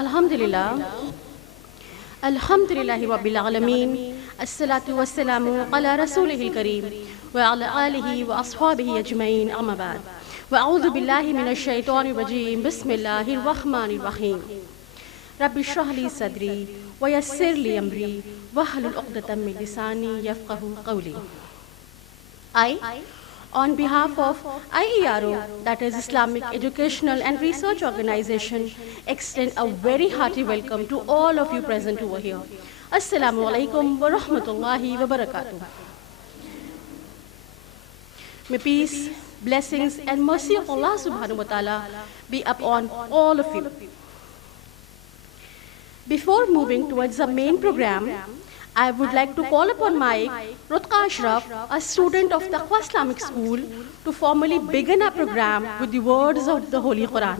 अल्हम्दुलिल्लाह अल्हम्दुलिल्लाहि रब्बिल आलमीन अस्सलातु वस्सलामु अला रसूलिहिल करीम व अला आलिहि व अस्हाबिहि अजमईन अम्मा बाद व अऊज़ु बिल्लाहि मिनश शैतानिर रजीम बिस्मिल्लाहिर रहमानिर रहीम रब्बि इश्रह ली सदरी व यस्सिर ली अमरी वहलुल उक़दतम मिन लिसानी यफ़क़हू क़ौली। On behalf of IERO, that is Islamic Educational and Research Organization, extend a very hearty welcome to all of you present over here. Assalamu alaikum wa rahmatullahi wa barakatuh. May peace, blessings and mercy of Allah subhanahu wa ta'ala be upon all of you. Before moving towards the main program, I would like to call upon my Rutqa Ashraf, a student of Taqwa Islamic School, to formally begin our program with the words of the Holy Quran.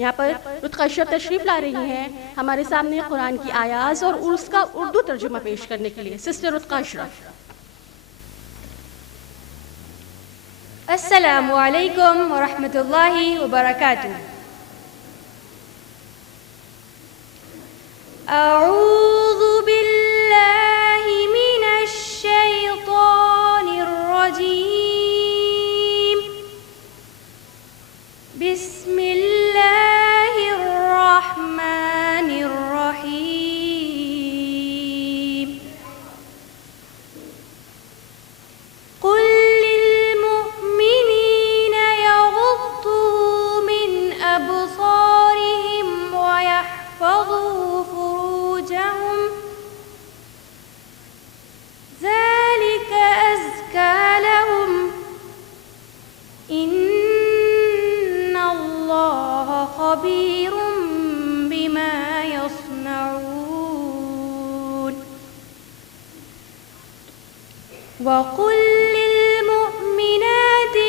यहाँ पर रुत्का अशरफ तशरीफ ला रही हैं हमारे सामने कुरान की आयात और उसका उर्दू तर्जुमा पेश करने के लिए सिस्टर रुत्का अशरफ। अस्सलामु अलैकुम व रहमतुल्लाहि व बरकातुहू। अऊज़ु बिल्लाहि मिनश शैतानिर रजीम। बिस्मिल्लाहिर रहमानिर रहीम। कुल लिल मुअ्मिनीना यग़ुद्दू मिन अबसारिहिम व यहफ़ज़ू फुरूजहुम ज़ालिका अज़्का लहुम इन्नल्लाहा ख़बीरुम बिमा यस्नऊन। वक़ुल लिल्मुअ्मिनाति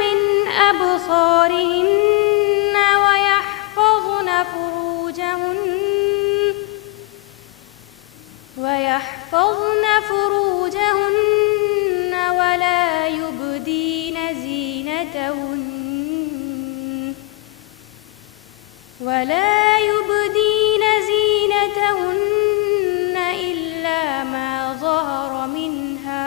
मिन अबसारिहिन्न वयहफ़ज़न फुरूजहुन्न वला युबदीन ज़ीनतहुन्न इल्ला मा ज़हर मिन्हा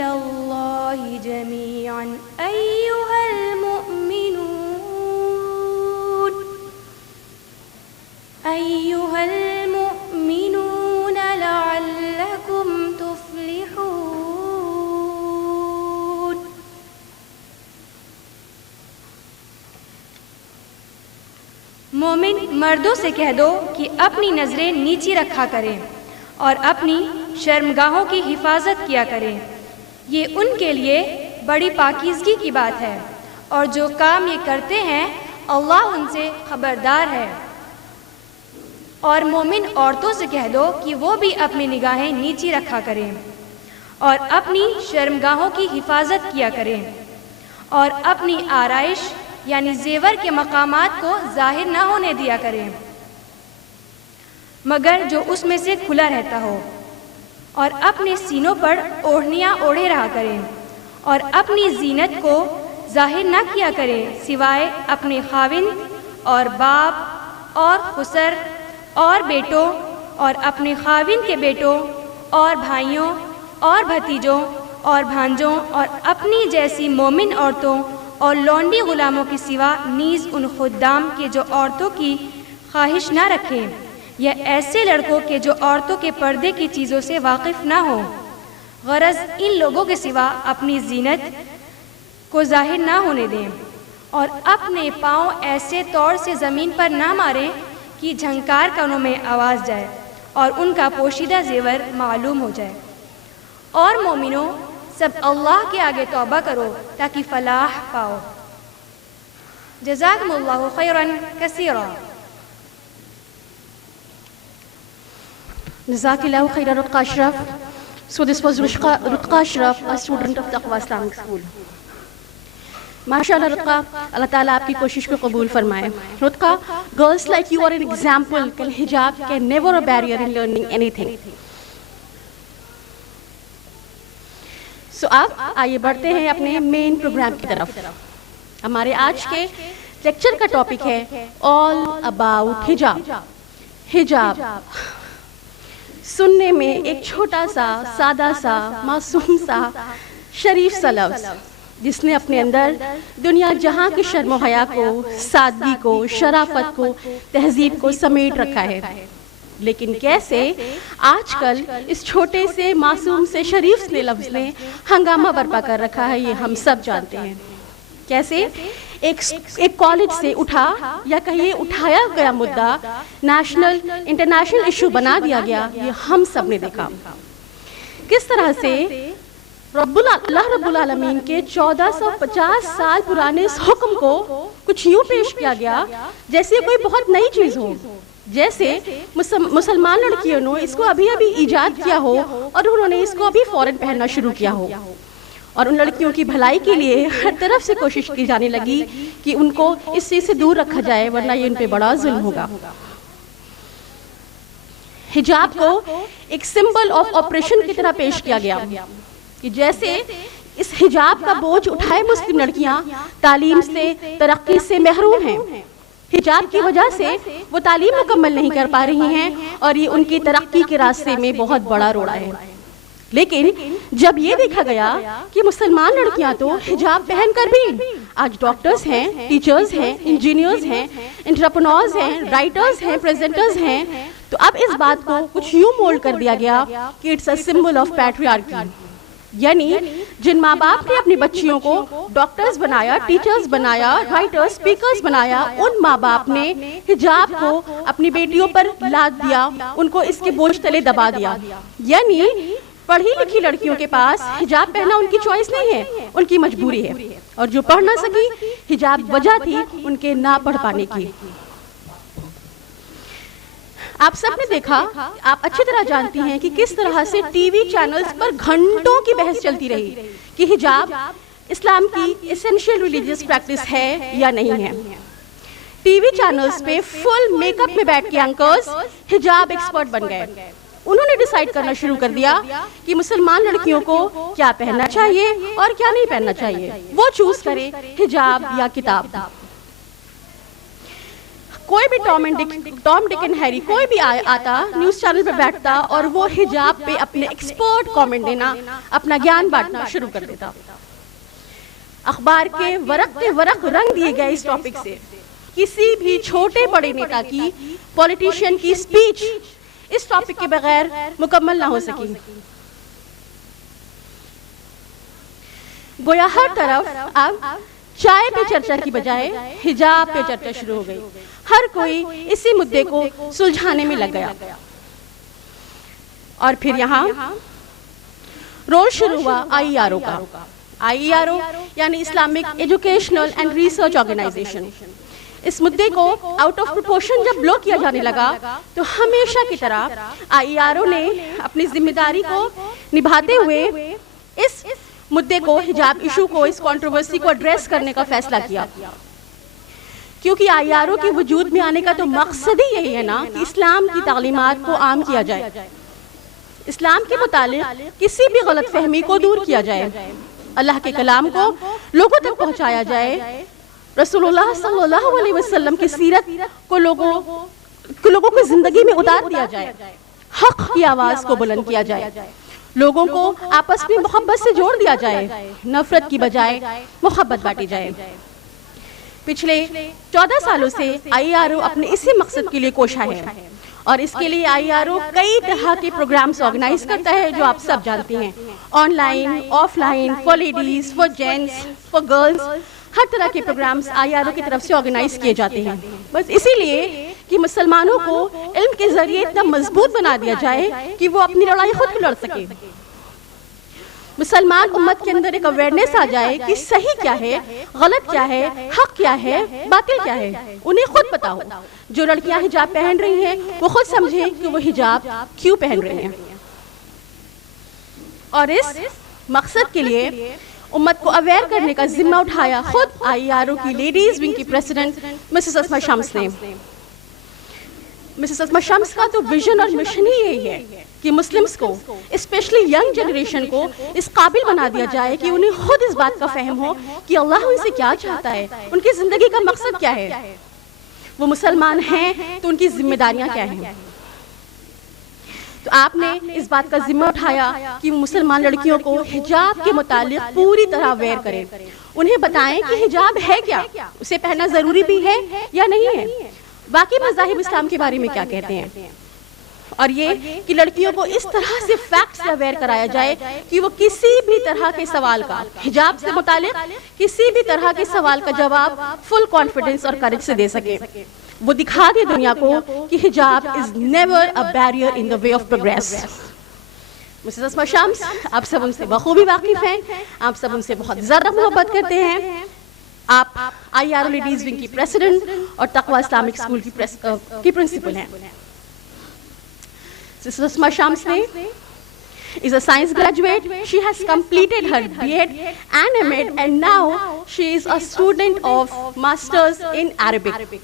इलल्लाहि जमीअन अय्युहल मुमिनून लअल्लकुम तुफ्लिहून। मोमिन मर्दों से कह दो कि अपनी नज़रें नीची रखा करें और अपनी शर्मगाहों की हिफाजत किया करें। ये उनके लिए बड़ी पाकीज़गी की बात है और जो काम ये करते हैं अल्लाह उनसे खबरदार है। और मोमिन औरतों से कह दो कि वो भी अपनी निगाहें नीची रखा करें और अपनी शर्मगाहों की हिफाजत किया करें और अपनी आराइश यानी जेवर के मकामात को जाहिर ना होने दिया करें मगर जो उसमें से खुला रहता हो, और अपने सीनों पर ओढ़नियाँ ओढ़े रहा करें और अपनी जीनत को जाहिर ना किया करें सिवाय अपने खाविंद और बाप और खुसर और बेटों और अपने खाविंद के बेटों और भाइयों और भतीजों और भांजों और अपनी जैसी मोमिन औरतों और लौंडी गुलामों के सिवा नीज़ उन खुद्दाम के जो औरतों की ख्वाहिश ना रखें या ऐसे लड़कों के जो औरतों के पर्दे की चीज़ों से वाकिफ़ ना हो। गरज इन लोगों के सिवा अपनी जीनत को जाहिर ना होने दें और अपने पाँव ऐसे तौर से ज़मीन पर ना मारें कि झंकार कानों में आवाज़ जाए और उनका पोशीदा जेवर मालूम हो जाए। और मोमिनों सब अल्लाह के आगे तौबा करो ताकि फलाह पाओ। जज़ाकुमुल्लाहु खैरन कसीरा। Jazakallahu khairan Rutqa Ashraf. So this was Rutqa Ashraf, a student of Taqwa Islamic School. माशाअल्लाह रुतका, अल्लाह ताला आपकी कोशिश को कबूल फरमाए। रुतका, girls like you are an example can hijab can never a barrier in learning anything. So अब आइए बढ़ते हैं अपने मेन प्रोग्राम की तरफ। हमारे आज के लेक्चर का टॉपिक है ऑल अबाउट हिजाब। हिजाब सुनने में एक छोटा सा, सादा सा, मासूम सा, शरीफ सा लफ्ज़ जिसने अपने अंदर दुनिया जहाँ की शर्म हया को, सादगी को, शराफत को, तहजीब को समेट रखा है। लेकिन कैसे आजकल इस छोटे से, मासूम से, शरीफ से लफ्ज़ ने हंगामा बर्पा कर रखा है, ये हम सब जानते हैं। कैसे एक कॉलेज से उठा या कहीं उठाया गया मुद्दा नेशनल, इंटरनेशनल इशू बना दिया गया, ये हम सब ने देखा। किस तरह से अल्लाह रब्बुल आलमीन के 1450 साल पुराने इस हुक्म को कुछ यूं पेश किया गया जैसे कोई बहुत नई चीज़ हो, जैसे मुसलमान लड़कियों ने इसको अभी अभी ईजाद किया हो और उन्होंने इसको अभी फ़ौरन पहनना शुरू किया हो। और उन लड़कियों की भलाई के लिए हर तरफ से कोशिश की जाने लगी कि उनको इस चीज़ से दूर रखा जाए, वरना ये उन पे बड़ा जुल्म होगा। हिजाब को एक सिंबल ऑफ ऑपरेशन की तरह पेश किया गया कि जैसे इस हिजाब का बोझ उठाए मुस्लिम लड़कियां तालीम से, तरक्की से महरूम हैं। हिजाब की वजह से वो तालीम मुकम्मल नहीं कर पा रही हैं और ये उनकी तरक्की के रास्ते में बहुत बड़ा रोड़ा है। लेकिन जब ये देखा गया कि मुसलमान लड़कियां तो हिजाब पहनकर भी आज डॉक्टर्स हैं, टीचर्स हैं, इंजीनियर्स हैं, एंटरप्रेन्योर्स हैं, राइटर्स हैं, प्रेजेंटर्स हैं, तो अब इस बात को कुछ यूं मोल्ड कर दिया गया कि it's a symbol of patriarchy. यानी जिन माँ बाप ने अपनी बच्चियों को डॉक्टर्स बनाया, टीचर्स बनाया, राइटर्स, स्पीकर्स बनाया, उन माँ बाप ने हिजाब को अपनी बेटियों पर लाद दिया, उनको इसके बोझ तले दबा दिया। यानी पढ़ी लिखी लड़कियों के पास हिजाब पहना उनकी चॉइस नहीं है, उनकी मजबूरी है। और जो पढ़ ना सकी, हिजाब वजह थी उनके ना पढ़ पाने की। आप सबने देखा, आप अच्छी तरह जानती हैं कि किस तरह से टीवी चैनल्स पर घंटों की बहस चलती रही कि हिजाब इस्लाम की एसेंशियल रिलीजियस प्रैक्टिस है या नहीं है। टीवी चैनल्स पे फुल मेकअप में बैठ के एंकर्स हिजाब एक्सपर्ट बन गए। उन्होंने डिसाइड करना शुरू कर दिया कि मुसलमान लड़कियों को क्या पहनना चाहिए और क्या नहीं पहनना चाहिए, वो चूज करे हिजाब या किताब। कोई भी टॉम डिक एंड हैरी कोई भी आता न्यूज़ चैनल पे बैठता और वो हिजाब पे अपने एक्सपर्ट कमेंट देना, अपना ज्ञान बांटना शुरू कर देता। अखबार के वरक पे वरक रंग दिए गए इस टॉपिक से किसी भी छोटे बड़े नेता की, पॉलिटिशियन की स्पीच इस टॉपिक के बगैर मुकम्मल ना हो सकी। गोया हर तरफ अब चाय पे चर्चा की बजाय हिजाब पे चर्चा शुरू हो गई। हर कोई इसी मुद्दे को सुलझाने में लग गया। और फिर यहाँ रोल शुरू हुआ IERO का। IERO यानी Islamic educational and research organisation. इस मुद्दे को आउट ऑफ प्रोपोर्शन जब ब्लो किया जाने लगा तो हमेशा की तरह IERO ने अपनी जिम्मेदारी को निभाते हुए इस मुद्दे को, हिजाब इशू को, इस कंट्रोवर्सी को एड्रेस करने का फैसला किया। क्योंकि IERO के वजूद में आने का तो मकसद ही यही है ना कि इस्लाम की तालीमात को आम किया जाए, इस्लाम के मुतालिक किसी भी गलत फहमी को दूर किया जाए, अल्लाह के कलाम को लोगों तक पहुंचाया जाए, रसूलुल्लाह सल्लल्लाहु अलैहि वसल्लम की सीरत को लोगों की जिंदगी में उतार दिया जाए, हक की आवाज को बुलंद किया जाए, लोगों को आपस में मोहब्बत से जोड़ दिया जाए, नफरत की बजाय मोहब्बत बांटी जाए। पिछले 14 सालों से IERO अपने इसी मकसद के लिए कोशा है और इसके लिए IERO कई तरह के प्रोग्राम्स ऑर्गेनाइज करता है जो आप सब जानती हैं, online, offline, for ladies, for gents, for girls, हर तरह के प्रोग्राम्स IERO की तरफ से ऑर्गेनाइज किए जाते हैं, बस इसीलिए कि मुसलमानों को इल्म के जरिए इतना मजबूत बना दिया जाए कि वो अपनी लड़ाई खुद लड़ सके। मुसलमान उम्मत के अंदर एक अवेयरनेस आ जाए कि सही क्या है, गलत क्या है, हक क्या है, बातिल क्या है, उन्हें खुद पता हो। जो लड़कियां हिजाब पहन रही हैं वो खुद समझे कि वो हिजाब क्यों पहन रही हैं। और इस मकसद के लिए उम्मत को अवेयर करने का जिम्मा उठाया खुद IERO की लेडीज विंग की प्रेसिडेंट मिसेस अस्मा शम्स ने। मिसेस अस्मा शम्स का तो विजन और मिशन ही यही है कि मुस्लिम्स को, स्पेशली यंग जनरेशन को इस काबिल बना दिया जाए कि उन्हें खुद इस बात का फहम हो कि अल्लाह उनसे क्या चाहता है, उनकी जिंदगी का मकसद क्या है, वो मुसलमान हैं तो उनकी जिम्मेदारियां क्या हैं। तो आपने इस बात का जिम्मा उठाया कि मुसलमान लड़कियों को हिजाब के मुतालिक पूरी तरह अवेयर करें, उन्हें बताएं कि हिजाब है क्या, उसे पहनना जरूरी भी है या नहीं है, बाकी मज़ाहिब इस्लाम के बारे में क्या कहते हैं, और ये कि लड़कियों को इस तरह से फैक्ट से अवेयर कराया जाए कि वो किसी भी तरह के सवाल का, हिजाब से मुतालिक किसी भी तरह के सवाल का जवाब फुल कॉन्फिडेंस और करेज से दे सके। वो दिखा दे दुनिया को कि हिजाब is never a barrier in the way of progress. Mrs Asma Shams, आप सब उनसे बखूबी वाकिफ हैं, आप सब उनसे बहुत ज़्यादा मोहब्बत करते हैं। आप IERO लेडीज विंग की प्रेसिडेंट और तकवा इस्लामिक स्कूल की प्रिंसिपल हैं। मिसेस अस्मा शम्स ने is a science graduate. She has completed her B.Ed and M.Ed and now she is a student of Masters in Arabic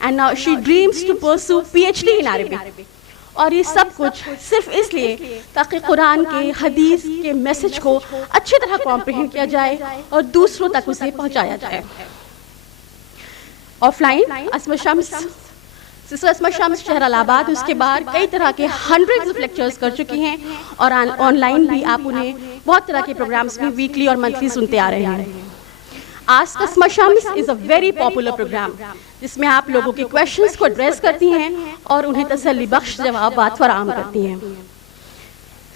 and now she dreams to pursue PhD in Arabic. और ये सब कुछ सिर्फ इसलिए ताकि कुरान के, हदीस के मैसेज को अच्छी तरह कॉम्प्रिहेंड किया जाए और दूसरों तक उसे पहुंचाया जाए। ऑफलाइन सिस्टर अस्मा शम्स शहरालाबाद, उसके बाद कई तरह के हंड्रेड्स ऑफ लेक्चर्स कर चुकी हैं और ऑनलाइन भी आप उन्हें बहुत तरह के प्रोग्राम्स में वीकली और मंथली सुनते आ रहे हैं। Ask Asma Shams is a very popular programme जिसमें आप लोगों के क्वेश्चंस को एड्रेस करती हैं और उन्हें तसल्ली बख्श जवाब फराहम करती हैं।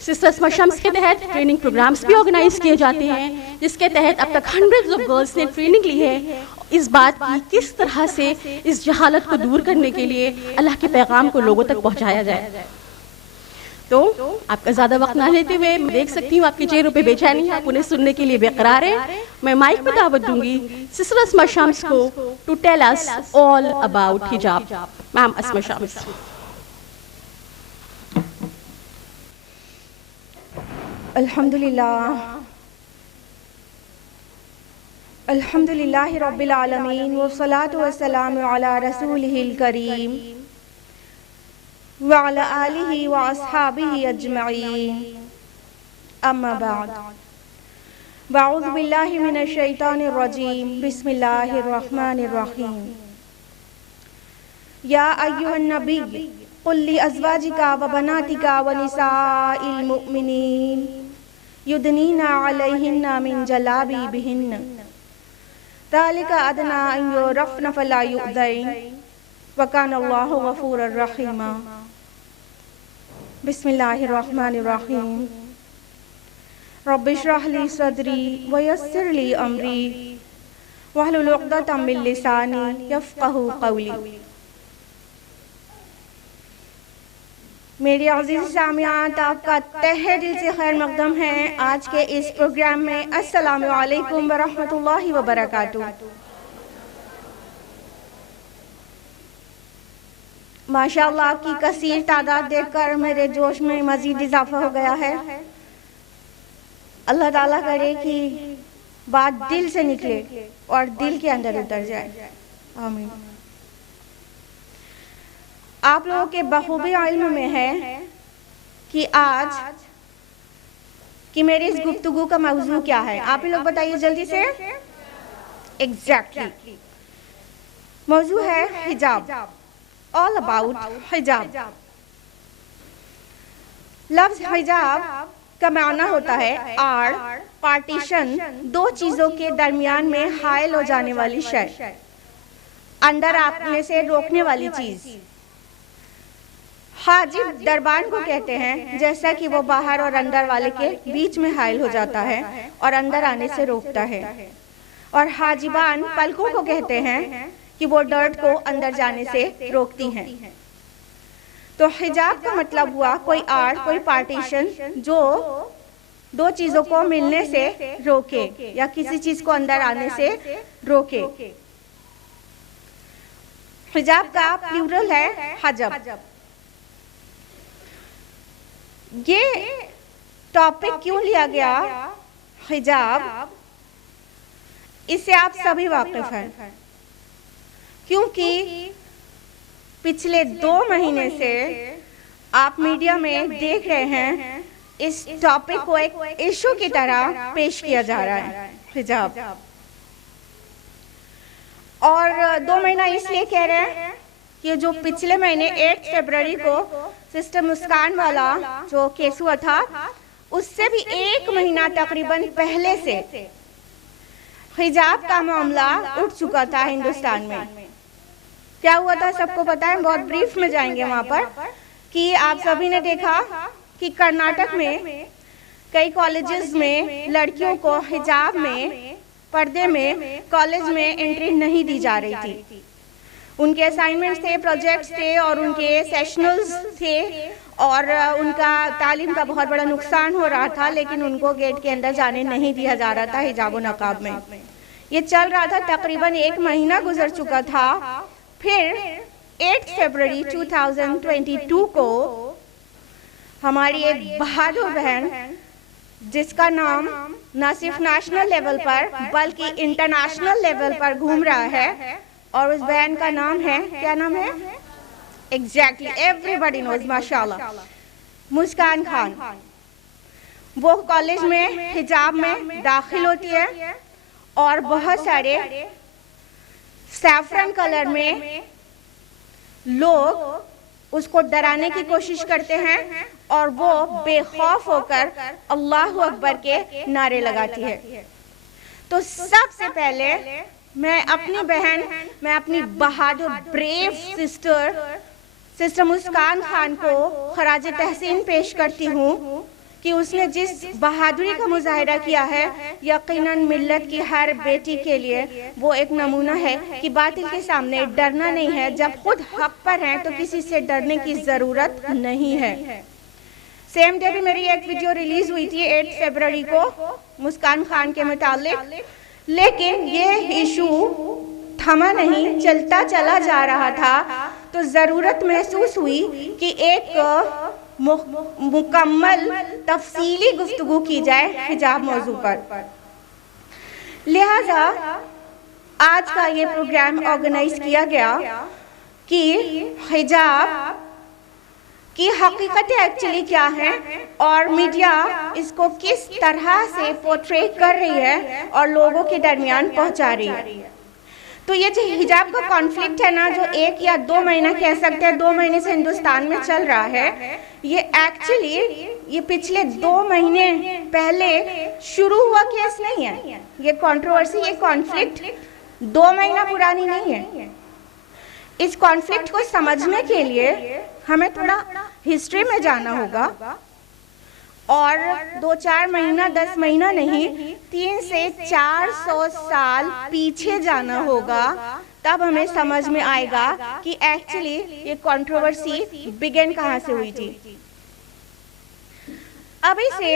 सिस्टर अस्मा शम्स के तहत ट्रेनिंग प्रोग्राम्स भी ऑर्गेनाइज किए जाते हैं जिसके तहत अब तक हंड्रेड्स ऑफ गर्ल्स ने ट्रेनिंग ली है इस बात की किस तरह से इस जहालत को दूर करने के लिए अल्लाह के पैगाम को लोगों तक पहुंचाया जाए। तो आपका ज़्यादा वक्त ना लेते हुए मैं देख सकती हूँ आपके चेहरों पे बेचैनी है, आप उन्हें सुनने के लिए बेकरार हैं। मैं माइक में दावत दूंगी सिस्टर अस्मा शम्स को to tell us all about hijab. Ma'am Asma Shams. अल्हम्दुलिल्लाहि रब्बिल आलमीन वस्सलातु वस्सलामु अला रसूलिहिल करीम व अला आलिहि व अस्हाबिहि अजमईन, अम्मा बाद। अऊज़ु बिल्लाहि मिनश शैतानिर रजीम, बिस्मिल्लाहिर रहमानिर रहीम। या अय्युहन नबी कुल ली अज़वाजिका व बनातिका व निसाइल मुमिनीन युदनीना अलैहिन्ना मिन जलाबिबिहिन्न ज़ालिका अदना अन युरफ़्न फ़ला युज़ैन व काना अल्लाहु गफ़ूरर रहीमा। बिस्मिल्लाहिर रहमानिर रहीम। रब्बि इश्रह ली सदरी व यस्सिर ली अमरी वहलुल उक़दतम मिन लिसानी यफ़क़हू क़ौली। मेरी अज़ीज़ सामियात, आपका तहे दिल से खैर मक़दम है आज के इस प्रोग्राम में। अस्सलामु अलैकुम व रहमतुल्लाहि व बरकातुहू। माशाअल्लाह, आपकी कसीर तादाद देखकर मेरे जोश में मज़ीद इजाफा हो गया है। अल्लाह ताला करे कि बात दिल से निकले और दिल के अंदर उतर जाए, आमीन। आप लोगों के बखूबी इल्म में है कि आज कि मेरी इस गुफ्तगू का मौजू क्या है। आप लोग बताइए जल्दी से। एग्जैक्टली मौजू है हिजाब, ऑल अबाउट हिजाब। लफ्ज हिजाब का माना होता है आड़, पार्टीशन, दो चीजों के दरमियान में हायल हो जाने वाली शय, अंदर आपने से रोकने वाली चीज। हाजिब दरबान को कहते हैं, जैसा कि वो बाहर और अंदर वाले के बीच में हायल हो जाता है और अंदर आने से रोकता है। और हाजिबान पलकों को कहते हैं कि वो डर्ट को अंदर जाने से रोकती हैं। तो हिजाब का मतलब हुआ कोई आड़, कोई पार्टीशन जो दो चीजों को मिलने से रोके या किसी चीज को अंदर आने से रोके। हिजाब का प्लूरल है हजब। ये टॉपिक क्यों लिया गया हिजाब, इससे आप सभी वाकिफ हैं, क्योंकि पिछले 2 महीने से आप मीडिया में देख रहे हैं इस टॉपिक को एक इशू की तरह पेश किया जा रहा है हिजाब। और 2 महीना इसलिए कह रहे हैं कि जो पिछले महीने 8 फरवरी को सिस्टर मुस्कान वाला जो केस हुआ था, उससे भी 1 महीना तकरीबन पहले से हिजाब का मामला उठ चुका था हिंदुस्तान में। क्या हुआ था सबको पता है, बहुत ब्रीफ में जाएंगे वहां पर। कि आप सभी ने देखा कि कर्नाटक में कई कॉलेजेस में लड़कियों को हिजाब में, पर्दे में कॉलेज में एंट्री नहीं दी जा रही थी। उनके असाइनमेंट्स थे, प्रोजेक्ट्स थे और उनके सेशनल्स थे और उनका तालीम का बहुत बड़ा नुकसान हो रहा था, लेकिन उनको गेट के अंदर जाने नहीं दिया जा रहा था हिजाब और नकाब में। ये चल रहा था, तकरीबन 1 महीना गुजर चुका था। फिर 8 फरवरी 2022 को हमारी एक बहादुर बहन, जिसका नाम न सिर्फ नेशनल लेवल पर बल्कि इंटरनेशनल लेवल पर घूम रहा है, और उस बहन का नाम है, क्या नाम है? एग्जैक्टली, एवरीबॉडी नोज, माशाल्लाह, मुस्कान खान। वो कॉलेज में हिजाब में दाखिल होती है और बहुत सारे सैफरन कलर में लोग उसको डराने की कोशिश करते हैं और वो बेखौफ होकर अल्लाहु अकबर के नारे लगाती है। तो सबसे पहले मैं अपनी बहन, मैं अपनी बहादुर ब्रेव सिस्टर मुस्कान खान को खराज तहसीन पेश करती हूँ कि उसने जिस बहादुरी का मुजाहिरा किया है, यकीनन मिल्लत की हर बेटी के लिए वो एक नमूना है कि बातिल के सामने डरना नहीं है। जब खुद हक पर हैं तो किसी से डरने की ज़रूरत नहीं है। सेम डे भी मेरी एक वीडियो रिलीज हुई थी 8 फरवरी को मुस्कान खान के मुतालिक, लेकिन ये इशू थमा नहीं, चलता चला जा रहा था। तो ज़रूरत महसूस हुई कि एक मुकम्मल तफसीली गुफ्तगू की जाए हिजाब मौजू पर। लिहाजा आज का ये प्रोग्राम ऑर्गेनाइज किया गया कि हिजाब की हकीकत एक्चुअली क्या है और मीडिया इसको किस तरह से पोर्ट्रे कर रही है और लोगों के दरमियान पहुंचा रही है। तो ये जो हिजाब का कॉन्फ्लिक्ट है ना, जो 1 या 2 महीना कह सकते हैं, 2 महीने से हिंदुस्तान में चल रहा है, ये एक्चुअली ये पिछले 2 महीने पहले शुरू हुआ केस नहीं है। ये कंट्रोवर्सी, ये कॉन्फ्लिक्ट 2 महीना पुरानी नहीं है। इस कॉन्फ्लिक्ट को समझने के लिए हमें थोड़ा हिस्ट्री में जाना होगा और 2-4 महीना 10 महीना नहीं, 300 से 400 साल पीछे जाना होगा, तब हमें समझ में आएगा कि एक्चुअली ये कंट्रोवर्सी बिगिन कहाँ से हुई थी। अभी से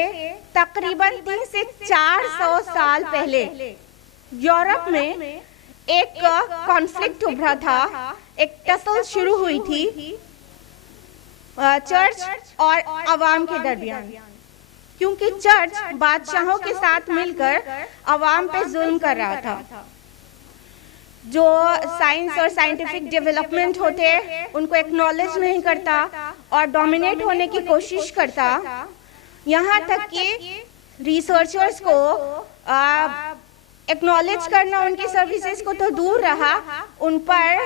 तकरीबन 300 से 400 साल पहले यूरोप में एक कॉन्फ्लिक्ट उभरा था, एक टसल शुरू हुई थी चर्च और अवाम के दरमियान, क्योंकि चर्च बादशाहों के साथ मिलकर अवाम पे जुल्म कर रहा था। जो साइंस और साइंटिफिक डेवलपमेंट होते उनको एक्नॉलेज नहीं करता और डोमिनेट होने की कोशिश करता। यहाँ तक कि रिसर्चर्स को एक्नॉलेज करना उनकी सर्विसेज को तो दूर रहा, उन पर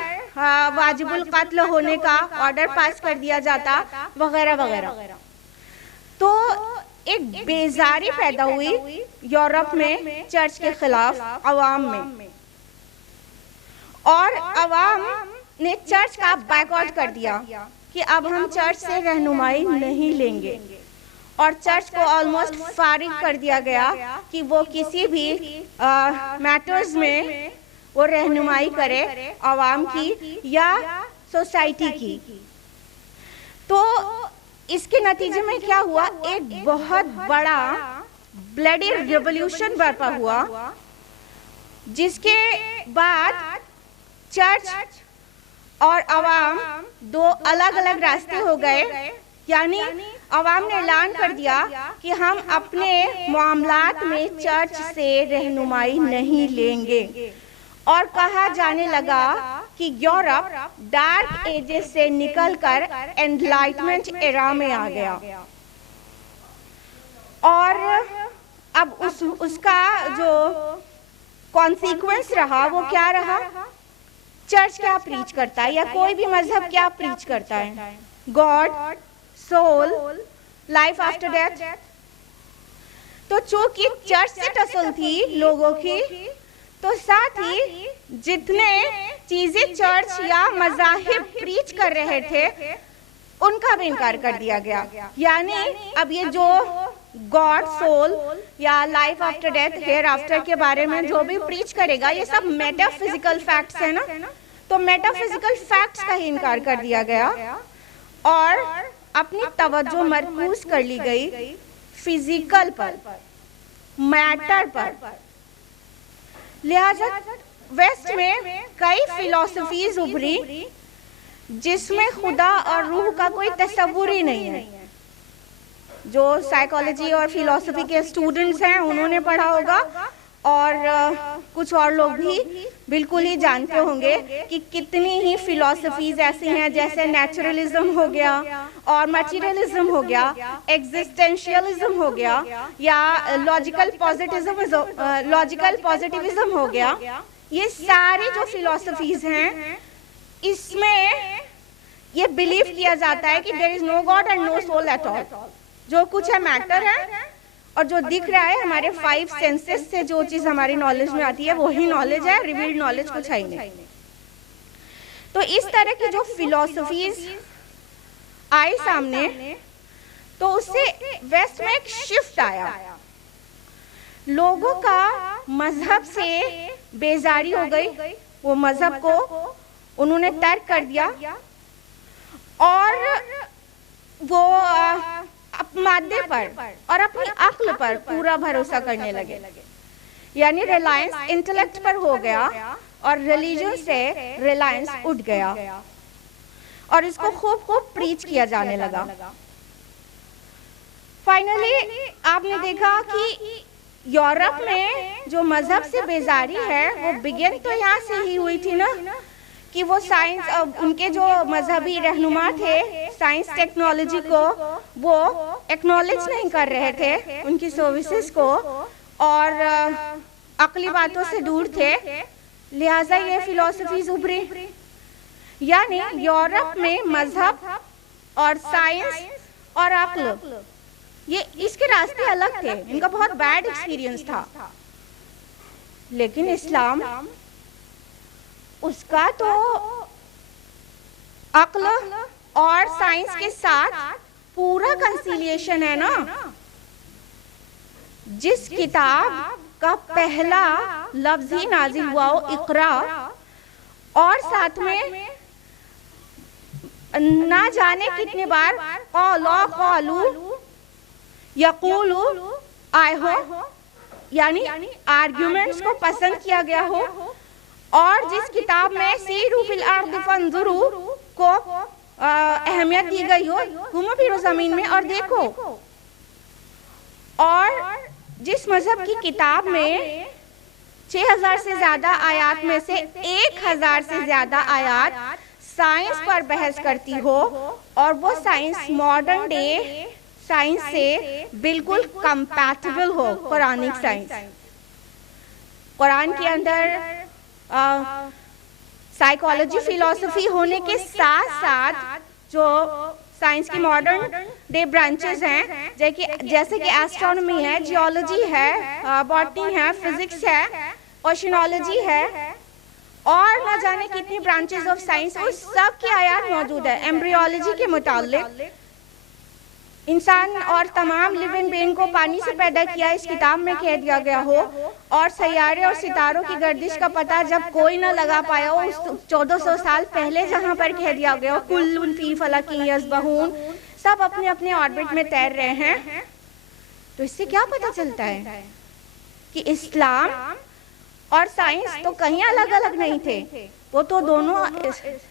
वाजिबुल कत्ल होने का ऑर्डर पास कर दिया जाता वगैरह वगैरह। तो एक बेजारी पैदा हुई यूरोप में चर्च के खिलाफ अवाम में, और अवाम ने चर्च का बायकॉट कर दिया कि अब हम चर्च से रहनुमाई नहीं लेंगे, और चर्च को ऑलमोस्ट फारिग कर दिया गया कि वो किसी भी मैटर्स में वो रहनुमाई करे अवाम की या सोसाइटी की। तो इसके नतीजे में क्या हुआ, एक बहुत बड़ा ब्लडी रिवॉल्यूशन बर्पा हुआ, जिसके बाद चर्च और अवाम 2 अलग अलग रास्ते हो गए। यानी अवाम ने ऐलान कर दिया कि हम अपने मामलात में चर्च से रहनुमाई नहीं लेंगे, और कहा जाने लगा कि यूरोप डार्क एजेस से निकलकर एनलाइटमेंट एरा में आ गया। और अब उसका जो कॉन्सिक्वेंस रहा वो क्या रहा, चर्च क्या प्रीच करता है या कोई भी मजहब क्या प्रीच करता है, God, soul, life after death. तो चूंकि चर्च से टसल थी लोगों की, तो साथ ही जितने चीजें चर्च या मज़ाहिब प्रीच कर रहे थे उनका भी इनकार कर दिया गया। यानी अब ये जो गॉड, सोल या life after death, hereafter के बारे में जो भी प्रीच करेगा, ये सब मेटाफिजिकल फैक्ट्स है ना, तो मेटाफिजिकल फैक्ट्स का ही इनकार कर दिया गया और अपनी तवज्जो मरकूज कर ली गई फिजिकल पर, मैटर पर। लिहाजा वेस्ट में कई फिलॉसफीज उभरी जिसमें खुदा और रूह का कोई तस्वुर ही नहीं है। जो साइकोलॉजी और फिलॉसफी के स्टूडेंट्स हैं उन्होंने पढ़ा होगा, और कुछ और लोग भी बिल्कुल ही जानते होंगे कि कितनी ही फिलॉसफीज ऐसी हैं, जैसे नेचुरलिज्म हो गया और मटेरियलिज्म हो गया, एग्जिस्टेंशियलिज्म हो गया, या लॉजिकल पॉजिटिविज्म हो गया। ये सारी जो फिलॉसफीज हैं, इसमें ये बिलीव किया जाता है कि there is no God and no soul at all. जो कुछ है मैटर है, और जो दिख रहा है हमारे 5 सेंसेस से जो चीज हमारी नॉलेज में आती है वही नॉलेज है, रिवील्ड नॉलेज कुछ है ही नहीं। तो इस तरह की जो फिलॉसफीज आई सामने, तो उससे वेस्ट में एक शिफ्ट आया, लोगों का मजहब से बेजारी हो गई, वो मजहब को उन्होंने तर्क कर दिया और वो मादे पर और अपनी अक्ल पर पूरा भरोसा करने लगे। यानी रिलायंस इंटेलेक्ट पर हो गया और रिलीजन से रिलायंस उठ गया, और इसको खूब खूब प्रीच किया जाने लगा। फाइनली आपने देखा कि यूरोप में जो मजहब से बेजारी है वो बिगिन तो यहाँ से ही हुई थी ना, कि वो साइंस, उनके जो मजहबी रहनुमा थे साइंस टेक्नोलॉजी को वो एक्नॉलेज नहीं कर रहे थे, उनकी सर्विसेज को, और अकली बातों से दूर थे। लिहाजा ये फिलॉसफीज उभरी। यानी यूरोप में मजहब और साइंस और अक्ल ये इसके रास्ते अलग थे, इनका बहुत बैड एक्सपीरियंस था। लेकिन इस्लाम उसका तो अक्ल और साइंस के साथ पूरा कंसिलिएशन है ना। जिस किताब का पहला लफ्ज ही नाजिल हुआ हो इकरा, और साथ में ना जाने कितने बार क़ालू यक़ूलू आए हो, यानी आर्ग्यूमेंट्स को पसंद किया गया हो, और जिस किताब में सीरू फिल अर्द फंजुरू को अहमियत दी गई हो, घूमो फिरो जमीन में और देखो, और जिस मजहब की किताब में 6000 से ज्यादा आयात में से 1000 से ज्यादा आयात साइंस पर बहस करती हो, और वो साइंस मॉडर्न डे साइंस से बिल्कुल कंपैटिबल हो, कुरानिक साइंस। कुरान के अंदर साइकोलॉजी फिलॉसफी होने के साथ साथ जो साइंस की मॉडर्न डे ब्रांचेस हैं, जैसे कि एस्ट्रोनॉमी है, जियोलॉजी है, बॉटनी है, फिजिक्स है, ओशनोलॉजी है, और न जाने कितनी ब्रांचेस ऑफ साइंस, उस सब की आयात मौजूद है। एम्ब्रियोलॉजी के मुतालिक इंसान और तमाम लिविंग बीइंग को पानी से पैदा किया, इस किताब में कह दिया गया हो, और सैयारे और सितारों की गर्दिश का पता जब कोई न लगा पाया हो, उस 1400 साल पहले जहां पर कह दिया गया हो कुल्लुन फी फलकिन यस्बहून, सब अपने अपने ऑर्बिट में तैर रहे हैं। तो इससे क्या पता चलता है कि इस्लाम और साइंस तो कहीं अलग अलग नहीं थे, वो तो दोनों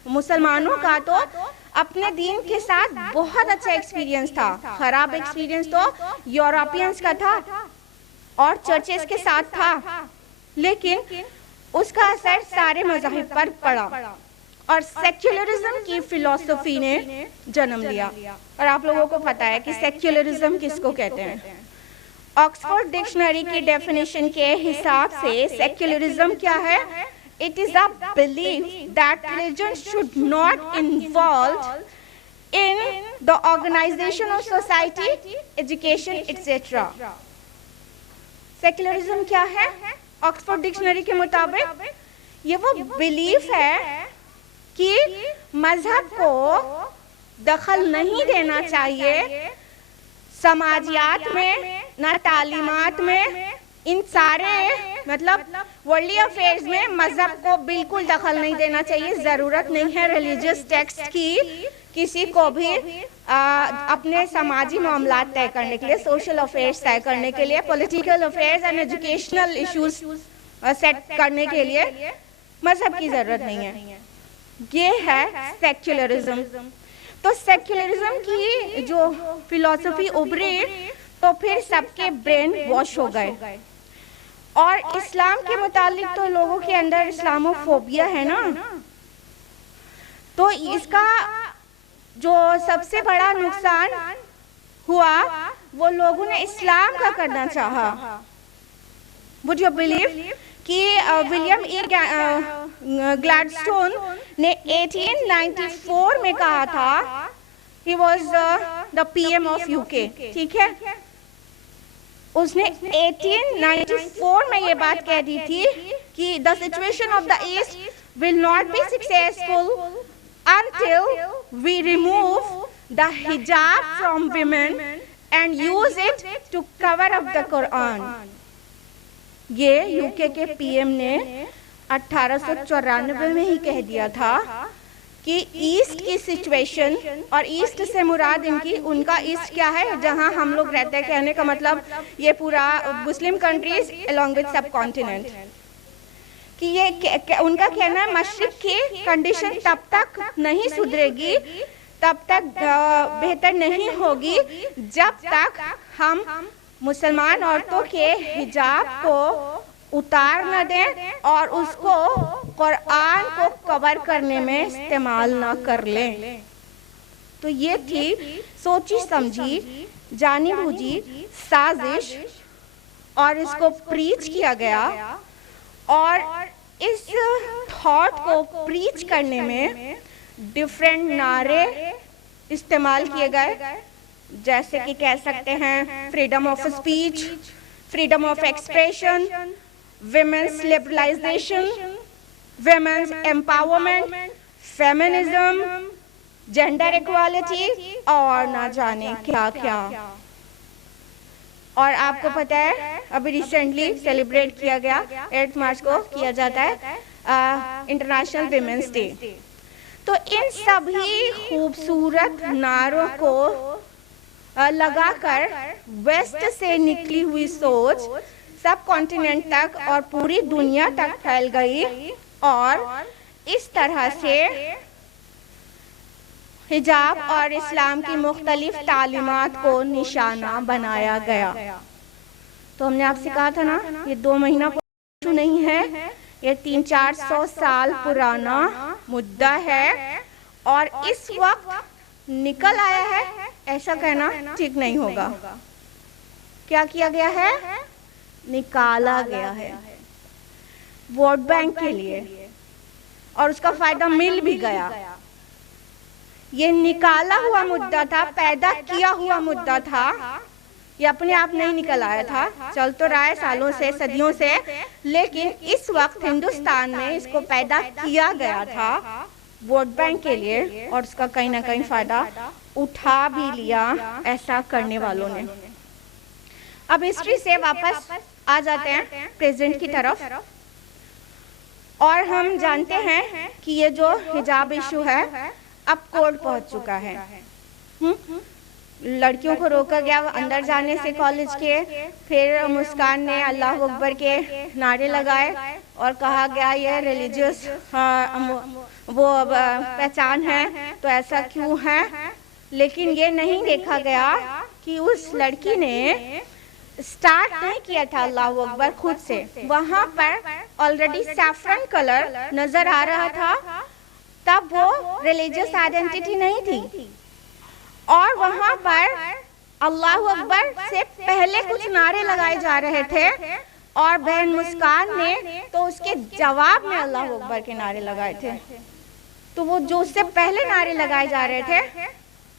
मुसलमानों का तो अपने दीन के साथ बहुत अच्छा एक्सपीरियंस था। खराब एक्सपीरियंस तो यूरोपियंस का था और चर्चेस के साथ था, लेकिन उसका असर सारे मज़ाहिब पर पड़ा और सेक्युलरिज्म की फिलॉसफी ने जन्म लिया। और आप लोगों को पता है कि सेक्युलरिज्म किसको कहते हैं। ऑक्सफोर्ड डिक्शनरी की डेफिनेशन के हिसाब से सेक्युलरिज्म क्या है? It is a belief that religion should not involve in the organization of society, education, etc. Secularism क्या है? ऑक्सफोर्ड डिक्शनरी के मुताबिक ये वो बिलीफ है कि मजहब को दखल नहीं देना चाहिए समाजियात में, ना तालीमात में, इन सारे मतलब वर्ल्डली अफेयर्स में मजहब को बिल्कुल दखल नहीं देना चाहिए। ज़रूरत नहीं है रिलीजियस टेक्स्ट की किसी को भी अपने समाजी मामला तय करने के लिए, सोशल अफेयर्स तय करने के लिए, political affairs and educational issues set करने के लिए मजहब की ज़रूरत नहीं है। ये है सेक्युलरिज्म। तो सेक्युलरिज्म की जो फिलॉसफी उभरी तो फिर सबके ब्रेन वॉश हो गए। और इस्लाम के मुतालिक तो लोगों के अंदर इस्लामोफोबिया है ना, तो इसका जो सबसे बड़ा नुकसान हुआ वो लोगों ने इस्लाम का करना चाहा। वुड यू बिलीव कि विलियम ए ग्लैडस्टोन ने 1894 में कहा था, he was the PM of UK, ठीक है, उसने 1894 में ये बात कह दी थी कि the situation of the east will not be successful until we remove the hijab from women and use it to cover up the Quran। ये UK के PM ने 1894 में ही कह दिया था कि ईस्ट की सिचुएशन, और ईस्ट से मुराद उनका ईस्ट क्या है, जहां हम लोग रहते हैं, कहने का मतलब ये पूरा मुस्लिम कंट्रीज अलोंग विद सब कॉन्टिनेंट, कि ये उनका कहना है मशरिक की कंडीशन तब तक नहीं सुधरेगी, तब तक बेहतर नहीं होगी जब तक हम मुसलमान औरतों के हिजाब को उतार न दें और उसको कुरान को कवर करने में इस्तेमाल न कर लें। तो ये थी सोची समझी जानी बूझी साजिश, और इसको प्रीच किया गया। और इस थॉट को प्रीच करने में डिफरेंट नारे इस्तेमाल किए गए, जैसे कि कह सकते हैं freedom of speech, freedom of expression, women's liberalisation, women's empowerment, feminism, gender equality और ना जाने क्या क्या। और आपको पता है अभी रिसेंटली सेलिब्रेट किया गया 8 मार्च को किया जाता है इंटरनेशनल विमेंस डे। तो इन सभी खूबसूरत नारों को लगाकर वेस्ट से निकली हुई सोच सब कॉन्टिनेंट तक और पूरी दुनिया तक फैल गई और इस तरह से हिजाब और इस्लाम की मुख्तलिफ तालीमात को निशाना बनाया गया। तो हमने आपसे कहा था ना, ये 2 महीना पुराना नहीं है, ये 300-400 साल पुराना मुद्दा है और इस वक्त निकल आया है, ऐसा कहना ठीक नहीं होगा। क्या किया गया है? निकाला गया है वोट बैंक के लिए और उसका फायदा मिल भी गया। ये निकाला हुआ मुद्दा था, पैदा किया हुआ मुद्दा था, ये अपने आप नहीं निकल आया था, चल तो रहा है सालों से, सदियों से, लेकिन इस वक्त हिंदुस्तान में इसको पैदा किया गया था वोट बैंक के लिए और उसका कहीं ना कहीं फायदा उठा भी लिया ऐसा करने वालों ने। अब हिस्ट्री से वापस आ जाते हैं प्रेजेंट की तरफ और हम जानते हैं कि ये जो हिजाब इशू है अब कोर्ट पहुंच चुका है। लड़कियों को रोका गया अंदर जाने से कॉलेज के, फिर मुस्कान ने अल्लाह अकबर के नारे लगाए और कहा गया ये रिलीजियस वो पहचान है तो ऐसा क्यों है, लेकिन ये नहीं देखा गया कि उस लड़की ने स्टार्ट नहीं किया था अल्लाह अकबर खुद से, वहां पर ऑलरेडी सैफरन कलर नजर आ रहा था, तब वो रिलीजियस आइडेंटिटी नहीं थी और वहां पर अल्लाह अकबर से पहले कुछ नारे लगाए जा रहे थे और बहन मुस्कान ने तो उसके जवाब में अल्लाह अकबर के नारे लगाए थे। तो वो जो उससे पहले नारे लगाए जा रहे थे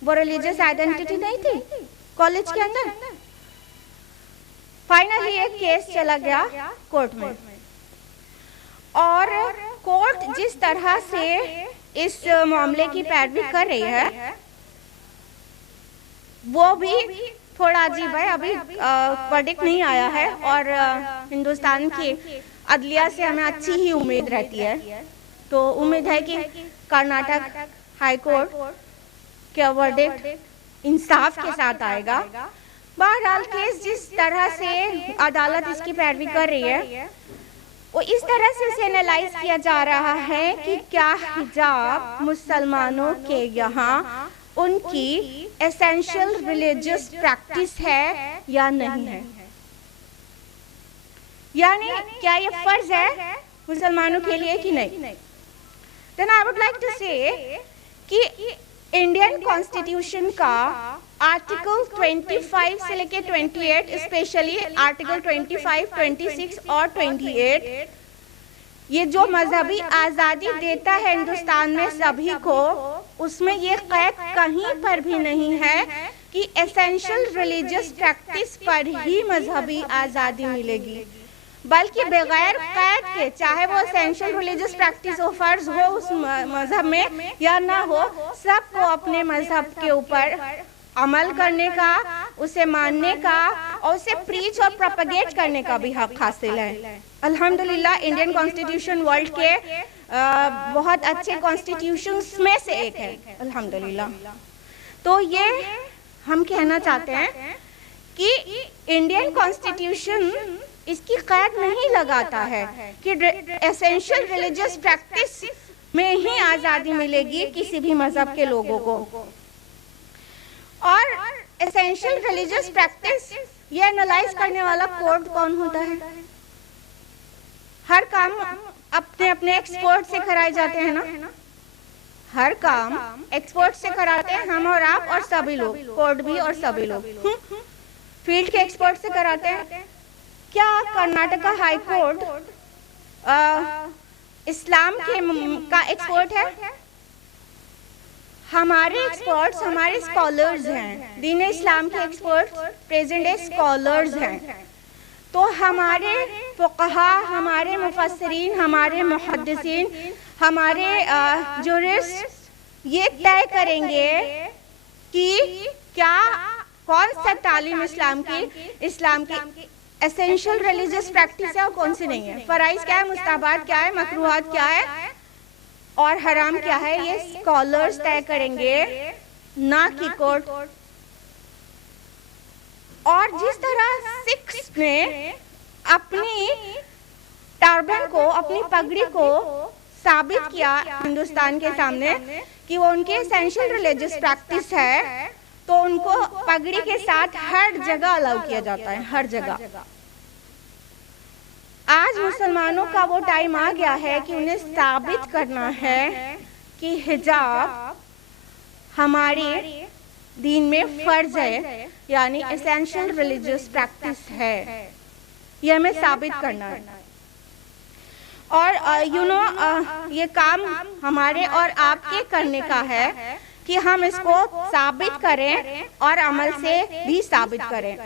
वो रिलीजियस आइडेंटिटी नहीं थी कॉलेज के अंदर। फाइनली एक केस चला गया कोर्ट में और कोर्ट जिस तरह से इस मामले की पैरवी कर रही है वो भी थोड़ा अजीब है। अभी वर्डिक्ट नहीं आया है और हिंदुस्तान की अदलिया से हमें अच्छी ही उम्मीद रहती है, तो उम्मीद है कि कर्नाटक हाई कोर्ट का वर्डिक्ट इंसाफ के साथ आएगा। बहरहाल केस जिस तरह से अदालत इसकी पैरवी कर रही है वो इस तरह से इसे एनालाइज किया जा रहा है कि क्या हिजाब मुसलमानों के यहाँ उनकी एसेंशियल रिलीजियस प्रैक्टिस है या नहीं है, यानी क्या ये फर्ज है मुसलमानों के लिए कि नहीं। Then I would like to say कि इंडियन कॉन्स्टिट्यूशन का आर्टिकल 25 से लेके 28, स्पेशली आर्टिकल 25, 26 और 28 ये जो मजहबी आज़ादी देता है हिंदुस्तान में सभी को, उसमें ये कैद कहीं पर भी नहीं है कि एसेंशियल रिलीजियस प्रैक्टिस पर ही मजहबी आज़ादी मिलेगी, बल्कि बगैर कैद के चाहे वो एसेंशियल रिलीजियस प्रैक्टिस हो, फर्ज हो उस मजहब में या ना हो, सबको अपने मजहब के ऊपर अमल करने का, उसे मानने का और उसे प्रीच और प्रोपेगेट करने का भी हक हासिल है। अल्हम्दुलिल्लाह इंडियन कॉन्स्टिट्यूशन वर्ल्ड के बहुत अच्छे कॉन्स्टिट्यूशंस में से एक है अल्हम्दुलिल्लाह। तो ये हम कहना चाहते हैं कि इंडियन कॉन्स्टिट्यूशन इसकी कैद नहीं लगाता है कि एसेंशियल रिलीजियस प्रैक्टिस में ही आज़ादी मिलेगी किसी भी मजहब के लोगों को। और एसेंशियल रिलीजियस प्रैक्टिस ये एनालाइज करने वाला कोर्ट कौन होता है? हर काम अपने अपने एक्सपर्ट से कराए जाते हैं ना, हर काम एक्सपर्ट से कराते हैं, हम और आप और सभी लोग, कोर्ट भी और सभी लोग फील्ड के एक्सपर्ट से कराते हैं। क्या कर्नाटका हाई कोर्ट इस्लाम का एक्सपर्ट है? हमारे एक्सपर्ट्स हमारे स्कॉलर्स हैं, दीन इस्लाम के एक्सपर्ट्स प्रेजेंट डे स्कॉलर्स हैं। तो हमारे फुक़हा, हमारे मुफस्सिरीन, हमारे मुहद्दिसीन, हमारे जुरिस्ट ये तय करेंगे कि क्या कौन सा तालीम इस्लाम की एसेंशियल रिलीजियस प्रैक्टिस है और कौन सी नहीं है, फराइज क्या है, मुस्ताहबात क्या है, मकरूहात क्या है और हराम क्या है, ये स्कॉलर्स तय करेंगे, ना कि कोर्ट। और जिस तरह सिख्स ने अपनी टर्बन को, अपनी पगड़ी को साबित किया हिंदुस्तान के सामने कि वो उनके एसेंशियल रिलीजियस प्रैक्टिस है, तो उनको पगड़ी के साथ हर जगह अलाउ किया जाता है, हर जगह। आज मुसलमानों का वो टाइम आ गया है कि उन्हें साबित करना है कि हिजाब हमारे दीन में फर्ज है, यानी एसेंशियल रिलीजियस प्रैक्टिस है, ये हमें साबित करना है। और ये काम हमारे और आपके करने का है कि हम इसको साबित करें और अमल से भी साबित करें।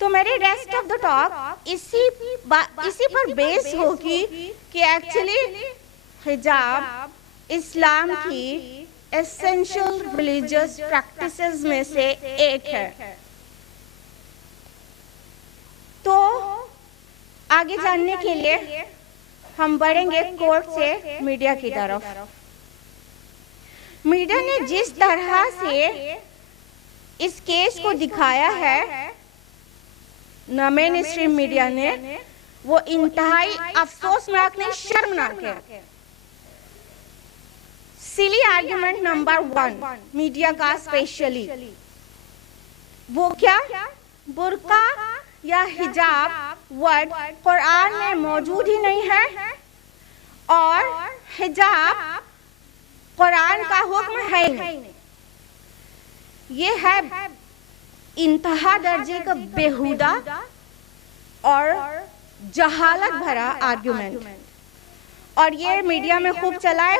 तो मेरी रेस्ट ऑफ द टॉक इसी पर बेस होगी कि एक्चुअली हिजाब इस्लाम की एसेंशियल रिलीजियस प्रैक्टिसेस में से एक है। तो आगे जानने के लिए हम बढ़ेंगे कोर्ट से मीडिया की तरफ। मीडिया ने जिस तरह से इस केस को दिखाया है, मेन स्ट्रीम मीडिया ने, वो इंतहाई अफसोसनाक नहीं, शर्मनाक है। सिली आर्गुमेंट नंबर 1 मीडिया का स्पेशली, वो क्या, बुर्का या हिजाब वर्ड कुरान में मौजूद ही नहीं है और हिजाब कुरान का हुक्म है ही नहीं। ये है इंतहा दर्जे का बेहुदा और जहालत भरा आर्गुमेंट, और ये मीडिया में खूब चलाए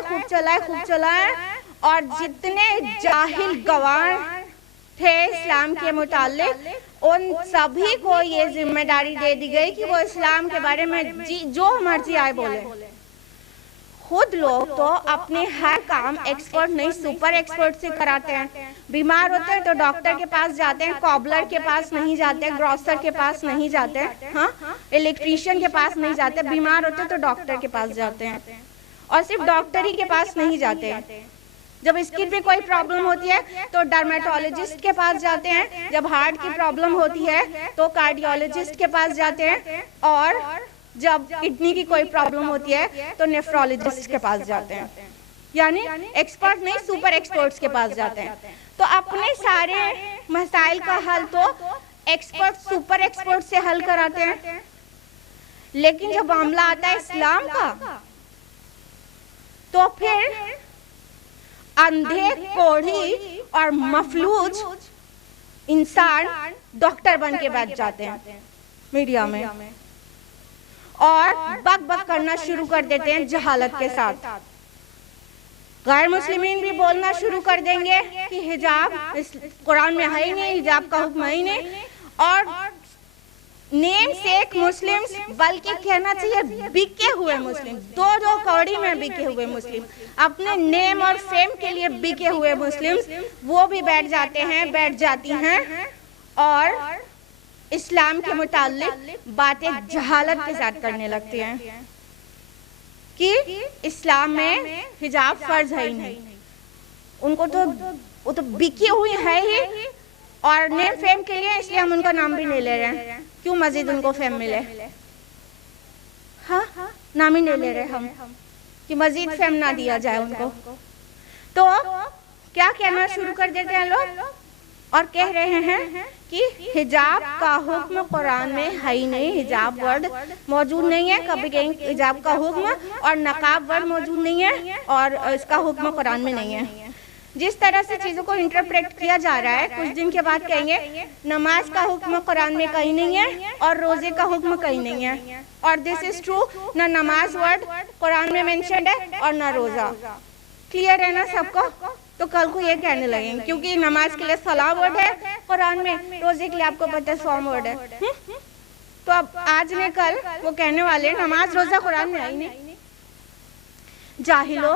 और जितने जाहिल गवाह थे इस्लाम के मुतालिक उन सभी को ये जिम्मेदारी दे दी गई कि वो इस्लाम के बारे में जो मर्जी आए बोले। खुद लोग तो अपने हर काम एक्सपर्ट नहीं, सुपर एक्सपर्ट से कराते हैं। बीमार होते हैं तो डॉक्टर के पास जाते हैं, कॉबलर के पास नहीं जाते, ग्रोसर के पास नहीं जाते, हाँ, इलेक्ट्रीशियन के पास नहीं जाते। बीमार होते तो डॉक्टर के पास जाते हैं, और सिर्फ डॉक्टर ही के पास नहीं जाते हैं। जब स्किन में कोई प्रॉब्लम होती है तो डर्मेटोलॉजिस्ट के पास जाते हैं, जब हार्ट की प्रॉब्लम होती है तो कार्डियोलॉजिस्ट के पास जाते हैं, और जब किडनी की कोई प्रॉब्लम होती है तो नेफ्रोलॉजिस्ट के पास जाते हैं। यानी एक्सपर्ट नहीं, सुपर एक्सपर्ट्स के पास जाते हैं। तो अपने सारे मसाइल का हल तो एक्सपर्ट, सुपर एक्सपर्ट से हल कराते हैं, लेकिन जब मामला आता है इस्लाम का तो फिर अंधे, कोढ़ी और मफलूज इंसान डॉक्टर बन के बैठ जाते हैं मीडिया में और बक बक करना शुरू कर देते हैं जहालत के साथ। गैर मुस्लिमीन भी बोलना शुरू कर देंगे कि हिजाब कुरान में है ही नहीं, हिजाब का हुक्म है ही नहीं, और नेम सेक मुस्लिम्स, बल्कि कहना चाहिए बिके हुए मुस्लिम, दो कौड़ी में बिके हुए मुस्लिम, अपने नेम और फेम के लिए बिके हुए मुस्लिम्स, वो भी बैठ जाती हैं और इस्लाम के मुताल्लिक बातें जहालत के साथ करने लगते हैं कि इस्लाम में हिजाब फर्ज है ही नहीं। उनको तो वो तो बिकी हुई है ही, और नेम फेम के लिए इसलिए हम उनका नाम भी नहीं ले रहे हैं। क्यों मजीद उनको फेम मिले? हाँ, नाम ही नहीं ले रहे हम कि मजीद फेम ना दिया जाए उनको। तो क्या कहना शुरू कर देते हैं लोग, और कह रहे हैं कि हिजाब का हुक्म कुरान में है ही नहीं, हिजाब वर्ड मौजूद नहीं है। कभी कहेंगे हिजाब का हुक्म, और नकाब वर्ड मौजूद नहीं है और इसका हुक्म कुरान में नहीं है। जिस तरह से चीज़ों को इंटरप्रेट किया जा रहा है, कुछ दिन के बाद कहेंगे नमाज का हुक्म कुरान में कहीं नहीं है और रोज़े का हुक्म कहीं नहीं है, और दिस इज ट्रू, ना नमाज वर्ड कुरान में मेंशन्ड है और ना रोज़ा। क्लियर है ना सबको? तो कल को ये कहने लगेंगे क्योंकि नमाज के लिए सलाह वर्ड है कुरान में, रोज़े के लिए आपको पता है सौम वर्ड है। तो अब आज ने कल वो कहने वाले नमाज रोज़ा कुरान में आई नहीं। जाहिलो,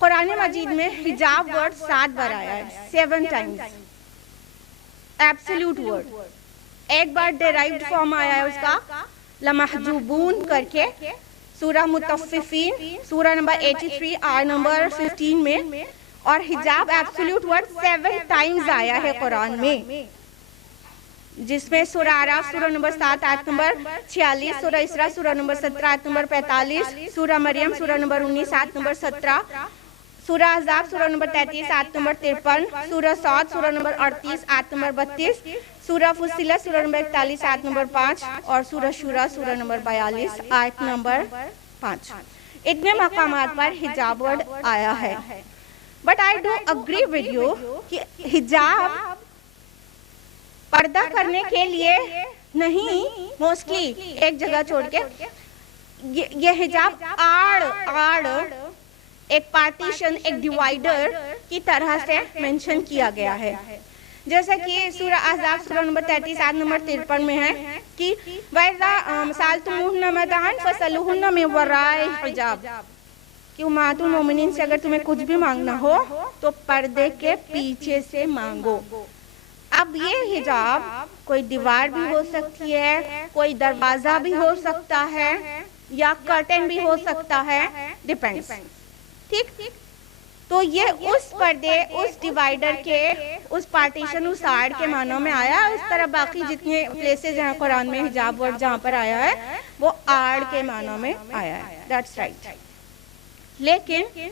कुरान मजीद में हिजाब वर्ड 7 बार आया है, 7 टाइम्स। एब्सोल्यूट वर्ड, एक बार डेराइव्ड फॉर्म आया है उसका लमहजूबून करके, सूरह मुतफ्फिफीन सूरह नंबर 83 आयत नंबर 15 में, और हिजाब एब्सोल्यूट वर्ड 7 टाइम्स आया है कुरान में, जिसमें सूरह आराफ सूरह नंबर 7 आयत नंबर 46, सूरह इसरा सूरह नंबर 17 आयत नंबर 45, सूरह मरियम सूरह नंबर 19 आयत नंबर 17, सूरह अहज़ाब सूरह नंबर 33 आयत नंबर 53, सूरह सौद सूरह नंबर 38 आयत नंबर 32, सूरह फुस्सिलत सूरह नंबर 41 आयत नंबर 5, और सूरह शूरा सूरह नंबर 42 आयत नंबर 5। इतने मकामात पर हिजाब वर्ड आया है। But I do agree with you कि हिजाब पर्दा करने के लिए नहीं, मोस्टली एक जगह छोड़ के ये हिजाब आड़ एक पार्टीशन, एक डिवाइडर की तरह से मेंशन किया गया है। जैसा कि सूरह अहज़ाब सूरह नंबर 33 आयत नंबर 53 में है कि वैज़ा सालतुमुहुन्ना मताअन फसलूहुन्ना मिन वराए हिजाब, कि उम्महातुल मोमिनीन से अगर तुम्हें कुछ भी मांगना हो तो पर्दे के पीछे से मांगो। अब ये हिजाब कोई दीवार भी हो सकती है, कोई दरवाजा भी हो सकता है, या कर्टन भी हो सकता है, डिपेंड्स। ठीक, तो ये उस पर्दे, उस डिवाइडर के, उस पार्टीशन, उस आड़ के मानों में आया। इस तरह बाकी जितने प्लेसेस हैं कुरान में हिजाब वर्ड जहाँ पर आया है वो आड़ के मानों में आया है। That's right. लेकिन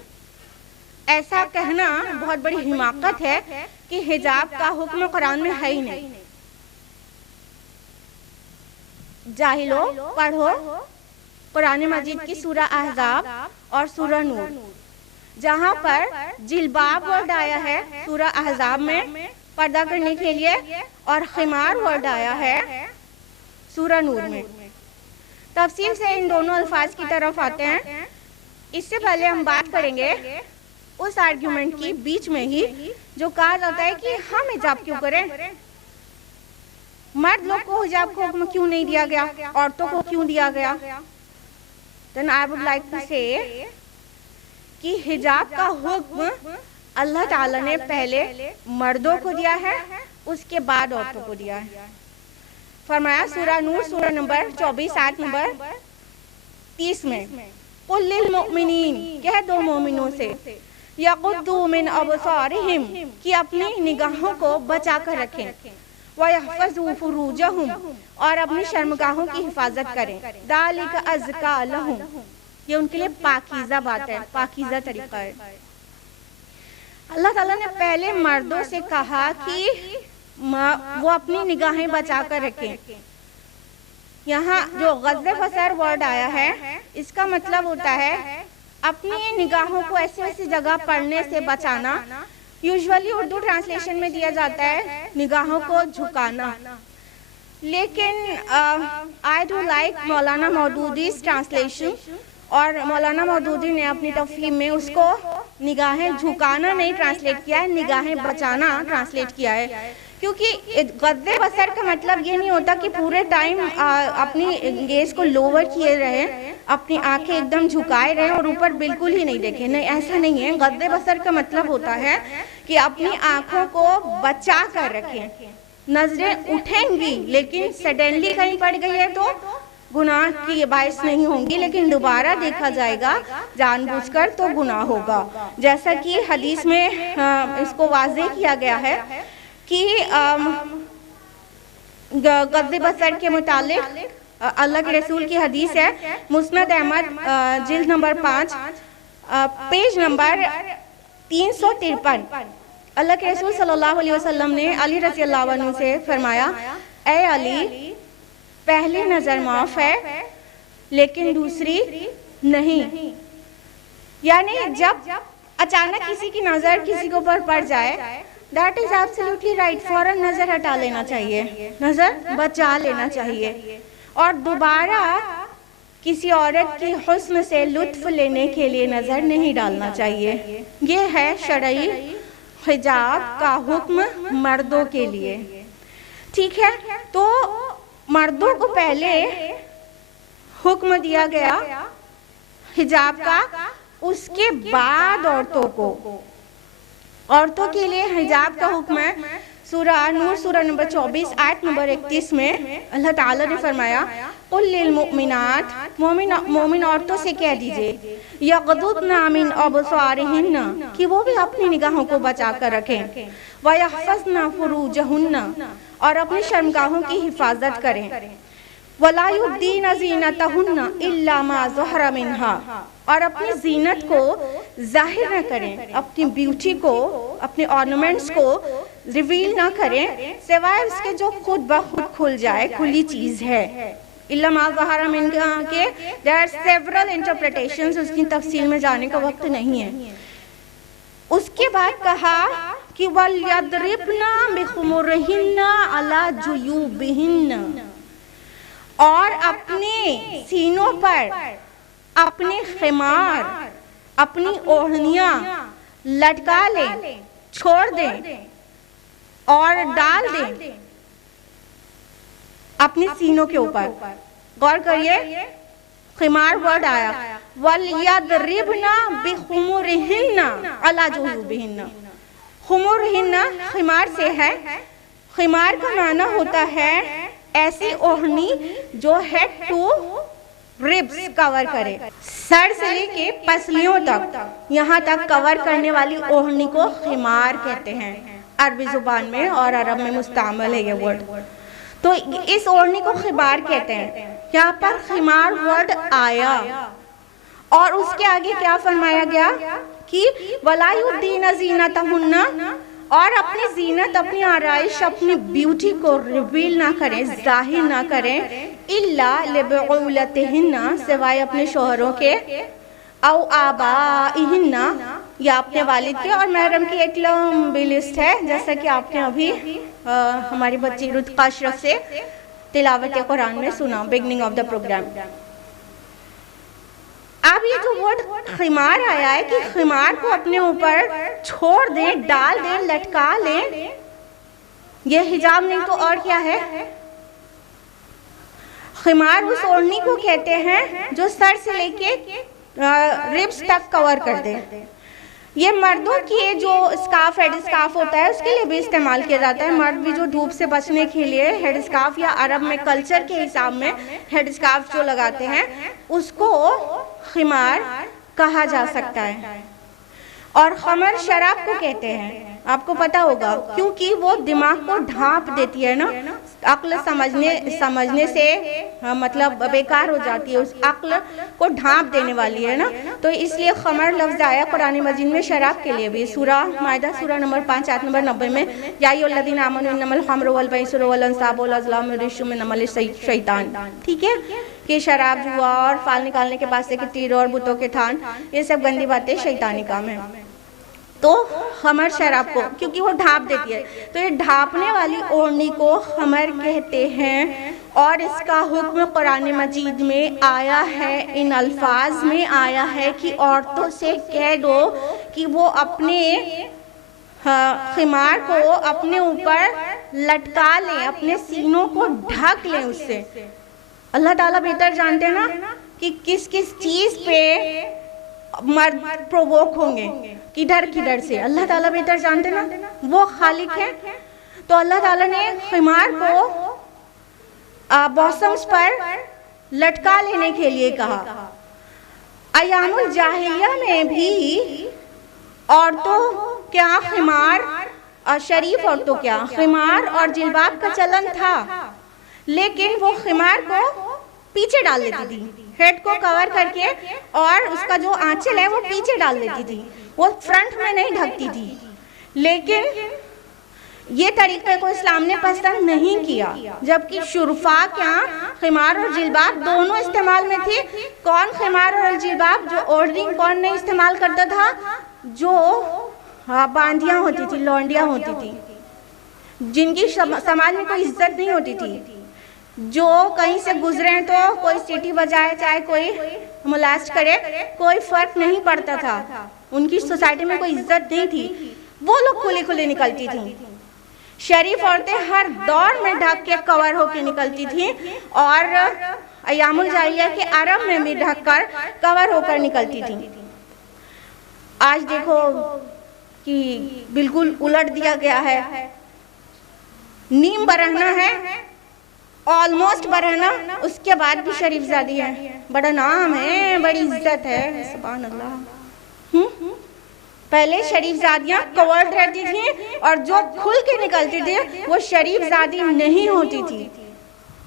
ऐसा कहना बहुत बड़ी हिमाकत है कि हिजाब का हुक्म कुरान में है ही नहीं। जाहिलो, पढ़ो कुरान मजीद की सूरह अहज़ाब और सूरह नूर, जहाँ पर जिलबाब वर्ड आया है सूरह अहज़ाब में पर्दा करने के लिए, और खिमार वर्ड आया है सूरह नूर में। तफसील से इन दोनों अल्फाज की तरफ आते हैं। इससे पहले हम बात करेंगे उस आर्ग्यूमेंट की बीच में ही जो कहा जाता है कि हम हिजाब क्यों करें, मर्द लोग को हिजाब को हुक्म क्यों नहीं दिया गया, औरतों को क्यों दिया गया। Then I would like to say कि हिजाब का हुक्म अल्लाह ताला ने पहले मर्दों को दिया है, उसके बाद औरतों को दिया है। फरमाया सूरह नूर सूरह नंबर 24 आयत नंबर 30 में, कुल लिल मुमिनीन, कह दो मोमिनों से, यग़ुद्दू मिन अबसारिहिम, कि अपनी निगाहों को बचा कर रखें, व यहफ़ज़ू फ़ुरूजहुम, और अपनी शर्मगाहों की हिफाजत करें, ज़ालिका अज़का लहुम, ये उनके लिए पाकीज़ा बात है, पाकीज़ा तरीका है। अल्लाह ताला ने पहले मर्दों से कहा कि वो अपनी निगाहें बचा कर रखें। यहाँ जो गज़्ज़े बसर वर्ड आया है इसका मतलब होता है अपनी निगाहों को ऐसी ऐसी जगह पढ़ने से बचाना। यूजुअली उर्दू ट्रांसलेशन में दिया जाता है निगाहों को झुकाना, लेकिन I do like Maulana मौदूदी's translation, और मौलाना मौदूदी ने अपनी तफहीम में उसको निगाहें झुकाना नहीं ट्रांसलेट किया है, निगाहें बचाना ट्रांसलेट किया है। क्योंकि गद्दे बसर का मतलब ये नहीं होता कि पूरे टाइम अपनी गेज को लोअर किए रहे, अपनी आंखें एकदम झुकाए रहे और ऊपर बिल्कुल ही नहीं देखें, नहीं, ऐसा नहीं है। गद्दे बसर का मतलब होता है कि अपनी आंखों को बचा कर रखें। नजरें उठेंगी लेकिन सडनली कहीं पड़ गई है तो गुनाह की बाइस नहीं होंगी, लेकिन दोबारा देखा जाएगा जानबूझकर तो गुनाह होगा। जैसा कि हदीस में इसको वाज़ेह किया गया है कि गद्दे बसर के मुतालिक अल्लाह के रसूल की हदीस है, मुस्नद अहमद जिल्द नंबर 5 पेज नंबर 353। अल्लाह के रसूल सल्लल्लाहु अलैहि वसल्लम ने अली रज़ी अल्लाह अन्हु से फरमाया, ए अली, पहली नज़र माफ़ है लेकिन दूसरी नहीं। यानी जब अचानक किसी की नज़र किसी के ऊपर पड़ जाए, दैट इज एब्सोल्युटली राइट, फौरन नज़र हटा लेना चाहिए, नज़र बचा लेना चाहिए और दोबारा किसी औरत की हुस्न से लुत्फ लेने के लिए नज़र नहीं डालना चाहिए। ये है शरई हिजाब का हुक्म मर्दों के लिए। ठीक है, तो मर्दों को पहले हुक्म दिया गया हिजाब का, उसके बाद औरतों के लिए हिजाब का हुक्म है। सूरा नूर सूरा नंबर 24 आयत नंबर 31 में अल्लाह ताला ने फरमाया, कुल लिल मुमिनात, मोमिन औरतों से कह दीजिए, यग़दुदना मिन अबसारिहिन्ना, कि वो भी अपनी निगाहों को बचा कर रखें, व यहफ़ज़ना फ़ुरूजहुन्ना, और अपनी शर्मगाहों की हिफाजत करें, वला युब्दीना ज़ीनतहुन्ना इल्ला मा ज़हरा मिन्हा, और अपनी जीनत को जाहिर न करें, अपनी ब्यूटी को, अपने ऑर्नामेंट्स को रिवील ना करें सिवाय उसके जो खुद ब खुद खुल जाए, खुली चीज है। इल्ला मा ज़हरा मिन्हा के देयर आर सेवरल इंटरप्रिटेशंस, उसकी तफसील में जाने का वक्त नहीं है। उसके बाद कहा कि वल यदरिबना बिखुमुरिहिन्ना अला जुयूबिहिन्ना, और अपने सीनों पर अपने खिमार, अपनी ओढ़नियां लटका लें, छोड़ दें और डाल दें अपने सीनों के ऊपर। गौर करिए, खिमार वर्ड आया, वल यदरिबना बिखुमुरिहिन्ना अला जुयूबिहिन्ना। खुमुरिहिन्ना खिमार से है। खिमार का माना होता है ऐसी ओढ़नी जो हेड टू रिब्स कवर करे, सर से लेके पसलियों तक, यहाँ तक कवर करने वाली ओढ़नी को खिमार कहते हैं अरबी जुबान में, और अरब में मुस्तामल है ये वर्ड। तो इस ओढ़नी को खिमार कहते हैं। यहाँ पर खिमार वर्ड आया और उसके आगे क्या फरमाया गया कि वला युद्दीना ज़ीनतहुन्ना, और अपनी जीनत, अपनी आराइश, अपनी ब्यूटी को रिवील ना करें, जाहिर ना करें, इल्ला लिबुलतिहिन्ना, सिवाय अपने शोहरों के, औ आबाइहिन्ना, या अपने वालिद के। और महरम की एक लंबी लिस्ट है, जैसा कि आपने अभी हमारी बच्ची रुतका अशरफ से तिलावत कुरान में सुना, बिगनिंग ऑफ द प्रोग्राम। अब ये जो वर्ड खिमार आया है कि खिमार को अपने ऊपर छोड़ दें, डाल दें, लटका लें, ये हिजाब नहीं तो और क्या है? खिमार उस ओढ़नी को कहते हैं जो सर से लेके रिब्स तक कवर कर दे। ये मर्दों की जो स्कार्फ, हेड स्कार्फ होता है, उसके लिए भी इस्तेमाल किया जाता है। मर्द भी जो धूप से बचने के लिए हेड स्कार्फ, या अरब में कल्चर के हिसाब में हेड स्कार्फ जो लगाते हैं, उसको खिमार कहा जा सकता है। और खमर शराब को कहते हैं, आपको पता होगा, क्योंकि वो दिमाग को ढांप देती है ना, अक्ल समझने से मतलब बेकार हो जाती है, उस अक्ल को ढांप देने वाली है ना, तो इसलिए खमर लफ्ज आया कुरान मजीद में शराब के लिए भी। सूरा मायदा सूरा नंबर 5 आयत नंबर 90 में, या अय्युहल्लज़ीना आमनू इन्नमल खम्रु वल मैसिरु वल अंसाबु वल अज़लामु रिज्सुम मिन अमलि शैतान। ठीक है, कि शराब, जुआ और फाल निकालने के पास से कि तीर और बुतों के थान, ये सब गंदी बातें शैतानी काम है। तो खमर शराब को, क्योंकि वो ढांप देती है, तो ये ढांपने वाली ओढ़नी को खमर कहते हैं। और इसका हुक्म कुरान मजीद में आया है, इन अल्फाज में आया है कि औरतों से कह दो कि वो अपने खिमार को अपने ऊपर लटका लें, अपने सीनों को ढक लें उससे। अल्लाह ताला बेहतर जानते हैं ना कि किस किस चीज पे मर्द प्रोवोक होंगे, किधर किधर से, अल्लाह ताला बेहतर जानते ना, वो खालिक है। तो अल्लाह ताला ने खिमार को बॉसम्स पर लटका लेने के लिए कहा। अयामुल जाहिलिया में भी औरतों क्या खिमार, शरीफ औरतों क्या खिमार और जिलबाब का चलन था, लेकिन वो खिमार को पीछे डाल लेती थी, हेड को कवर करके, और उसका जो आंचल है वो पीछे डाल देती थी, वो फ्रंट में नहीं ढकती थी। लेकिन ये तरीके को इस्लाम ने पसंद नहीं किया, जबकि शुरफा क्या खिमार और जिलबाब दोनों इस्तेमाल में थे। कौन खिमार और जिलबाब, जो ओढ़नी कौन नहीं इस्तेमाल करता था? जो बांदियाँ होती थी, लौंडियाँ होती थी, जिनकी समाज में कोई इज्जत नहीं होती थी, जो कहीं से गुजरे तो कोई सीटी बजाए चाहे कोई मोलास्ट करे कोई फर्क नहीं पड़ता था, उनकी सोसाइटी में कोई इज्जत नहीं थी, वो लोग खुले खुले निकलती थी। शरीफ औरतें हर दौर में ढक के कवर होके निकलती थी और अयामुल जाहिलिया के अरब में भी ढक कर कवर होकर निकलती थी। आज देखो कि बिल्कुल उलट दिया गया है। नीम बरहना है, ऑलमोस्ट बरहना, उसके बाद भी शरीफजादी है, बड़ा नाम है, बड़ी इज्जत है, सुभान अल्लाह। पहले शरीफजादियाँ कवर्ड रहती थी और जो खुल के निकलती थी वो शरीफजादी नहीं होती थी,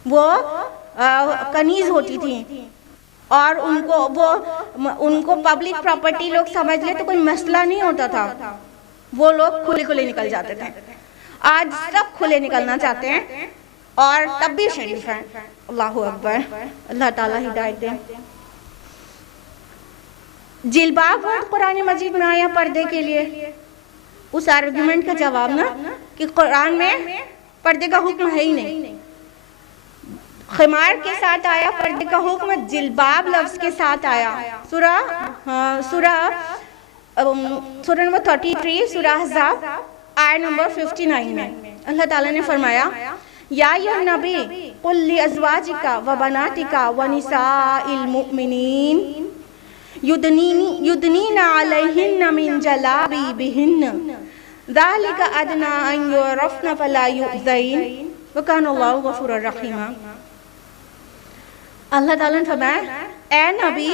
वो कनीज होती थी और उनको पब्लिक प्रॉपर्टी लोग समझ ले तो कोई मसला नहीं होता था, वो लोग खुले खुले निकल जाते थे। आज सब खुले निकलना चाहते हैं और तब भी शरीफ हैं। अल्लाह अकबर, अल्लाह ताला हिदायत दे। जिल्बाब वर्ड कुरान मजीद में आया पर्दे के लिए, उस आर्गुमेंट का जवाब ना कि कुरान में पर्दे का हुक्म है ही नहीं, खिमार के साथ आया पर्दे का हुक्म, जिल्बाब लफ्ज के साथ आया। सूरह नंबर 33 सूरह अहज़ाब आयत नंबर 59 में अल्लाह ताला ने फरमाया, या नबी कुल लि अज़वाजिका व बनातिका व निसाइल मुमिनीन युदनीना अलैहिन्ना मिन जलाबिबिहिन्ना ज़ालिका अदना अन युरफ़ना फला युज़ैन व काना अल्लाहु गफ़ूरर रहीमा। अल्लाह ताला ने फरमाया, ए नबी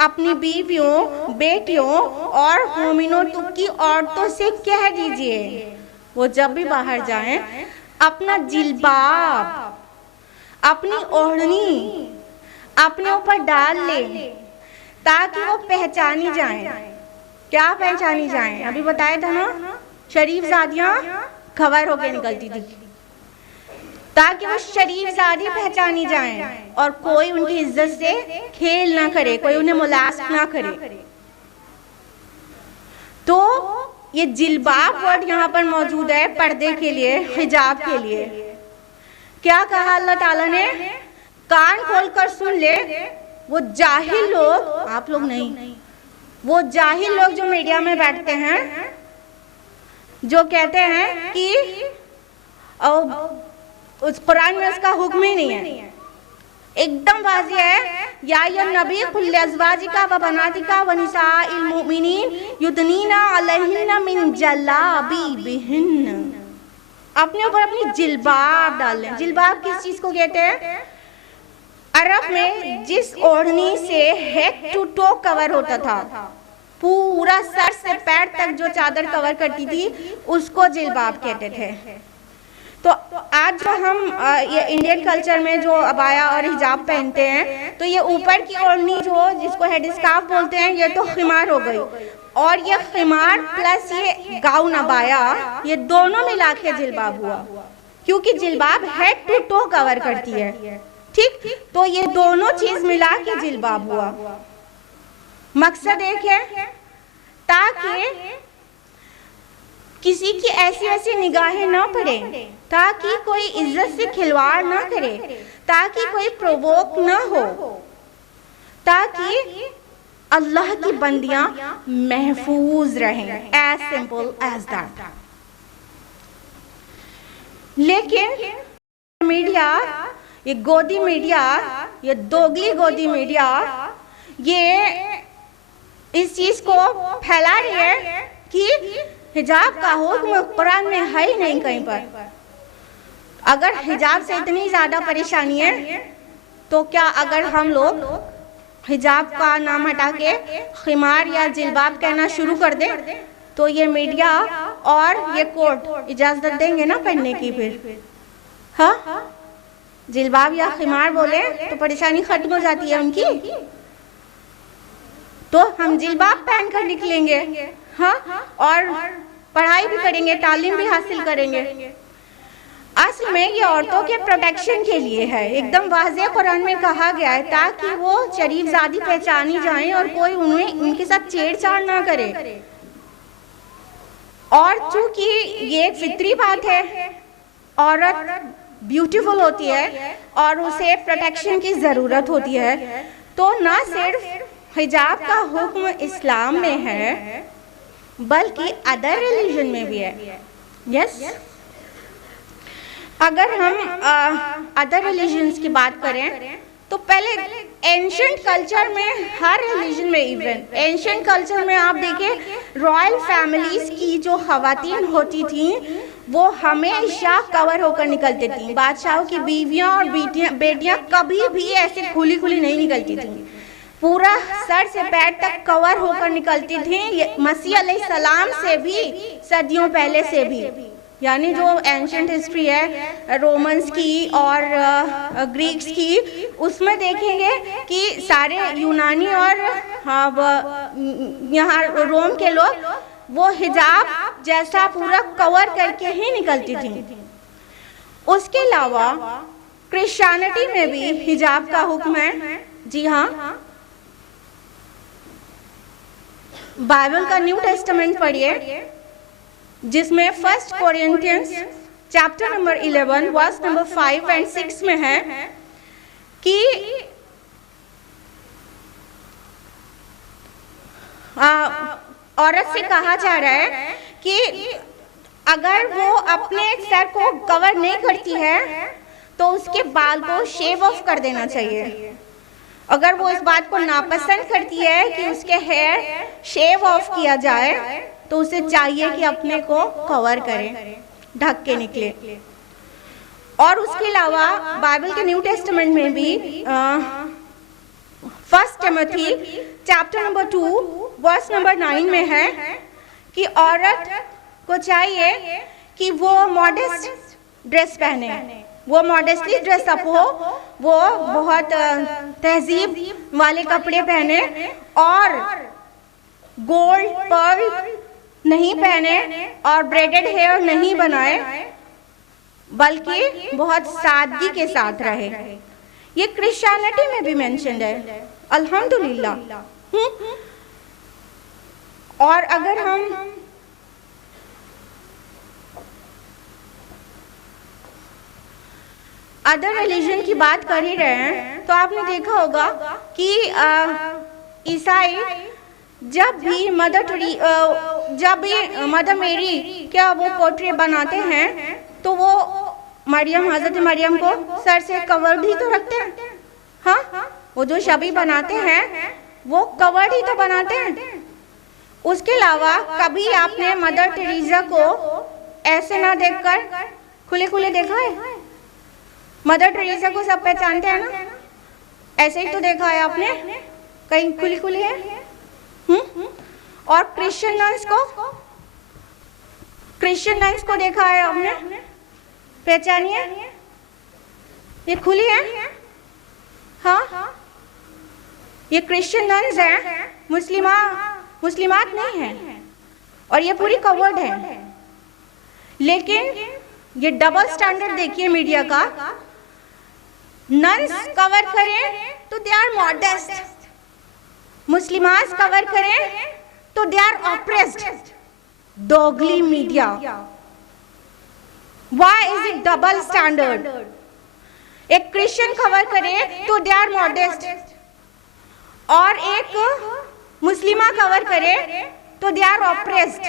अपनी बीवियों, बेटियों और मोमिनों की औरतों से कह दीजिए वो जब भी बाहर जाएं अपना जिल्बाब, अपनी ओढ़नी अपने ऊपर डाल ले ताकि वो पहचानी जाएं। क्या पहचानी जाएं? अभी बताया था ना, शरीफजादियाँ खबर होके निकलती थी ताकि वो शरीफजादी पहचानी जाएं और कोई उनकी इज्जत से खेल ना करे, कोई उन्हें मुलास्क ना करे। तो ये जिल्बाब वर्ड यहाँ पर मौजूद है पर्दे के लिए, हिजाब के लिए। क्या कहा अल्लाह ताला ने? कान खोलकर सुन ले, वो जाहिल लोग, आप लोग नहीं, वो जाहिल लोग जो मीडिया में बैठते हैं, जो कहते हैं कि उस कुरान में उसका हुक्म ही नहीं है। एकदम वाज़िह है, या नबी कुल अज़वाजिका व बनातिका व निसाइल मुमिनीन युदनीना अलैहिन्ना मिन जलाबिबिहिन्ना, अपने ऊपर अपनी जिल्बाब डाल लें। जिल्बाब किस चीज को कहते हैं? अरब में जिस ओढ़नी से हेड टू टो कवर होता था, पूरा सर से पैर तक जो चादर कवर करती थी उसको जिल्बाब कहते थे। तो आज जो हम ये इंडियन कल्चर में जो अबाया और हिजाब पहनते हैं, तो ये ऊपर की ओढ़नी जो जिसको हेड स्कार्फ बोलते हैं, ये तो खिमार हो गई, और ये खिमार प्लस ये गाउन अबाया, ये दोनों मिला के जिल्बाब हुआ, क्योंकि जिल्बाब हेड टू टो कवर करती है। ठीक, तो ये दोनों चीज मिला के जिल्बाब हुआ। मकसद एक है ताकि किसी की ऐसी ऐसी निगाहें ना पड़े, ताकि कोई इज्जत से खिलवाड़ ना करे, ताकि कोई प्रोवोक ना हो, ताकि अल्लाह की बंदियां महफूज रहें। As simple as that. लेकिन मीडिया, ये गोदी मीडिया, ये दोगली गोदी मीडिया, ये इस चीज को फैला रही है कि हिजाब का हुक्म कुरान में है ही नहीं कहीं पर। अगर हिजाब से इतनी ज्यादा परेशानी है तो क्या अगर हम लोग हिजाब का नाम हटा के खिमार या जिल्बाब कहना शुरू कर दे तो ये मीडिया और ये कोर्ट इजाजत देंगे ना पहनने की? फिर हाँ, जिल्बाब या खिमार बोले तो परेशानी खत्म हो जाती है उनकी, तो हम जिल्बाब पहन कर निकलेंगे, हाँ, और पढ़ाई भी करेंगे, तालीम भी हासिल करेंगे। असल में ये औरतों के प्रोटेक्शन के लिए है, एकदम वाज़ेह कुरान में कहा गया है, ताकि वो शरीफजादी पहचानी जाएं और कोई उन्हें उनके साथ छेड़छाड़ ना करे। और चूंकि ये एक फितरी बात है, औरत ब्यूटीफुल होती है और उसे प्रोटेक्शन की ज़रूरत होती है, तो ना सिर्फ हिजाब का हुक्म इस्लाम में है बल्कि अदर रिलीजन में भी है। यस, अगर हम अदर रिलीजन्स की बात करें तो पहले एंशिएंट कल्चर में, हर रिलीजन में, इवन एंशिएंट कल्चर में आप देखिए रॉयल फैमिलीज की जो खवातीन होती थीं वो हमेशा कवर होकर निकलती थीं। बादशाहों की बीवियां और बेटियां कभी भी ऐसे खुली खुली नहीं निकलती थीं, पूरा सर से पैर तक कवर होकर निकलती थीं। मसीह अलैहिस्सलाम से भी सदियों पहले से भी, यानी जो एंशिएंट हिस्ट्री है रोमन्स की और ग्रीक्स की, उसमें देखेंगे कि सारे यूनानी और यहाँ रोम के लोग वो हिजाब जैसा पूरा कवर करके ही निकलती थी। उसके अलावा क्रिश्चियनिटी में भी हिजाब का हुक्म है। जी हाँ, बाइबल का न्यू टेस्टामेंट पढ़िए जिसमें 1 Corinthians chapter number 11 verse number 5 और 6 में है कि औरत से कहा जा रहा है कि अगर वो अपने सर को कवर नहीं करती है तो उसके बाल को शेव ऑफ कर देना चाहिए। अगर वो इस बात को नापसंद करती है कि उसके हेयर शेव ऑफ किया जाए तो उसे चाहिए कि अपने को कवर करे, ढक के निकले। और उसके अलावा बाइबल के न्यू टेस्टामेंट में भी 1 Timothy chapter number 2 verse number 9 में है कि औरत को चाहिए कि वो मॉडेस्ट ड्रेस पहने, वो मॉडेस्टली ड्रेस अप हो, वो बहुत तहजीब वाले कपड़े पहने और गोल्ड पर्ल नहीं पहने और ब्रेडेड हेयर नहीं बनाए, बल्कि बहुत सादगी के साथ रहे। ये क्रिश्चियनिटी में भी मेंशन्ड है, अल्हम्दुलिल्लाह। और अगर हम अदर रिलीजन की बात कर ही रहे हैं तो आपने देखा होगा कि ईसाई जब भी मदर मेरी क्या वो पोर्ट्रेट बनाते हैं तो वो हजरत मरियम को सर से कवर्ड ही तो रखते हैं। हाँ, वो जो शबी बनाते हैं वो कवर्ड ही तो बनाते हैं। उसके अलावा कभी आपने मदर टेरेसा को ऐसे ना देखकर खुले खुले देखा है? मदर टेरेसा को सब पहचानते हैं ना, ऐसे ही तो देखा है आपने, कहीं खुली खुली है। और क्रिश्चियन नन्स को देखा है आपने, पहचानिए, ये खुली है। हाँ, ये क्रिश्चियन नन्स हैं, मुस्लिमात नहीं है और ये पूरी कवर्ड है। लेकिन ये डबल स्टैंडर्ड देखिए मीडिया का, नन्स कवर करें तो दे आर मॉडेस्ट, मुस्लिमात कवर करें तो दे आर ऑप्रेस्ड। डॉगली media, why is it double standard? एक क्रिश्चियन कवर करे तो दे आर मॉडेस्ट और एक मुस्लिमा कवर करे तो दे आर ऑप्रेस्ड।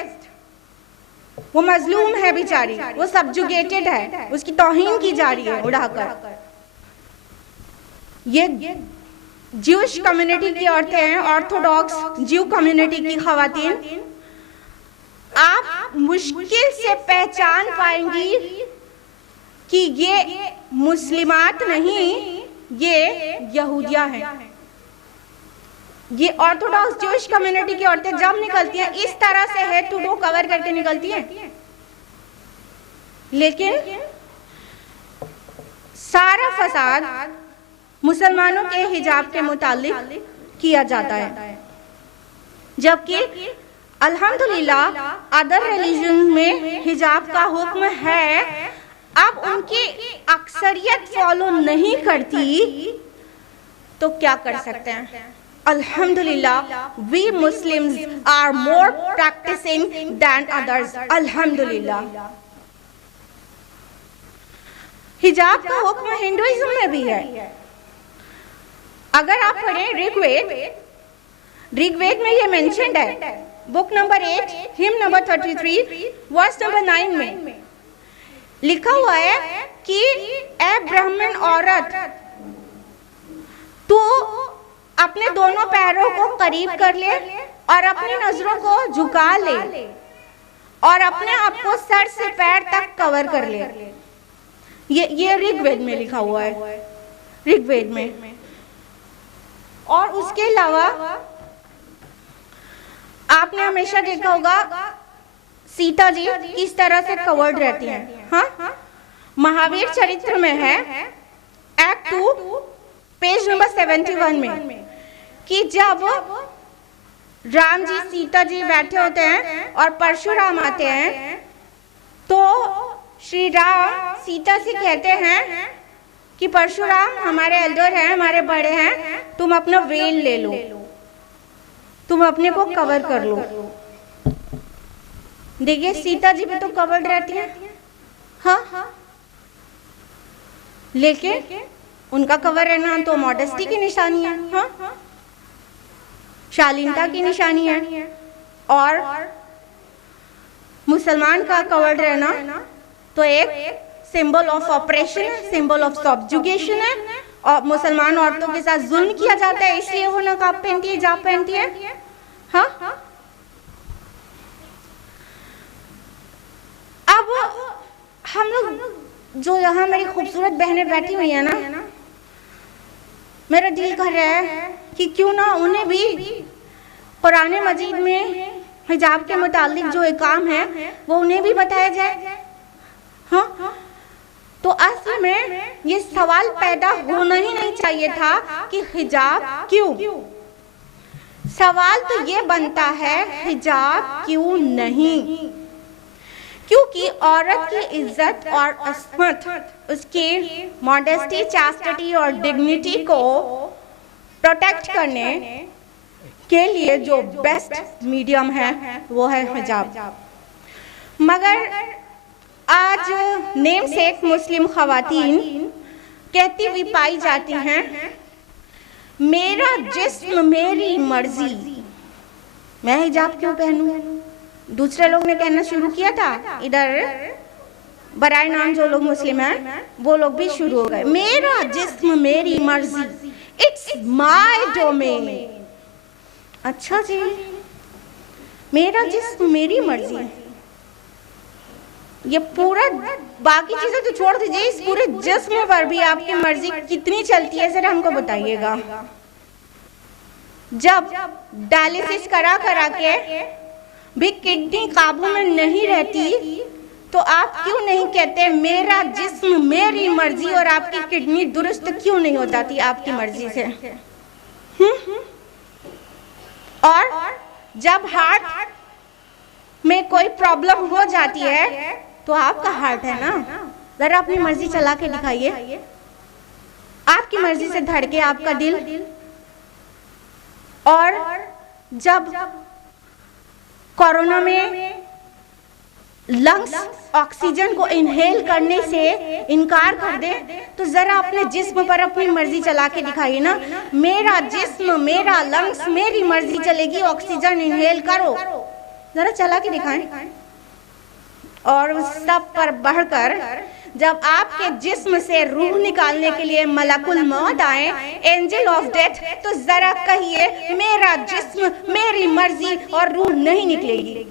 वो मजलूम है बेचारी, वो सब्जुगेटेड है, उसकी तौहीन की जा रही है उड़ाकर। ये ज्यूश कम्युनिटी की औरतें हैं, ऑर्थोडॉक्स ज्यू कम्युनिटी की खवातीन, आप मुश्किल से पहचान पाएंगी कि ये मुस्लिमात नहीं, ये यहूदिया हैं। ये ऑर्थोडॉक्स ज्यूश कम्युनिटी की औरतें जब निकलती हैं इस तरह से हेड टू टो कवर करके निकलती हैं, लेकिन सारा फसाद मुसलमानों के हिजाब के मुतालिक किया जाता है, जबकि अल्हम्दुलिल्लाह अदर रिलीजन में हिजाब का हुक्म है। अब उनकी अक्सरियत फॉलो नहीं करती तो क्या कर सकते हैं? Alhamdulillah, we Muslims are more practicing than others. Alhamdulillah. हिजाब का हुक्म हिंदुइज्म में भी है। अगर आप पढ़ें ऋग्वेद में ये मेंशन्ड है, book number 8, hymn number 33, verse number 9 में लिखा हुआ है कि ए ब्राह्मण औरत, तू अपने दोनों पैरों को करीब कर ले और अपनी नजरों को झुका ले और अपने आप को सर से पैर तक कवर कर ले। ये ऋग्वेद में लिखा हुआ है, ऋग्वेद में। और उसके अलावा आपने हमेशा देखा होगा सीता जी किस तरह से कवर्ड रहती हैं। हाँ, महावीर चरित्र में है, एक्ट 2 पेज नंबर 71 में, कि जब राम जी सीता जी बैठे होते हैं और परशुराम आते हैं, तो श्री राम सीता से कहते हैं कि परशुराम हमारे एल्डर हैं, हमारे बड़े हैं, तुम अपना वेल ले लो, तुम अपने को कवर कर लो। देखिए सीता जी भी तो कवर्ड रहती हैं। हाँ, लेकिन उनका कवर रहना तो मॉडेस्टी की निशानी है। हाँ, शालीनता की निशानी है। और मुसलमान का कवर्ड रहना तो एक सिंबल ऑफ ऑपरेशन है, सिंबल ऑफ सब्जुगेशन है, और मुसलमान औरतों के साथ जुल्म किया जाता है, इसलिए वो नकाब पहनती है, हिजाब पहनती है। हाँ, अब हम लोग जो यहाँ मेरी खूबसूरत बहनें बैठी हुई है ना, मेरा दिल कर रहा है कि क्यों ना उन्हें भी कुरान मजीद में हिजाब के मुतालिक जो काम है वो उन्हें भी बताया जाए। हाँ, तो असल में ये सवाल पैदा होना ही नहीं चाहिए था कि हिजाब क्यों। सवाल तो ये बनता है हिजाब क्यों नहीं, क्योंकि औरत की इज्जत और अस्मत, उसकी मॉडेस्टी, चास्टिटी और डिग्निटी को प्रोटेक्ट करने के लिए जो बेस्ट मीडियम है वो है हिजाब। मगर आज नेम सेक मुस्लिम खवातीन कहती हुई पाई जाती हैं, मेरा जिस्म मेरी मर्जी, मैं हिजाब क्यों पहनूं। दूसरे लोग ने कहना शुरू किया था, इधर बराए नाम जो लोग मुस्लिम हैं वो लोग भी शुरू हो गए, मेरा जिस्म मेरी मर्जी, इट्स माय डोमेन। अच्छा जी, मेरा जिस्म मेरी मर्जी, ये पूरा बाकी चीजें तो छोड़ दीजिए, इस पूरे जिस्म पर भी आपकी मर्जी कितनी चलती है जरा हमको बताइएगा। जब डायलिसिस करा के भी किडनी काबू में नहीं रहती, तो आप क्यों नहीं कहते मेरा जिस्म मेरी मर्जी, और आपकी किडनी दुरुस्त क्यों नहीं हो जाती आपकी मर्जी से। और जब हार्ट में कोई प्रॉब्लम हो जाती है, तो आपका हार्ट है ना, जरा अपनी मर्जी चला के दिखाइए, आपकी मर्जी से धड़के आपका दिल। और जब कोरोना में लंग्स ऑक्सीजन को इनहेल करने से इनकार कर दे, तो जरा अपने जिस्म पर अपनी मर्जी चला के दिखाइए ना, मेरा जिस्म मेरा लंग्स मेरी मर्जी चलेगी, ऑक्सीजन इनहेल करो, जरा चला के दिखाएं। और उस सब पर बढ़कर जब आपके जिस्म से रूह निकालने के लिए मलकुल मौत आए, एंजल ऑफ डेथ, तो जरा कहिए मेरा जिस्म मेरी मर्जी और रूह नहीं निकलेगी।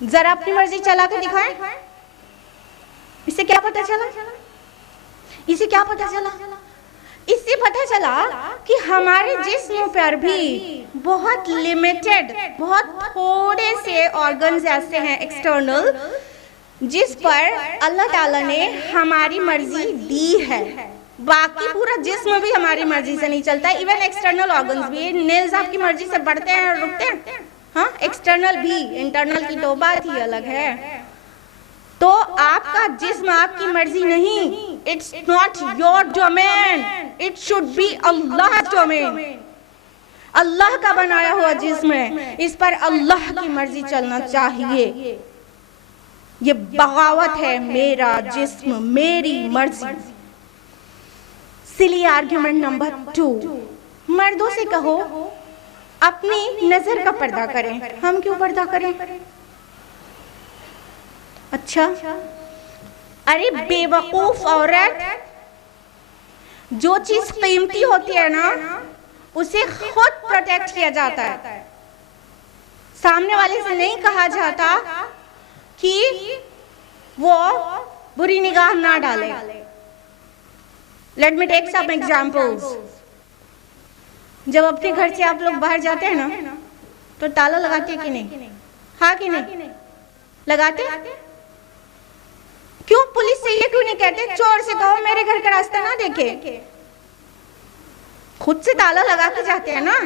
जरा अपनी मर्जी चला के दिखाएं। इससे क्या पता चला? इससे क्या पता चला? इससे पता चला कि हमारे जिस्म पर भी बहुत लिमिटेड, बहुत थोड़े से ऑर्गन्स ऐसे हैं एक्सटर्नल, जिस पर अल्लाह ताला ने हमारी मर्जी दी है। बाकी पूरा जिस्म भी हमारी मर्जी से नहीं चलता, इवन एक्सटर्नल ऑर्गन्स भी। नेल्स आपकी मर्जी से बढ़ते हैं और रुकते हैं, हाँ, एक्सटर्नल भी, इंटरनल की तो बात ही अलग है। तो आपका जिस्म आपकी मर्जी नहीं, it's not your domain, it should be Allah domain. Allah का बनाया हुआ जिस्म है, इस पर अल्लाह की मर्जी चलना चाहिए। ये बगावत है, मेरा जिस्म मेरी मर्जी। सिली आर्ग्यूमेंट नंबर 2, मर्दों से कहो अपनी नजर का पर्दा करें। हम क्यों पर्दा करें? अच्छा, अरे बेवकूफ औरत, जो चीज कीमती होती है ना उसे खुद प्रोटेक्ट किया जाता है। सामने वाले से नहीं कहा जाता कि वो बुरी निगाह ना डाले। Let me take some examples. जब अपने घर से आप लोग बाहर जाते हैं ना तो ताला लगाते हैं कि नहीं? हाँ कि नहीं लगाते? क्यों पुलिस से ये क्यों नहीं कहते चोर से कहो मेरे घर का रास्ता ना देखे? खुद से ताला लगा के जाते हैं ना।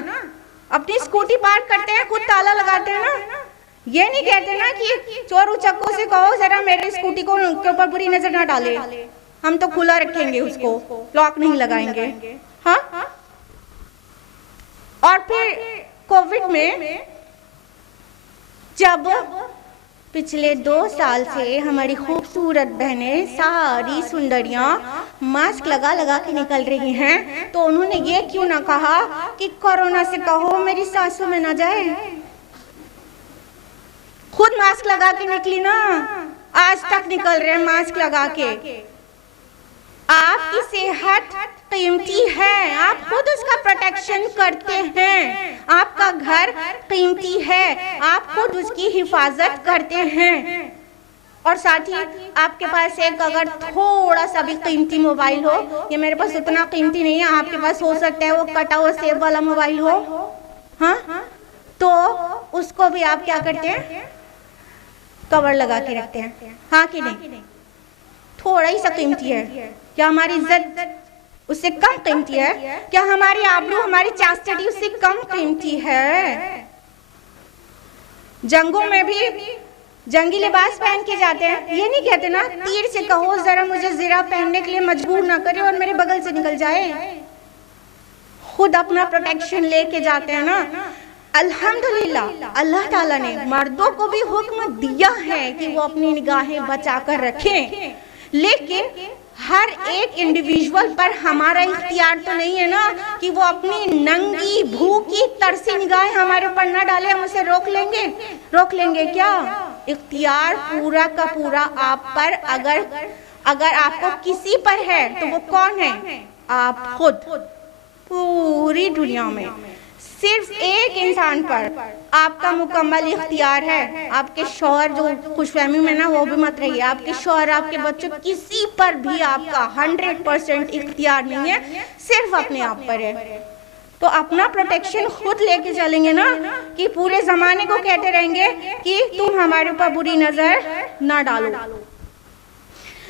अपनी स्कूटी पार्क करते हैं, खुद ताला लगाते हैं ना। ये नहीं कहते ना कि चोर उचक्कों से कहो जरा मेरे स्कूटी को उनके ऊपर बुरी नजर ना डाले, हम तो खुला रखेंगे, उसको लॉक नहीं लगाएंगे। हाँ, और फिर कोविड में जब पिछले 2 साल से हमारी खूबसूरत बहनें सारी सुंदरियां मास्क लगा लगा के निकल रही हैं, तो उन्होंने ये क्यों ना कहा कि कोरोना से कहो मेरी सांसों में ना जाए? खुद मास्क लगा के निकली ना, आज तक निकल रहे हैं मास्क लगा के। आपकी सेहत कीमती है, आप खुद उसका प्रोटेक्शन करते हैं। आपका घर कीमती है, आप खुद उसकी हिफाजत करते हैं। और साथ ही आपके पास एक अगर थोड़ा सा भी कीमती मोबाइल हो, ये मेरे पास उतना कीमती नहीं है, आपके पास हो सकता है वो कटा हुआ सेब वाला मोबाइल हो, हाँ, तो उसको भी आप क्या करते हैं? कवर लगा के रखते हैं। हाँ कि नहीं? थोड़ा ही सा कीमती है, क्या हमारी इज्जत उससे कम कीमती है? क्या हमारी आबरू, हमारी चास्टिटी उससे कम कीमती है? जंगों में भी जंगी लिबास पहन के जाते हैं, ये नहीं कहते ना तीर से कहो जरा मुझे ज़रा पहनने के लिए मजबूर ना करे और मेरे बगल से निकल जाए। खुद अपना प्रोटेक्शन लेके जाते हैं ना। अल्हम्दुलिल्लाह अल्लाह ताला ने मर्दों को भी हुक्म दिया है कि वो अपनी निगाहें बचा कर रखें, लेकिन हर एक इंडिविजुअल पर हमारा इख्तियार तो नहीं है ना कि वो अपनी नंगी भूखी तरसी निगाहें हमारे ऊपर ना डाले। हम उसे रोक लेंगे क्या? इख्तियार पूरा का पूरा आप पर अगर आपको किसी पर है तो वो कौन है? आप खुद। पूरी दुनिया में सिर्फ एक इंसान पर आपका मुकम्मल इख्तियार है। आपके शौहर जो खुशफहमी में ना वो भी मत रहिए, आपके शौहर, आपके बच्चों, किसी पर भी आपका 100% इख्तियार नहीं है, सिर्फ अपने आप पर है। तो अपना प्रोटेक्शन खुद लेके चलेंगे ना कि पूरे जमाने को कहते रहेंगे कि तुम हमारे ऊपर बुरी नजर ना डालो।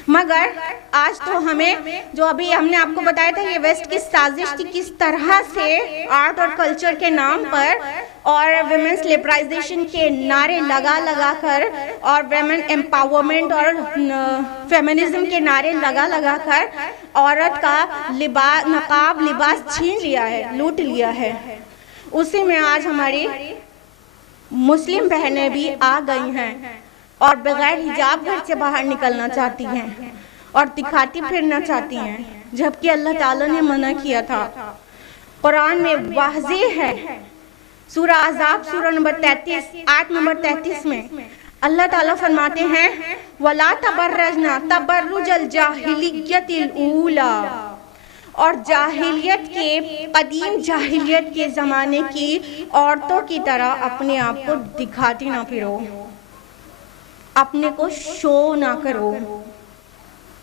मगर आज तो हमें, जो अभी हमने आपको बताया था ये वेस्ट की साजिश थी, किस तरह से आर्ट और कल्चर के नाम पर और विमेंस लिबरलाइजेशन के नारे लगा कर और विमेन एम्पावरमेंट और फेमिनिज्म के नारे लगा कर औरत का लिबास, नकाब लिबास छीन लिया है, लूट लिया है। उसी में आज हमारी मुस्लिम बहनें भी आ गई हैं और बगैर हिजाब घर से बाहर निकलना चाहती हैं और दिखाती फिरना चाहती हैं, जबकि अल्लाह ताला ने मना किया था। कुरान में वाज़े है, सूरा अज़ाब सूरा नंबर 33 आयत नंबर 33 में अल्लाह ताला फरमाते हैं वला तबर्रजना तबर्रुजल जाहिलियतिल ऊला, और जाहिलियत के कदीम जाहिलियत के ज़माने की औरतों की तरह अपने आप को दिखाती ना फिरो, अपने को शो ना करो,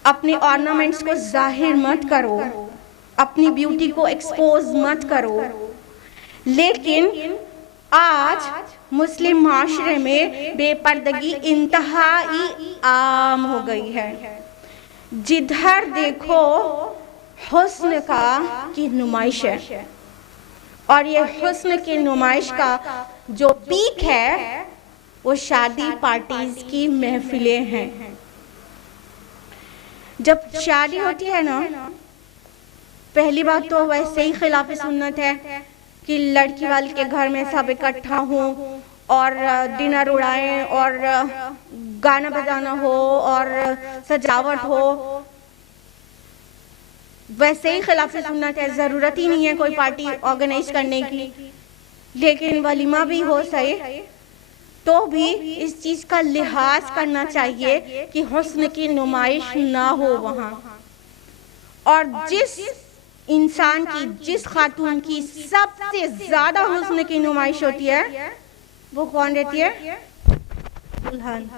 अपने ऑर्नामेंट्स को जाहिर मत करो, अपनी ब्यूटी को एक्सपोज मत करो। लेकिन आज मुस्लिम माशरे में बेपर्दगी इंतहाई आम हो गई है। जिधर देखो हुस्न का की नुमाइश है, और ये हुस्न की नुमाइश का जो पीक है वो शादी पार्टीज की महफिलें हैं। जब शादी होती है ना, पहली बात तो वैसे ही खिलाफ सुन्नत है कि लड़की वाले के घर में सब इकट्ठा हों और डिनर उड़ाएं और गाना बजाना हो और सजावट हो। वैसे ही खिलाफ सुन्नत है, ज़रूरत ही नहीं है कोई पार्टी ऑर्गेनाइज करने की, लेकिन वलीमा भी हो सही तो भी इस चीज़ का लिहाज करना चाहिए कि हुस्न की नुमाइश ना हो वहाँ। और जिस इंसान की, जिस खातून की सबसे ज़्यादा हुस्न की नुमाइश होती है वो कौन रहती है? दुल्हन।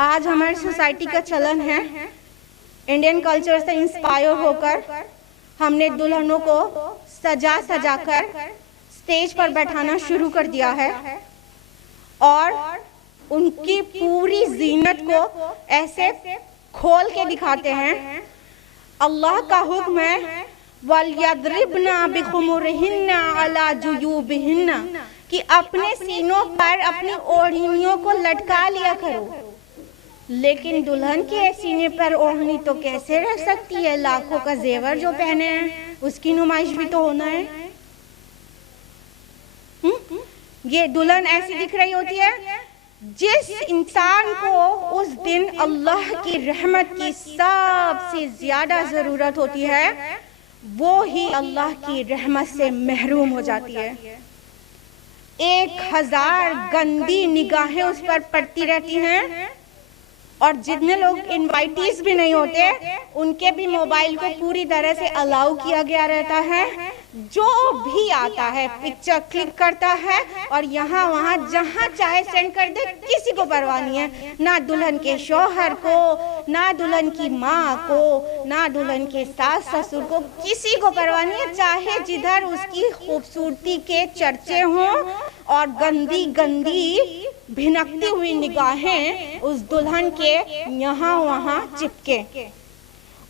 आज हमारी सोसाइटी का चलन है, इंडियन कल्चर से इंस्पायर होकर हमने दुल्हनों को सजा सजा कर स्टेज पर बैठाना शुरू कर दिया है और उनकी पूरी जीनत को ऐसे खोल के दिखाते हैं। अल्लाह का हुक्म है वलयद्रिबना बिखुमुरिहिन्ना अला जुयूबिहिन्ना, कि अपने सीनों पर अपनी ओढ़नियों को लटका लिया करो। लेकिन दुल्हन के सीने पर ओढ़नी तो कैसे रह सकती है? लाखों का जेवर जो पहने हैं उसकी नुमाइश भी तो होना है। ये दुल्हन ऐसी दिख रही होती है, जिस इंसान को उस दिन अल्लाह की रहमत की सबसे ज्यादा जरूरत होती है वो ही अल्लाह की रहमत से महरूम हो जाती है। 1000 गंदी निगाहें उस पर पड़ती रहती हैं और जितने लोग इनवाइटीज भी नहीं होते उनके भी मोबाइल को पूरी तरह से अलाउ किया गया रहता है। जो भी आता है पिक्चर क्लिक करता है और यहाँ वहाँ जहाँ चाहे सेंड कर दे, किसी को परवाह नहीं है। ना दुल्हन के शौहर को, ना दुल्हन की माँ को, ना दुल्हन के सास ससुर को, किसी को परवाह नहीं है। चाहे जिधर उसकी खूबसूरती के चर्चे हों और गंदी गंदी भिनकती हुई निगाहें उस दुल्हन के यहाँ वहाँ चिपके।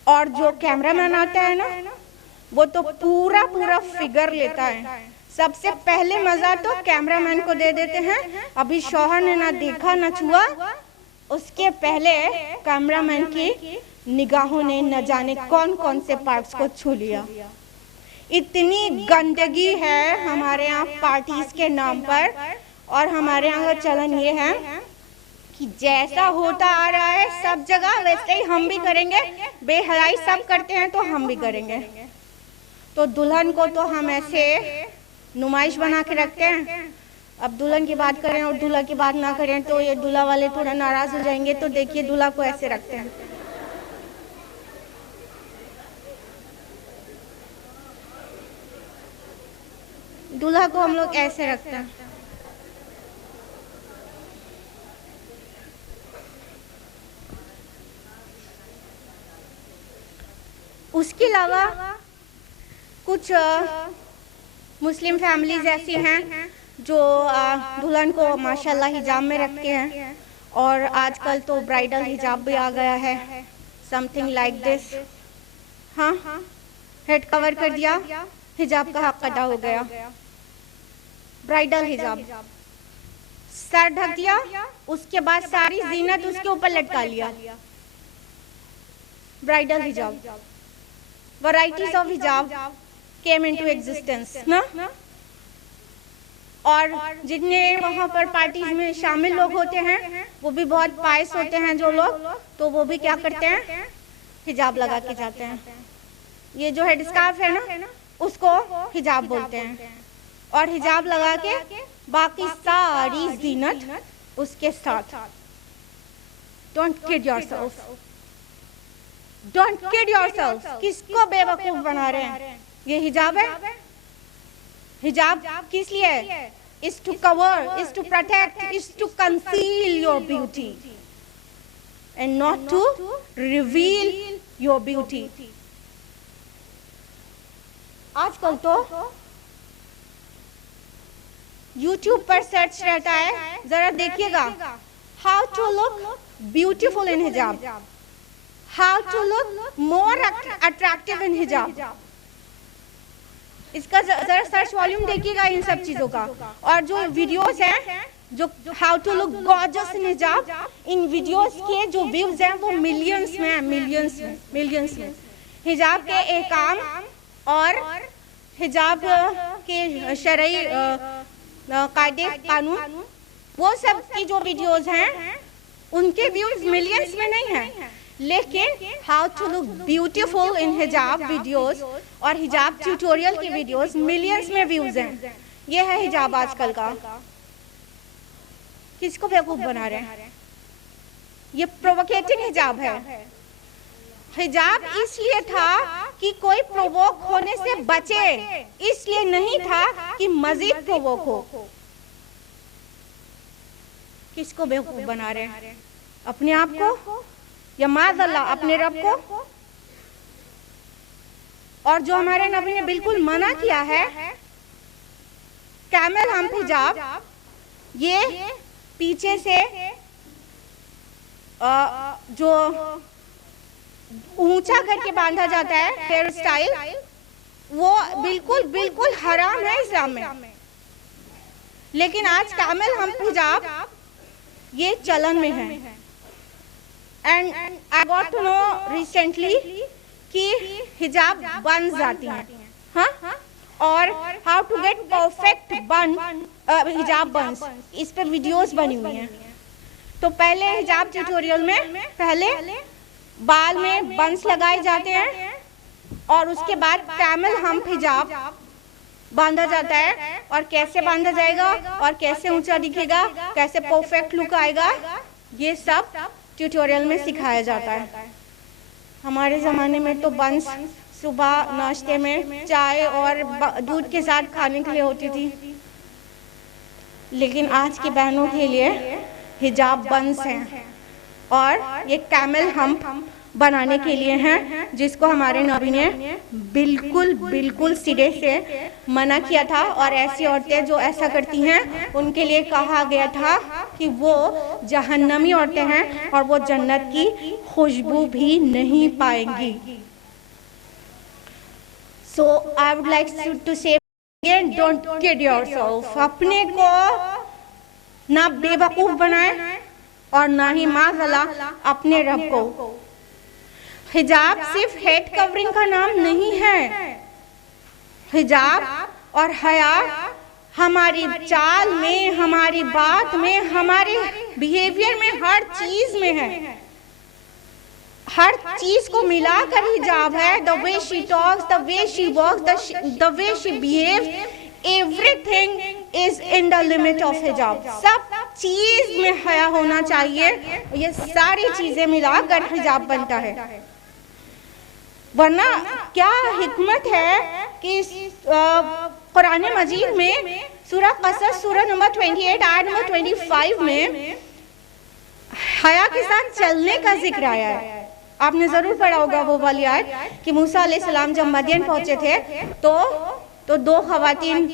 और जो कैमरामैन आता है ना वो तो पूरा पूरा फिगर लेता है। सबसे पहले मजा तो कैमरामैन को दे देते हैं। अभी शौहर ने ना देखा ना छुआ, उसके पहले कैमरामैन की निगाहों ने न जाने कौन कौन से पार्ट्स को छू लिया। इतनी गंदगी है हमारे यहाँ पार्टीज के नाम पर। और हमारे यहाँ का चलन ये है कि जैसा होता आ रहा है सब जगह वैसे ही हम भी करेंगे। बेहयाई सब करते हैं तो हम भी करेंगे। तो दुल्हन को तो हम ऐसे नुमाइश बना के रखते हैं। अब दुल्हन की बात करें और दूल्हा की बात ना करें तो ये दूल्हा वाले थोड़ा नाराज हो जाएंगे। तो देखिए दूल्हा को ऐसे रखते हैं। दूल्हा को हम लोग ऐसे रखते हैं। उसके अलावा कुछ मुस्लिम फैमिलीज ऐसी हैं जो दुल्हन को माशाल्लाह हिजाब में रखते हैं। और आजकल तो ब्राइडल हिजाब भी आ गया है, समथिंग लाइक दिस। हाँ, हेड कवर कर दिया, हिजाब का हक अदा हो गया। ब्राइडल हिजाब, सर ढक दिया, उसके बाद सारी जीनत उसके ऊपर लटका लिया। ब्राइडल हिजाब। वैरायटीज ऑफ हिजाब केम इनटू एग्जिस्टेंस ना। और जितने वहाँ पर पार्टीज में शामिल लोग होते हैं वो भी बहुत पायस होते हैं जो लोग, तो वो भी क्या करते हैं, हिजाब लगा के जाते हैं। ये जो हेड स्कार्फ है ना उसको हिजाब बोलते हैं। और हिजाब लगा के बाकी सारी जीनत उसके साथ। Don't kid yourself, don't kid yourself. किसको बेवकूफ बना रहे हैं? ये हिजाब है। हिजाब किस लिए है? is to cover, is to protect, is to conceal your beauty and not to reveal your beauty. आजकल तो YouTube पर सर्च रहता है, जरा देखिएगा, how to look beautiful in hijab, how to look more attractive in hijab. इसका जरा search volume देखिएगा इन सब चीजों का। और जो वीडियोस हैं जो how to look gorgeous in hijab, इन वीडियोस के जो व्यूज हैं वो मिलियंस में हैं, मिलियंस में। हिजाब के एहकाम और हिजाब के शरई कायदे कानून, वो सब की जो वीडियोस हैं उनके व्यूज मिलियंस में नहीं हैं, लेकिन how to look beautiful in hijab videos और हिजाब ट्यूटोरियल की वीडियोस मिलियंस में व्यूज हैं। ये है हिजाब आजकल का। किसको बेवकूफ बना रहे हैं? ये प्रोवोकेटिंग हिजाब है। हिजाब इसलिए था कि कोई प्रोवोक होने से बचे, इसलिए नहीं था कि मजीद प्रोवोक हो। किसको बेवकूफ बना रहे हैं? अपने आप को या माज़अल्लाह अपने रब को? और जो हमारे नबी ने बिल्कुल मना किया है, कैमल हम्प हिजाब, ये पीछे से जो ऊंचा करके बांधा जाता है हेयर स्टाइल, वो बिल्कुल बिल्कुल हराम है इस्लाम में। लेकिन आज कैमल हम्प हिजाब ये चलन में है। And I got to know recently कि हिजाब बन जाती हैं, हाँ, और हाउ टू गेट परफेक्ट बन हिजाब बन्स, इस पर वीडियोस बनी हुई हैं। तो पहले हिजाब ट्यूटोरियल में पहले बाल में बंस लगाए जाते हैं और उसके बाद कैमल हम्प हिजाब बांधा जाता है। और कैसे बांधा जाएगा और कैसे ऊंचा दिखेगा, कैसे परफेक्ट लुक आएगा, ये सब ट्यूटोरियल में सिखाया जाता है। हमारे ज़माने में तो बंस सुबह नाश्ते में चाय और दूध के साथ खाने के लिए होती थी, लेकिन आज की बहनों के लिए हिजाब बंस हैं और ये कैमल हम्प बनाने के लिए हैं, जिसको हमारे नबी ने बिल्कुल बिल्कुल सिरे से मना किया था। और ऐसी औरतें जो ऐसा करती हैं उनके लिए कहा गया था कि वो जहन्नमी औरतें हैं और वो जन्नत की खुशबू भी नहीं पाएंगी। So I would like to say again, don't kid yourself. अपने को ना बेवकूफ बनाए और ना ही माज़अल्लाह अपने रब को। हिजाब सिर्फ हेड कवरिंग का नाम नहीं है। हिजाब और हया हमारी चाल में, हमारी बात में, हमारे बिहेवियर में, हर चीज में है। हर चीज को मिलाकर हिजाब है। The way she talks, the way she walks, the way she behaves, everything is in the limit of hijab. सब चीज में हया होना चाहिए। ये सारी चीजें मिलाकर हिजाब बनता है। वरना क्या हिकमत है कि कुरान मजीद में सूरह क़सस सूरह नंबर 28 आयत नंबर 25 में हया के साथ चलने का जिक्र आया है। आपने जरूर पढ़ा होगा वो वाली आयत कि मूसा अलैहिस्सलाम जब मदियन पहुंचे थे तो दो खवातीन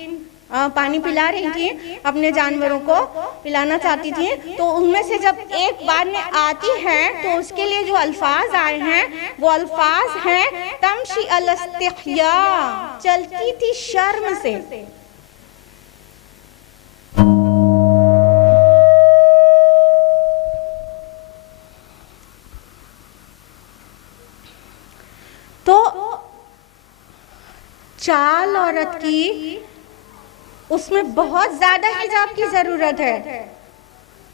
पानी पिला रही थी, अपने जानवरों को पिलाना चाहती थी। तो उनमें से जब एक बाद में आती है तो उसके लिए जो अल्फाज आए हैं वो अल्फाज हैं तमशी अल-इस्तिहया, चलती थी शर्म से। तो चाल औरत की उसमें बहुत ज्यादा हिजाब की जरूरत है।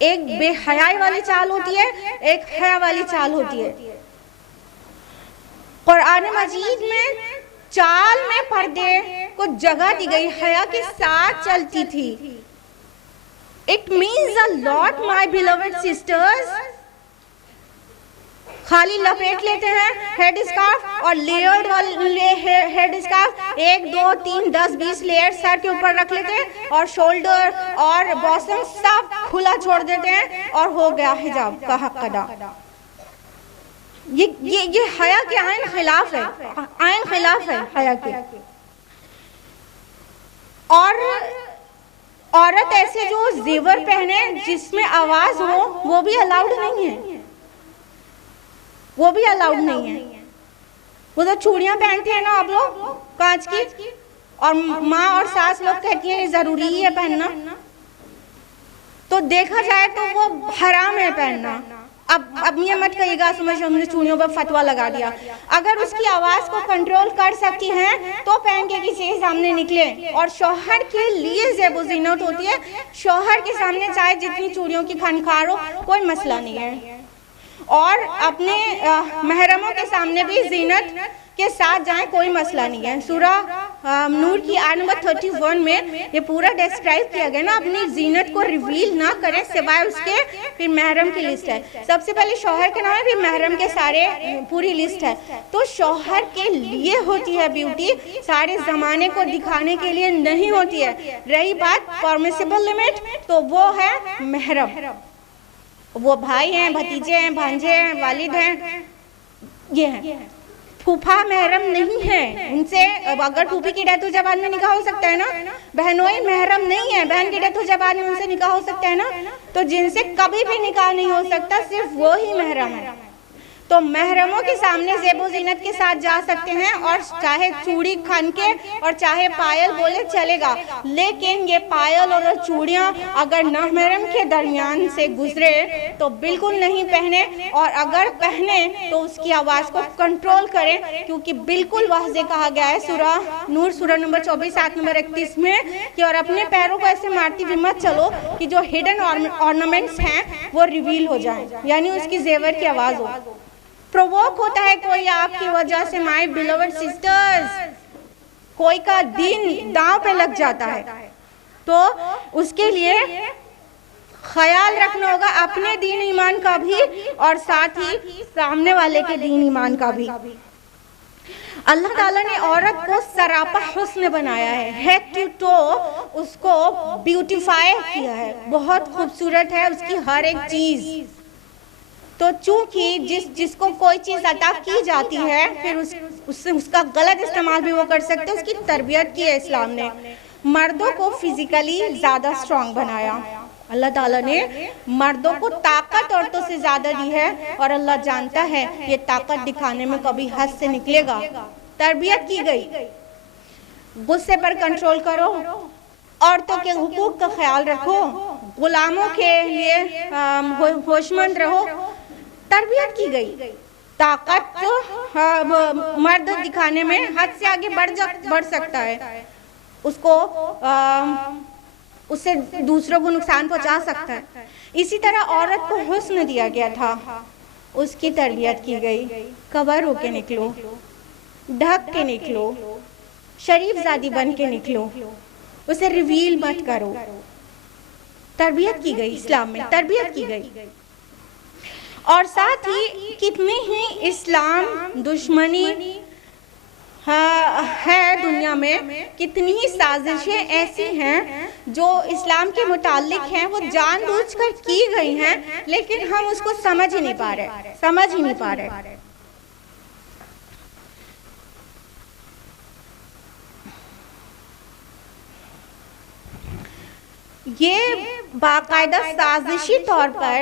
एक बेहयाई वाली चाल होती है, एक हया वाली चाल होती है। कुरान मजीद में चाल में पर्दे को जगह दी गई, हया के साथ चलती थी। It means a lot my beloved sisters. खाली लपेट लेते हैं हेड स्कार्फ और लेयर्ड वाले हेड स्कार्फ, 1 2 3 10 20 लेयर सर के ऊपर रख लेते हैं और शोल्डर और बॉटम सब खुला छोड़ देते हैं और हो गया हिजाब का हक अदा। ये हया के आयन खिलाफ है, आयन खिलाफ है हया के। और औरत ऐसे जो जेवर पहने जिसमें आवाज हो वो भी अलाउड नहीं है, वो भी अलाउड नहीं है। वो तो चूड़ियां पहनते हैं ना आप लोग कांच की, और माँ और सास लोग कहती है जरूरी है पहनना, तो देखा जाए तो वो हराम है पहनना। अब ये मत कहिएगा समझ हमने चूड़ियों पर फतवा लगा दिया। अगर उसकी आवाज़ को कंट्रोल कर सकती हैं तो पहन के किसी के सामने निकले। और शौहर के लिए ज़ेब ज़ीनत होती है, शौहर के सामने चाहे जितनी चूड़ियों की खनखार हो कोई मसला नहीं है। और अपने महरमों के सामने भी ज़ीनत के साथ जाएं, कोई मसला नहीं है। सूरह नूर की आयत नंबर 31 में ये पूरा डिस्क्राइब किया गया ना, अपनी जीनत को रिवील ना करें सिवाय उसके। फिर महरम की लिस्ट है, सबसे पहले शौहर के नाम है, फिर महरम के सारे पूरी लिस्ट है। तो शौहर के लिए होती है ब्यूटी, सारे ज़माने को दिखाने के लिए नहीं होती है। रही बात परमिसिबल लिमिट, तो वो है महरम, वो भाई हैं, भतीजे हैं, भांजे हैं, वालिद हैं, ये हैं। फूफा महरम नहीं है, उनसे अगर फूफी की डेथ हो जाए बाद में निकाह हो सकता है ना। बहनोई महरम नहीं है, बहन की डेथ हो जाए बाद में उनसे निकाह हो सकता है ना। तो जिनसे कभी भी निकाह नहीं हो सकता सिर्फ वो ही महरम है। तो महरमों के सामने ज़ेबो ज़ीनत के साथ जा सकते हैं, और चाहे चूड़ी खन के और चाहे पायल बोले चलेगा, लेकिन ये पायल और चूड़ियाँ अगर महरम के दरमियान से गुजरे तो बिल्कुल नहीं पहने, और अगर पहने तो उसकी आवाज़ को कंट्रोल करें, क्योंकि बिल्कुल वाज़े कहा गया है सूरह नूर सूरह नंबर 24 आयत नंबर 31 में कि और अपने पैरों को ऐसे मारती हुई मत चलो कि जो हिडन ऑर्नामेंट्स हैं वो रिवील हो जाएं, यानी उसकी जेवर की आवाज़ हो। प्रोवोक होता है कोई आपकी वजह से, माय बिलोवेड सिस्टर्स, कोई का दीन दांव पे लग जाता है, तो उसके लिए ख्याल रखना होगा अपने दीन ईमान का भी और साथ ही सामने वाले के दीन ईमान का भी। अल्लाह ताला ने औरत को सरापा हुस्न बनाया है, हेड टू टो उसको ब्यूटीफाई किया है, बहुत खूबसूरत है उसकी हर एक चीज। तो चूंकि जिसको कोई चीज़ अता की जाती है फिर उसका गलत इस्तेमाल भी वो कर सकते हैं, उसकी तरबियत की है इस्लाम ने। मर्दों को फिजिकली ज़्यादा स्ट्रांग बनाया, अल्लाह ताला ने मर्दों को ताकत औरतों से ज़्यादा दी है, और अल्लाह जानता है ये ताकत दिखाने में कभी हद से निकलेगा। तरबियत की गई, गुस्से पर कंट्रोल करो, औरतों के हुकूक का ख्याल रखो, गुलामों के लिए होशमंद रहो, तरबियत की गई। ताकत मर्द दिखाने में हद से आगे बढ़ सकता है, उसको उससे दूसरों को नुकसान पहुंचा सकता है। इसी तरह औरत को हुस्न दिया गया था, उसकी तरबियत की गई। कवर होके निकलो, ढक के निकलो, शरीफजादी बन के निकलो, उसे रिवील मत करो। तरबियत की गई, इस्लाम में तरबियत की गई। और साथ ही कितनी ही इस्लाम दुश्मनी है दुनिया में, कितनी ही साजिशें ऐसी हैं जो इस्लाम के मुतालिक हैं, वो जानबूझकर की गई हैं, लेकिन हम उसको समझ ही नहीं पा रहे। ये बाकायदा साजिशी तौर पर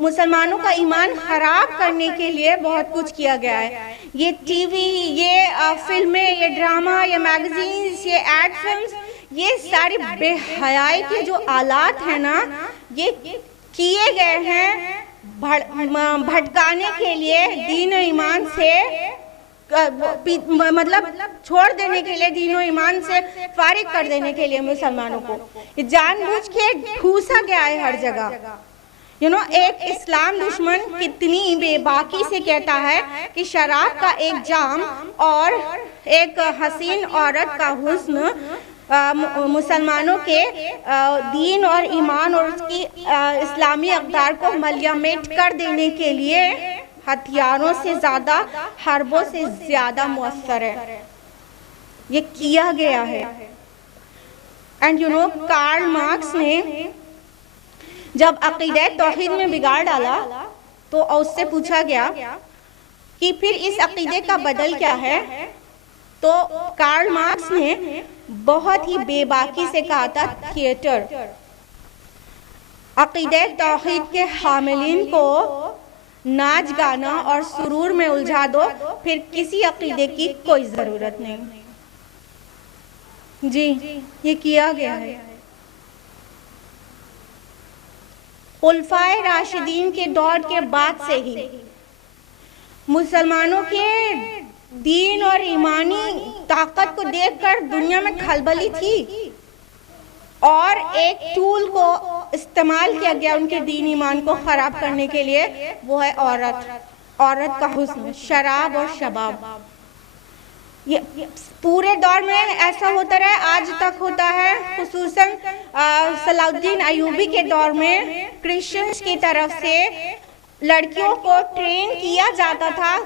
मुसलमानों का ईमान खराब करने के लिए बहुत कुछ किया गया है। ये टीवी, ये फिल्में, ये ड्रामा, ये मैगजीन्स, ये एड फिल्म्स, ये सारी बेहयाई के जो आलात हैं ना, ये किए गए हैं भटकाने के लिए, दीन ईमान से मतलब छोड़ देने के लिए, दीनो ईमान से फारिग कर देने के लिए मुसलमानों को ये जानबूझ के ठूसा गया है हर जगह। एक इस्लाम दुश्मन कितनी बेबाकी से कहता है कि शराब का एक जाम और एक हसीन औरत का हुस्न मुसलमानों के दीन और ईमान और उसकी इस्लामी अक़दार को मलियामेट कर देने के लिए हथियारों से ज़्यादा, हरबों से ज़्यादा मुअस्सर है, ये किया गया है। एंड कार्ल मार्क्स ने जब अक़ीदा तौहीद में बिगाड़ डाला तो उससे पूछा गया कि फिर इस अक़ीदे का बदल क्या है, तो कार्ल मार्क्स ने बहुत ही बेबाकी से कहा था, थिएटर। अक़ीदा तौहीद के हामिलीन को नाच गाना और सुरूर में उलझा दो, फिर किसी अक़ीदे की कोई ज़रूरत नहीं। जी, ये किया गया है। खुलफाए राशिदीन के दौर के बाद से ही मुसलमानों के दीन और ईमानी ताकत को देखकर दुनिया में खलबली थी और एक टूल को इस्तेमाल किया गया उनके दीन ईमान को खराब करने के लिए, वो है औरत का हुस्न, शराब और शबाब। ये पूरे दौर में ऐसा होता रहा, आज तक होता है। खुसूसन सलाउद्दीन अयूबी के दौर में क्रिश्चियंस की तरफ से लड़कियों को ट्रेन किया जाता था,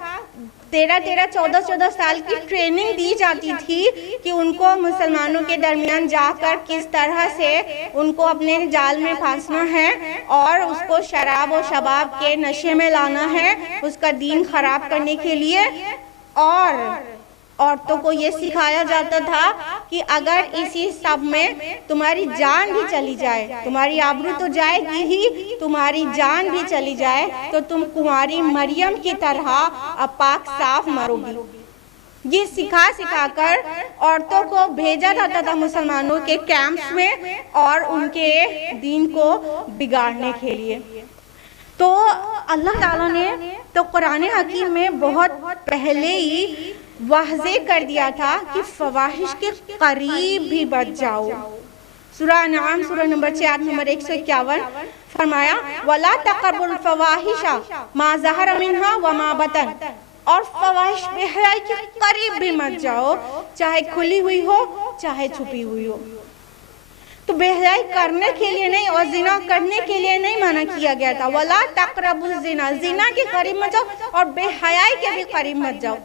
13-13, 14-14 साल की ट्रेनिंग दी जाती थी कि उनको मुसलमानों के दरमियान जाकर किस तरह से उनको अपने जाल में फांसना है और उसको शराब और शबाब के नशे में लाना है, उसका दीन खराब करने के लिए। और औरतों को ये सिखाया जाता था कि अगर इसी सब में तुम्हारी जान भी चली जाए, तुम्हारी आबरू तो जाएगी ही, तुम्हारी जान भी चली जाए तो तुम कुंवारी मरियम की तरह अपाक साफ मरोगी। ये सिखा कर औरतों को भेजा जाता था मुसलमानों के कैंप्स में और उनके दीन को बिगाड़ने के लिए। तो अल्लाह ताला ने तो कुरान हकीम में बहुत पहले ही वाज़े कर दिया था कि फवाहिश के करीब भी बच जाओ। सूरह अनआम सूरह नंबर 4 नंबर 151 फरमाया, वला तक़रबुल फवाहिशा मा ज़हर मिन्हा व मा बतन, और फवाहिश बेहयाई के करीब भी मत जाओ, चाहे खुली हुई हो चाहे छुपी हुई हो। तो बेहयाई करने के लिए नहीं और जिना करने के लिए नहीं मना किया गया था, वला तक़रबुज़ जिना, जिना के करीब मत जाओ और बेहयाई के भी करीब मत जाओ।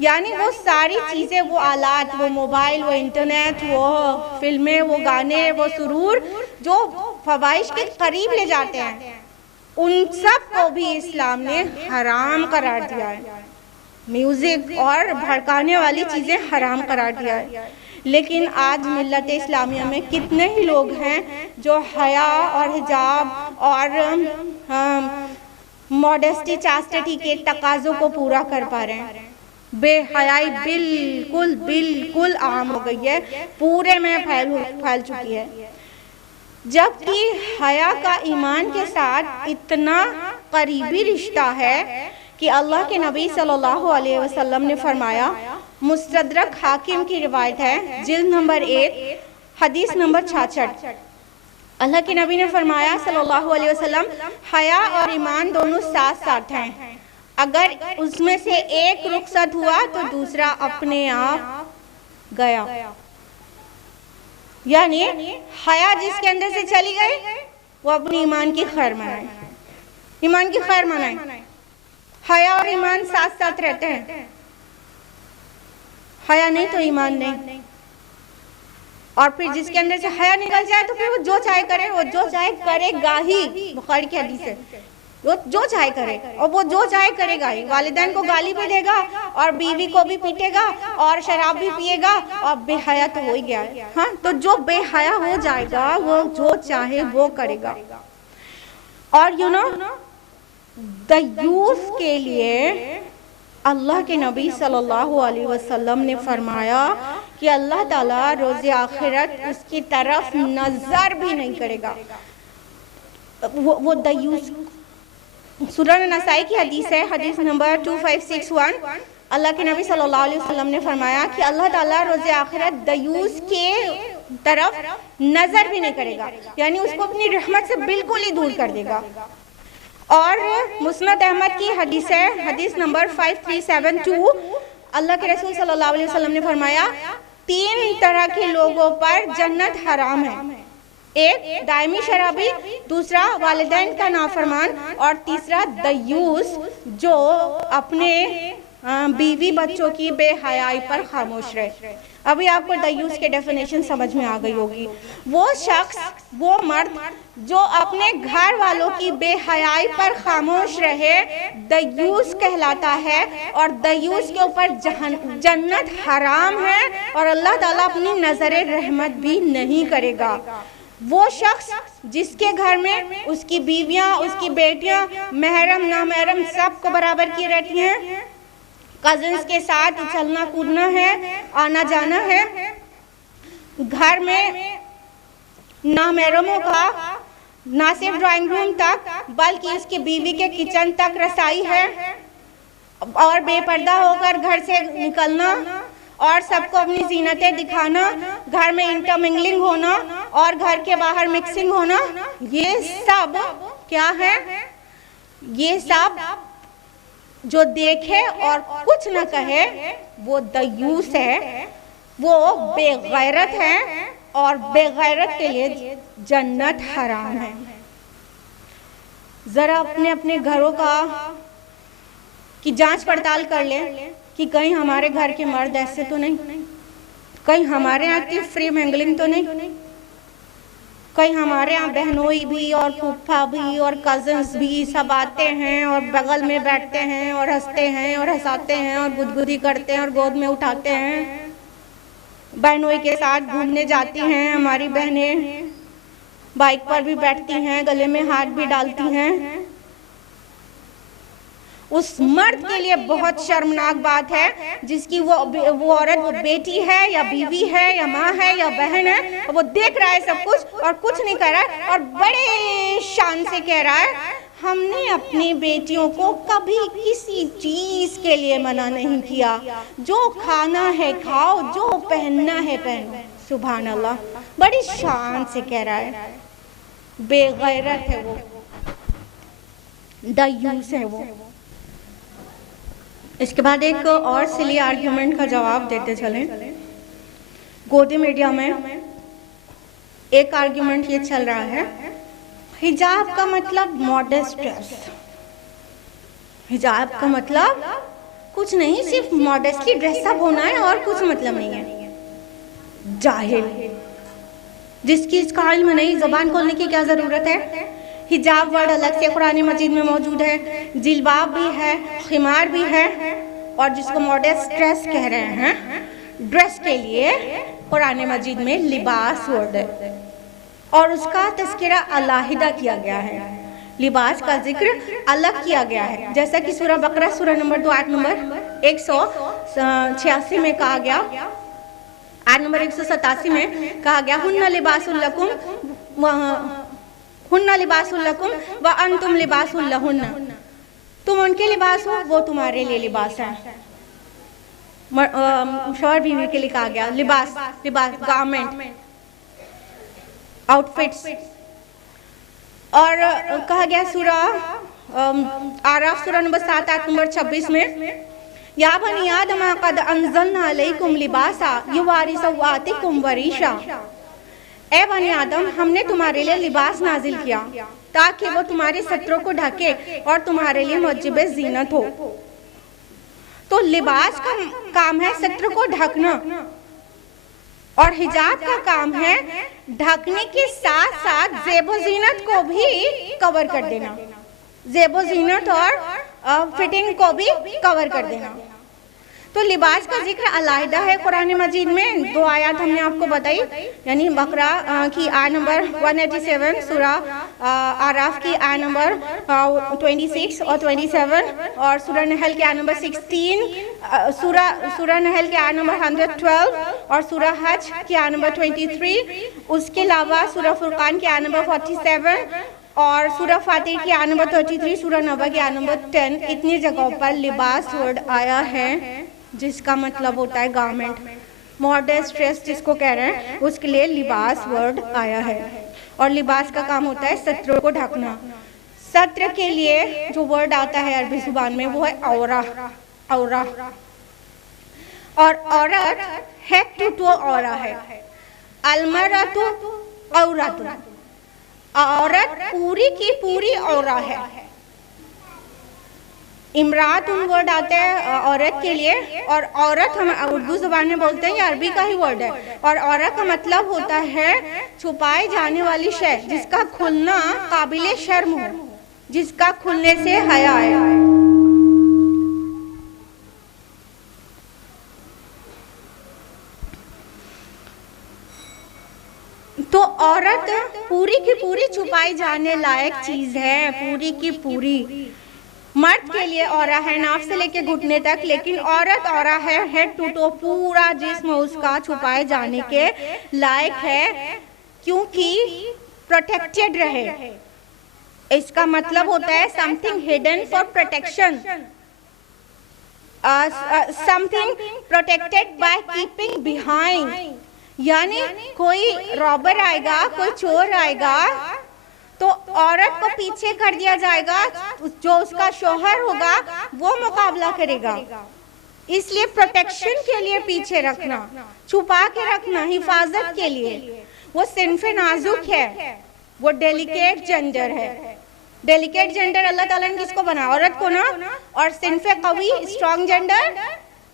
यानी वो सारी चीज़ें, वो आलात, वो मोबाइल, वो इंटरनेट, वो फिल्में, वो गाने, वो सुरूर जो फवाहिश के करीब ले जाते हैं, उन सब को भी इस्लाम ने हराम करार दिया है। म्यूज़िक और भड़काने वाली चीज़ें हराम करार दिया है। लेकिन आज मिल्लत इस्लामिया में कितने ही लोग हैं जो हया और हिजाब और मॉडेस्टी, चास्टिटी के तकाज़ों को पूरा कर पा रहे हैं। बेहयाई बिल्कुल बिल्कुल आम हो गई है, पूरे में फैल चुकी है। जबकि हया का ईमान के साथ इतना करीबी रिश्ता है कि अल्लाह के नबी सल्लल्लाहु अलैहि वसल्लम ने फरमाया, मुस्तदरक हाकिम की रिवायत है, जिल्द नंबर 1 हदीस नंबर 66, अल्लाह के नबी ने फरमाया सल्लल्लाहु अलैहि वसल्लम, हया और ईमान दोनों साथ साथ हैं, अगर उसमें से एक रुखसत हुआ तो दूसरा अपने आप गया। यानी हया जिसके अंदर से चली गई वो अपनी ईमान की खैर मनाए, ईमान की खैर मनाए। हया और ईमान साथ साथ रहते हैं, हया नहीं तो ईमान नहीं। और फिर जिसके अंदर से हया निकल जाए तो फिर वो जो चाहे करे, वो जो चाहे करेगा ही, बुखारी की हदीस है, वो जो चाहे करे और वो जो चाहे करेगा ही। वालिदैन को गाली भी देगा और बीवी को भी पीटेगा और शराब भी पिएगा और बेहया तो हो ही गया है। हाँ, तो जो बेहया हो जाएगा वो जो चाहे वो करेगा। और यू नो दयूस के लिए अल्लाह के नबी सल्लल्लाहु अलैहि वसल्लम ने फरमाया कि अल्लाह ताला रोज़े आखिरत उसकी तरफ नजर भी नहीं करेगा। वो दयूस, सूरह नसाई की हदीस है, हदीस नंबर 2561, अल्लाह के नबी सल्लल्लाहु अलैहि वसल्लम ने फरमाया कि अल्लाह ताला रोज़े आखिरत दयूस के तरफ नजर भी नहीं करेगा, यानी उसको अपनी रहमत से बिल्कुल ही दूर कर देगा। और मुस्नद अहमद की हदीस है, हदीस नंबर 5372, अल्लाह के रसूल सल्लल्लाहु अलैहि वसल्लम ने फरमाया, 3 तरह के लोगों पर जन्नत हराम है, एक दायमी शराबी, दूसरा वालिदैन का नाफरमान और तीसरा दयूस जो अपने बीवी बच्चों की बेहयाई पर खामोश रहे। अभी आपको दयूस के डेफिनेशन समझ में आ गई होगी। वो शख्स, वो मर्द जो अपने घर वालों की बेहयाई पर खामोश रहे दयूस कहलाता है, और दयूस के ऊपर जन्नत हराम है और अल्लाह ताला अपनी नजर रहमत भी नहीं करेगा। वो शख्स जिसके घर में उसकी बीवियां, उसकी बेटियां, महरम नामहरम सबको बराबर की रहती हैं, कजिन्स के साथ चलना कूदना है, आना जाना है, घर में नामहरमों का ना सिर्फ ड्राइंग रूम तक बल्कि उसकी बीवी के किचन तक रसाई है, और बेपर्दा होकर घर से निकलना और सबको अपनी जीनतें दिखाना, घर में इंटरमिंगलिंग होना और घर के बाहर मिक्सिंग होना, ये सब क्या है? ये सब जो देखे और कुछ न कहे वो दयूस है, वो बेगैरत है, और बेगैरत के लिए जन्नत हराम है। जरा अपने अपने घरों का की जांच पड़ताल कर लें कि कहीं हमारे घर के मर्द ऐसे तो नहीं, कहीं हमारे यहाँ की फ्री मिंगलिंग तो नहीं, कहीं हमारे यहाँ बहनोई भी और फूफा भी और कजन्स भी सब आते हैं और बगल में बैठते हैं और हंसते हैं और हंसाते हैं और गुदगुदी करते हैं और गोद में उठाते हैं। बहनोई के साथ घूमने जाती हैं हमारी बहनें, बाइक पर भी बैठती हैं, गले में हाथ भी डालती हैं। उस मर्द के लिए बहुत शर्मनाक बात है जिसकी वो औरत, वो बेटी है या बीवी है या माँ है या बहन है, वो देख रहा है सब कुछ और कुछ नहीं कर रहा है, और बड़े शान से कह रहा है हमने अपनी बेटियों को कभी किसी चीज के लिए मना नहीं किया, जो खाना है खाओ, जो पहनना है पहनो। सुभान अल्लाह, बड़ी शान से कह रहा है। बेगैरत है वो, दयूस है वो। इसके बाद एक और सिली आर्ग्यूमेंट का जवाब देते चलें। गोदी मीडिया में एक आर्ग्यूमेंट ये चल रहा है, हिजाब का मतलब मॉडेस्ट ड्रेस। हिजाब का मतलब कुछ नहीं, सिर्फ मॉडेस्टली ड्रेसअप होना है और कुछ मतलब नहीं है। जाहिल, जिसकी इस काल में नहीं, जबान खोलने की क्या जरूरत है। हिजाब वर्ड अलग से कुरान मजीद में मौजूद है, जिलबाब भी है, खिमार भी है, और जिसको मॉडेस्ट ड्रेस कह रहे हैं, ड्रेस के लिए कुरान मजीद में लिबास वर्ड है और उसका तज़किरा अलहदा किया गया है, लिबास का जिक्र अलग किया गया है। जैसा कि सूरह बकरा सूरह नंबर 2 आयत नंबर 186 में कहा गया, आयत नंबर 187 में कहा गया, हुन्ना लिबासुल लकुम व अंतुम लिबासुल लहुन्ना, तुम उनके लिबास हो, वो तुम्हारे लिए लिबास है। शौहर बीवी के लिए कहा गया लिबास, गारमेंट, आउटफिट्स। और कहा गया सूरह आराफ सूरह नंबर 7 आयत नंबर 26 में, या बनी आदम क़द अंज़लना अलैकुम लिबासा युवारी सौआतिकुम वरीशा, ए बनी आदम, हमने तुम्हारे लिए लिबास नाजिल किया ताकि वो तुम्हारे सत्रों को ढके और तुम्हारे लिए मुजिब जीनत हो। तो लिबास का काम है सत्र को ढकना, और हिजाब का काम है ढकने के साथ साथ ज़ेबो ज़ीनत को भी कवर कर देना, ज़ेबो ज़ीनत और फिटिंग को भी कवर कर देना। तो लिबास का जिक्र अलहदा है कुरान मजीद में। 2 आयत हमने आपको बताई, यानी बकरा की आयत नंबर 187, सूरह आराफ की आयत नंबर 26 और 27, और सूरह नहल की आयत नंबर 16, सूरह नहल की आयत नंबर 112, और सूरह हज की आयत नंबर 23। उसके अलावा सूरह फुरकान की आयत नंबर 47 और सूरह फातिर की आयत नंबर 33, सूरह नबा की आयत नंबर 10। इतनी जगहों पर लिबास वर्ड आया है जिसका मतलब होता है गारमेंट, मॉडेस्ट ड्रेस जिसको कह रहे हैं, उसके लिए लिबास वर्ड आया है। और लिबास का काम होता है सत्रों को ढकना। सत्र के लिए जो वर्ड आता है अरबी जुबान में वो है औरा, औरा, और औरत हेड टू औरा है, अलमरतु औरतु, औरत पूरी की पूरी औरा है। इमरात उन वर्ड आता है औरत के लिए, और औरत हम उर्दू ज़बान में बोलते हैं, ये अरबी का ही वर्ड है। और औरत का मतलब होता है छुपाए जाने वाली शय, जिसका खुलना काबिले शर्म हो, जिसका खुलने से हया आए। तो औरत पूरी की पूरी छुपाई जाने लायक चीज है, पूरी की पूरी। मर्द के लिए औरा है नाफ से लेके घुटने तक, लेकिन औरत औरा है हेड टू टो, पूरा जिस्म उसका छुपाए जाने के लायक है, क्योंकि प्रोटेक्टेड रहे। इसका मतलब होता है something hidden for protection, something protected by keeping behind. यानी कोई रॉबर आएगा, कोई चोर आएगा तो औरत को पीछे कर दिया जाएगा, जो उसका शौहर होगा वो मुकाबला करेगा। इसलिए प्रोटेक्शन के लिए पीछे रखना, छुपा के रखना, हिफाजत के लिए। वो सिन्फ़े नाजुक है, वो डेलिकेट जेंडर है। डेलिकेट जेंडर अल्लाह ताला ने किसको बनाया? औरत को ना। और सिन्फ़े कवी स्ट्रॉन्ग जेंडर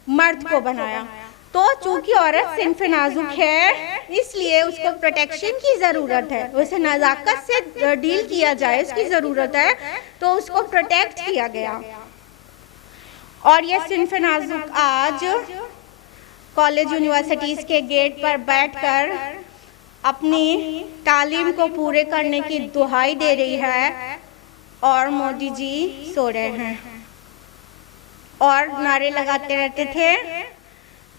मर्द को बनाया। तो चूंकि औरत सिन्फ़े नाजुक है इसलिए उसको प्रोटेक्शन की ज़रूरत है, उसे नज़ाकत से डील किया जाए उसकी ज़रूरत है, तो उसको प्रोटेक्ट किया गया। और ये सिन्फ़े नाजुक आज कॉलेज यूनिवर्सिटीज़ के गेट पर बैठकर अपनी तालीम को पूरे करने की दुहाई दे रही है और मोदी जी सो रहे हैं और नारे लगाते रहते थे,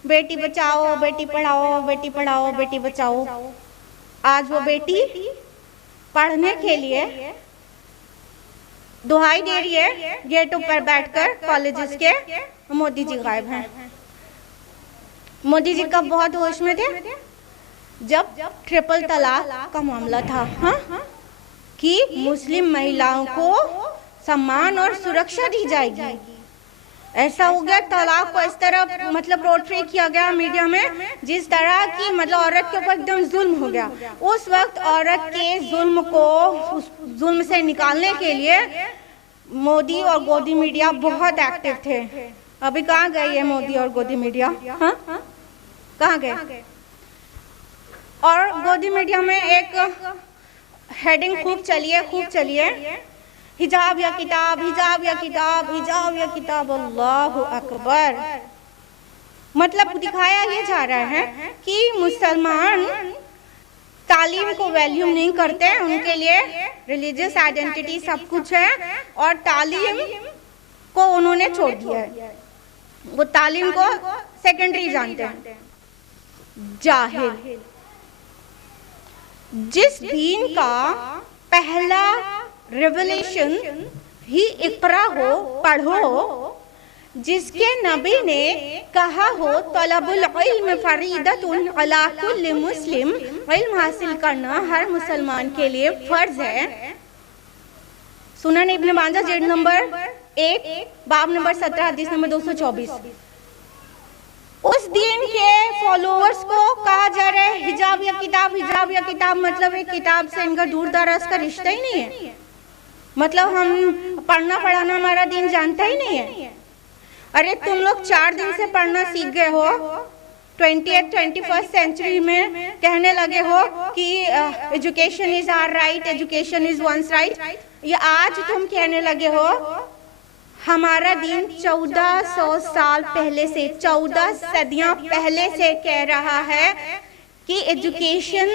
बेटी बचाओ, बेटी पढ़ाओ, बेटी पढ़ाओ, बेटी बचाओ। आज वो बेटी पढ़ने के लिए दुहाई दे रही है गेटों पर बैठकर कॉलेजेस के। मोदी जी गायब हैं। मोदी जी कब बहुत होश में थे? जब ट्रिपल तलाक का मामला था, हाँ, कि मुस्लिम महिलाओं को सम्मान और सुरक्षा दी जाएगी। ऐसा हो गया, तलाक को इस तरह मतलब पोर्ट्रे किया गया मीडिया में जिस तरह की मतलब औरत के ऊपर एकदम जुल्म हो गया। उस वक्त औरत के जुल्म को, उस जुल्म से निकालने के लिए मोदी और गोदी मीडिया बहुत एक्टिव थे। अभी कहाँ गई है मोदी और गोदी मीडिया? हाँ, कहाँ गए? और गोदी मीडिया में एक हेडिंग खूब चली है, हिजाब या किताब, हिजाब या किताब, हिजाब या किताब। अल्लाहु अकबर। मतलब दिखाया ये जा रहा है कि मुसलमान तालीम को वैल्यू नहीं करते, उनके लिए रिलीजियस आइडेंटिटी सब कुछ है और तालीम को उन्होंने छोड़ दिया है। वो तालीम को सेकेंडरी जानते हैं। जाहिल। जिस दीन का पहला रेवलेशन ही इक़रा हो, पढ़ो, जिसके नबी ने कहा हो तलबुल इल्म फरीदतुन अला कुल्लि मुस्लिम, इल्म हासिल करना हर मुसलमान के लिए फर्ज है। सुनन इब्न माजा जेड नंबर 1 बाब नंबर 17 हदीस नंबर 224। उस दीन के फॉलोअर्स को कहा जा रहा है हिजाब या किताब, हिजाब या किताब। मतलब एक किताब से इनका दूर दराज का रिश्ता ही नहीं है। मतलब हम पढ़ना पढ़ाना हमारा दीन जानता ही नहीं है। अरे तुम लोग 4 दिन से पढ़ना सीख गए हो, 21st सेंचुरी में कहने लगे हो कि education is our right, education is one's right. ये आज तुम कहने लगे हो हमारा दीन 1400 साल पहले से, 14 सदियां पहले से कह रहा है कि एजुकेशन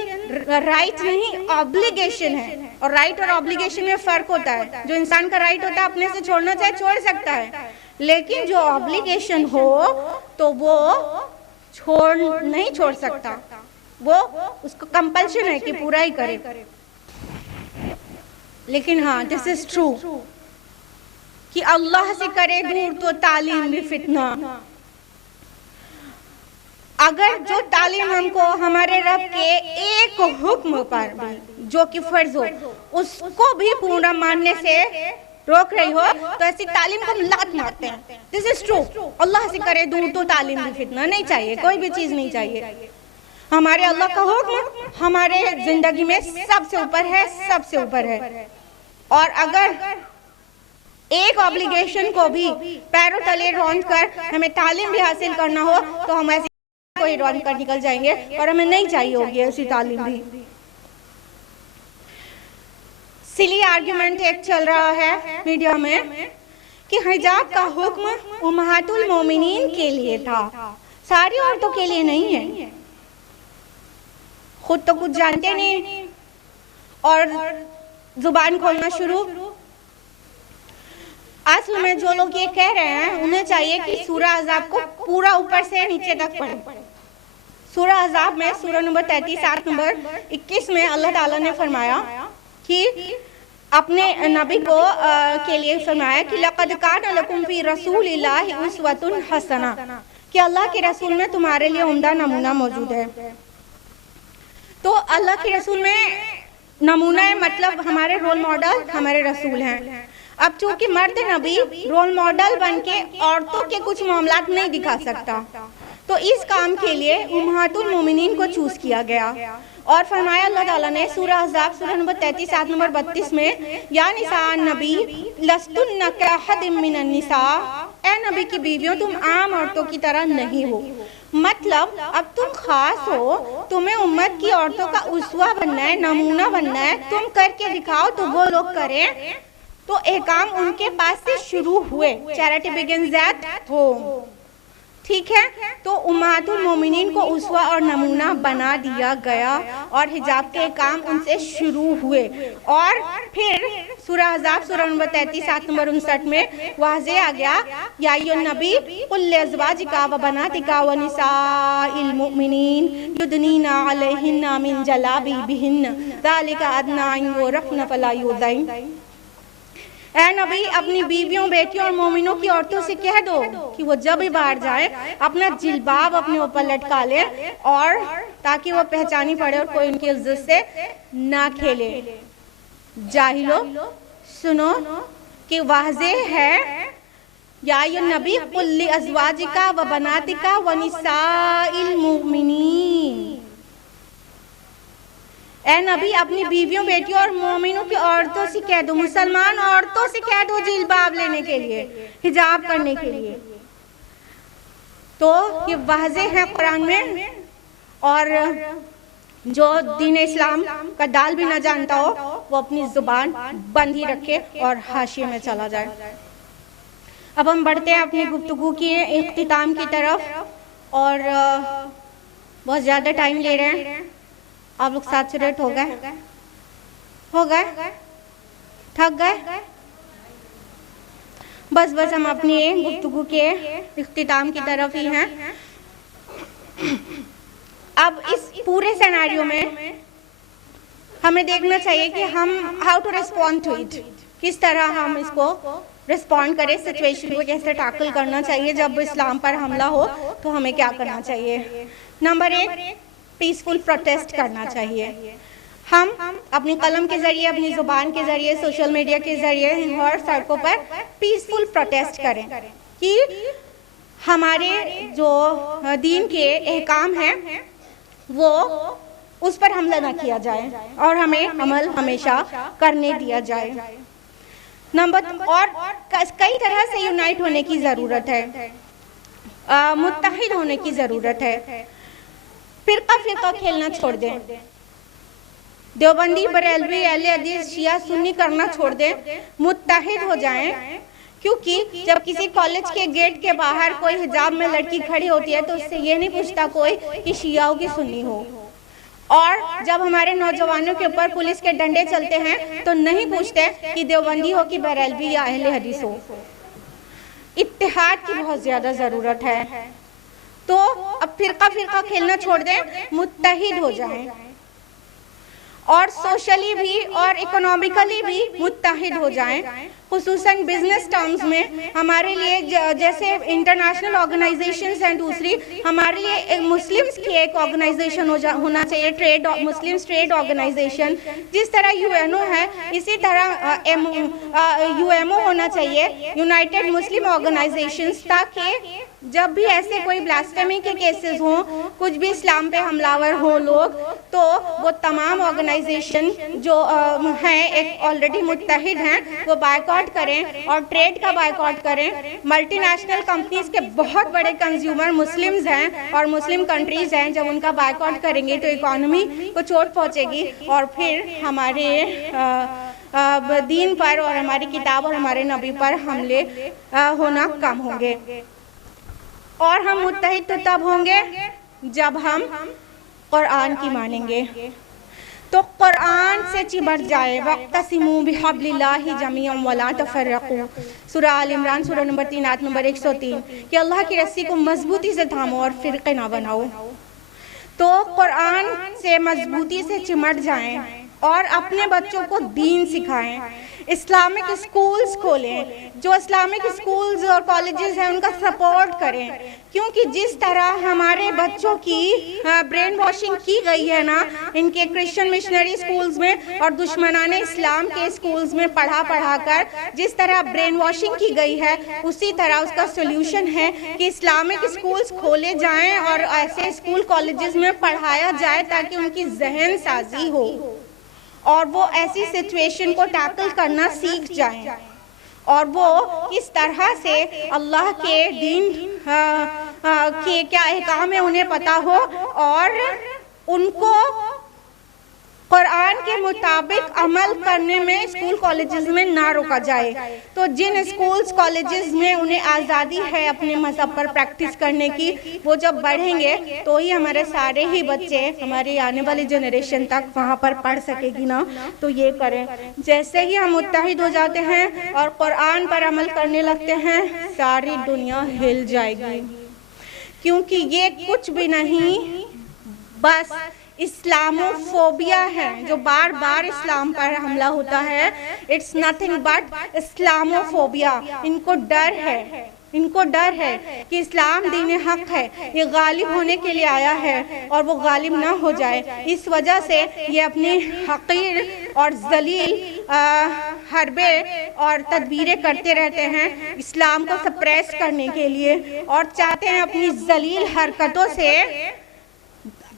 राइट नहीं ऑब्लिगेशन है। और राइट और ऑब्लिगेशन में फर्क होता है। जो इंसान का राइट होता है अपने से छोड़ना चाहे छोड़ सकता है, लेकिन जो ऑब्लिगेशन हो तो वो नहीं छोड़ सकता, वो उसको कंपल्शन है कि पूरा ही करे। लेकिन हाँ, दिस इज ट्रू कि अल्लाह से करे दूर तो तालीम भी फितना। अगर जो तालीम हमको हमारे रब के एक हुक्म पर भी जो कि फर्ज हो उसको भी पूरा मानने से रोक रही हो तो ऐसी तालीम को हम लात मारते हैं। This is true. अल्लाह से करे दूर तो तालीम भी फितना। नहीं चाहिए, कोई भी चीज नहीं चाहिए। हमारे अल्लाह का हुक्म हमारे जिंदगी में सबसे ऊपर है, सबसे ऊपर है। और अगर एक ऑब्लिगेशन को भी पैरों तले रौंद कर हमें तालीम भी हासिल करना हो तो हम ऐसी कोई रौंद कर निकल जाएंगे और हमें नहीं चाहिए होगी ऐसी तालीम भी। सिली आर्गुमेंट एक चल रहा है मीडिया में कि हिजाब का हुक्म उम्महातुल मोमिनीन के लिए था, सारी औरतों के लिए नहीं है। खुद तो कुछ जानते नहीं और जुबान खोलना शुरू। असल में जो लोग ये कह रहे हैं उन्हें चाहिए कि सूरह अहज़ाब को पूरा ऊपर से नीचे तक पढ़ें। सूरह अहज़ाब में सूरह नंबर 33 आयत नंबर 21 में अल्लाह ताला ने फरमाया कि अपने नबी को के लिए फरमाया कि लक़द कान लकुम फ़ी रसूलिल्लाहि उस्वतुन हसना, कि अल्लाह के रसूल में तुम्हारे लिए उम्दा नमूना मौजूद है। तो अल्लाह के रसूल में नमूना है, मतलब हमारे रोल मॉडल हमारे रसूल हैं। अब चूंकि मर्द नबी रोल मॉडल बन के औरतों के कुछ मामलात नहीं दिखा सकता, तो इस काम के लिए उम्महातुल मोमिनीन को चूज किया गया और फरमाया अल्लाह ताला ने सूरह अहज़ाब सूरह नंबर 33 आयत नंबर 32 में, या निसा नबी लस्तुन्ना कहदिम मिनन निसा, ए नबी की बीवियों तुम आम औरतों की तरह नहीं हो। मतलब अब तुम खास हो, तुम्हें उम्मत की औरतों का उसवा बनना है, नमूना बनना है, तुम करके दिखाओ तो वो लोग करें। तो एक काम उनके पास से शुरू हुए, चैरिटी बिगिंस एट होम, ठीक है। तो उम्महातुल मोमिनीन को उसवा और नमूना बना दिया गया और हिजाब के काम उनसे शुरू हुए। और फिर सूरह अहज़ाब सूरह नंबर 33 आयत नंबर 59 में वाज़े आ गया, या अय्युहन नबी कुल लिअज़वाजिका व बनातिका व निसाइल मुमिनीन युदनीना अलैहिन्ना मिन जलाबिबिहिन्न ज़ालिका अदना अन युरफ़्न फला युज़ैन। ऐ नबी अपनी बीवियों, बेटियों और मोमिनों की औरतों से कह दो कि वो जब भी बाहर जाए अपना जिल्बाब अपने ऊपर लटका ले, और ताकि वो पहचानी पड़े और कोई उनकी इज्जत से ना खेले। जाहिलो सुनो कि वाज़े है, या अय्युहन नबी कुल लिअज़वाजिका व बनातिका व निसाइल मुमिनीन, ए नबी अपनी बीवियों, बेटियों और मोमिनों की औरतों से कह दो, मुसलमान औरतों से कह दो जिल्बाब लेने के लिए, हिजाब करने के लिए। तो ये वाज़े है कुरान में। और जो दीन इस्लाम का दाल भी ना जानता हो वो अपनी जुबान बंद ही रखे और हाशिए में चला जाए। अब हम बढ़ते हैं अपनी गुफ्तगू के इख्तिताम की तरफ, और बहुत ज़्यादा टाइम ले रहे हैं। आप लोग सैचुरेट हो गए, थक गए। बस हम अपनी गुफ्तगू के इख्तिताम की तरफ ही हैं। अब इस पूरे सिनेरियो में हमें देखना चाहिए कि हम how to respond to it, किस तरह हम इसको रिस्पॉन्ड करें, सिचुएशन को कैसे टैकल करना चाहिए। जब इस्लाम पर हमला हो तो हमें क्या करना चाहिए। नंबर 1, पीसफुल प्रोटेस्ट करना चाहिए। हम अपनी कलम के जरिए, अपनी जुबान के जरिए, सोशल मीडिया के जरिए और सड़कों पर पीसफुल प्रोटेस्ट करें कि हमारे जो दीन के अहकाम हैं वो उस पर हमला न किया जाए और हमें अमल हमेशा करने दिया जाए। और कई तरह से यूनाइट होने की ज़रूरत है, मुत्तहिद होने की ज़रूरत है। फिरका खेलना छोड़ दें, देवबंदी, बरेलवी, अहले हदीस, शिया, सुन्नी करना छोड़ दें, मुत्तहिद हो जाएं। क्योंकि जब किसी कॉलेज के गेट के बाहर कोई हिजाब में लड़की खड़ी होती है तो उससे ये नहीं पूछता कोई कि शिया हो कि सुन्नी हो। और जब हमारे नौजवानों के ऊपर पुलिस के डंडे चलते हैं तो नहीं पूछते कि देवबंदी हो कि बरेलवी या अहले हदीस हो। इत्तेहाद की बहुत ज़्यादा ज़रूरत है। तो अब फिरका खेलना छोड़ दें, मुत्तहिद हो जाएं और सोशली भी और इकोनॉमिकली भी मुत्तहिद हो जाएं। खुसूसन बिजनेस टर्म्स में हमारे लिए जैसे इंटरनेशनल ऑर्गेनाइजेशंस हैं, दूसरी हमारे लिए मुस्लिम्स की एक ऑर्गेनाइजेशन होना चाहिए, मुस्लिम्स ट्रेड ऑर्गेनाइजेशन। जिस तरह यूएनओ है इसी तरह यूएमओ होना चाहिए, यूनाइटेड मुस्लिम ऑर्गेनाइजेशंस, ताकि जब भी ऐसे कोई ब्लास्फेमी के केसेस हों, कुछ भी इस्लाम पे हमलावर हो लोग, तो वो तमाम ऑर्गेनाइजेशन जो हैं एक ऑलरेडी मुत्तहिद हैं, वो बायकॉट करें और ट्रेड का बायकॉट करें। मल्टीनेशनल कंपनीज के बहुत बड़े कंज्यूमर मुस्लिम्स हैं और मुस्लिम कंट्रीज हैं, जब उनका बायकॉट करेंगे तो इकोनॉमी को चोट पहुंचेगी और फिर हमारे दीन पर और हमारी किताब और हमारे नबी पर हमले होना कम होंगे। और हम मुत्तहिद तो तब होंगे जब हम कुरान की मानेंगे। तो कुरान से चिमट जाए, वक़्तसिमू बिहब्लिल्लाहि जमीअन वला तफर्रक़ू, सूरह आल इमरान सूरह नंबर 3 आयत नंबर 103, कि अल्लाह की रस्सी को मजबूती से थामो और फिरके ना बनाओ। तो कुरान से मजबूती से चिमट जाएं और अपने बच्चों को दीन सिखाएं। इस्लामिक स्कूल्स खोलें, जो इस्लामिक स्कूल्स और कॉलेजेस हैं उनका सपोर्ट करें, क्योंकि जिस तरह हमारे बच्चों की ब्रेन वॉशिंग की गई है ना इनके क्रिश्चियन मिशनरी स्कूल्स में और दुश्मनाने इस्लाम के स्कूल्स में पढ़ा कर जिस तरह ब्रेन वॉशिंग की गई है, उसी तरह उसका सोल्यूशन है कि इस्लामिक स्कूल्स खोले जाएं और ऐसे स्कूल कॉलेजेस में पढ़ाया जाए ताकि उनकी जहन साजी हो और वो ऐसी सिचुएशन को टैकल करना सीख जाएं और वो किस तरह से अल्लाह के दीन के क्या अहकाम है उन्हें पता हो और उनको कुरान के मुताबिक अमल करने में स्कूल कॉलेजेस में ना रोका जाए। तो जिन स्कूल्स कॉलेजेस में उन्हें आज़ादी है अपने मज़हब पर प्रैक्टिस करने की, वो जब बढ़ेंगे तो ही हमारे सारे ही बच्चे हमारी आने वाली जनरेशन तक वहाँ पर पढ़ सकेगी ना। तो ये करें, जैसे ही हम मुत्तहिद हो जाते हैं और कुरान पर अमल करने लगते हैं, सारी दुनिया हिल जाएगी, क्योंकि ये कुछ भी नहीं बस इस्लामोफोबिया है जो बार बार इस्लाम पर हमला होता है। It's nothing but Islamophobia. इनको डर है कि इस्लाम दीन हक है, ये गालिब होने के लिए आया है और वो गालिब ना हो जाए। इस वजह से ये अपनी हकीर और जलील हरबे और तदबीरें करते रहते हैं इस्लाम को सप्रेस करने के लिए और चाहते हैं अपनी जलील हरकतों से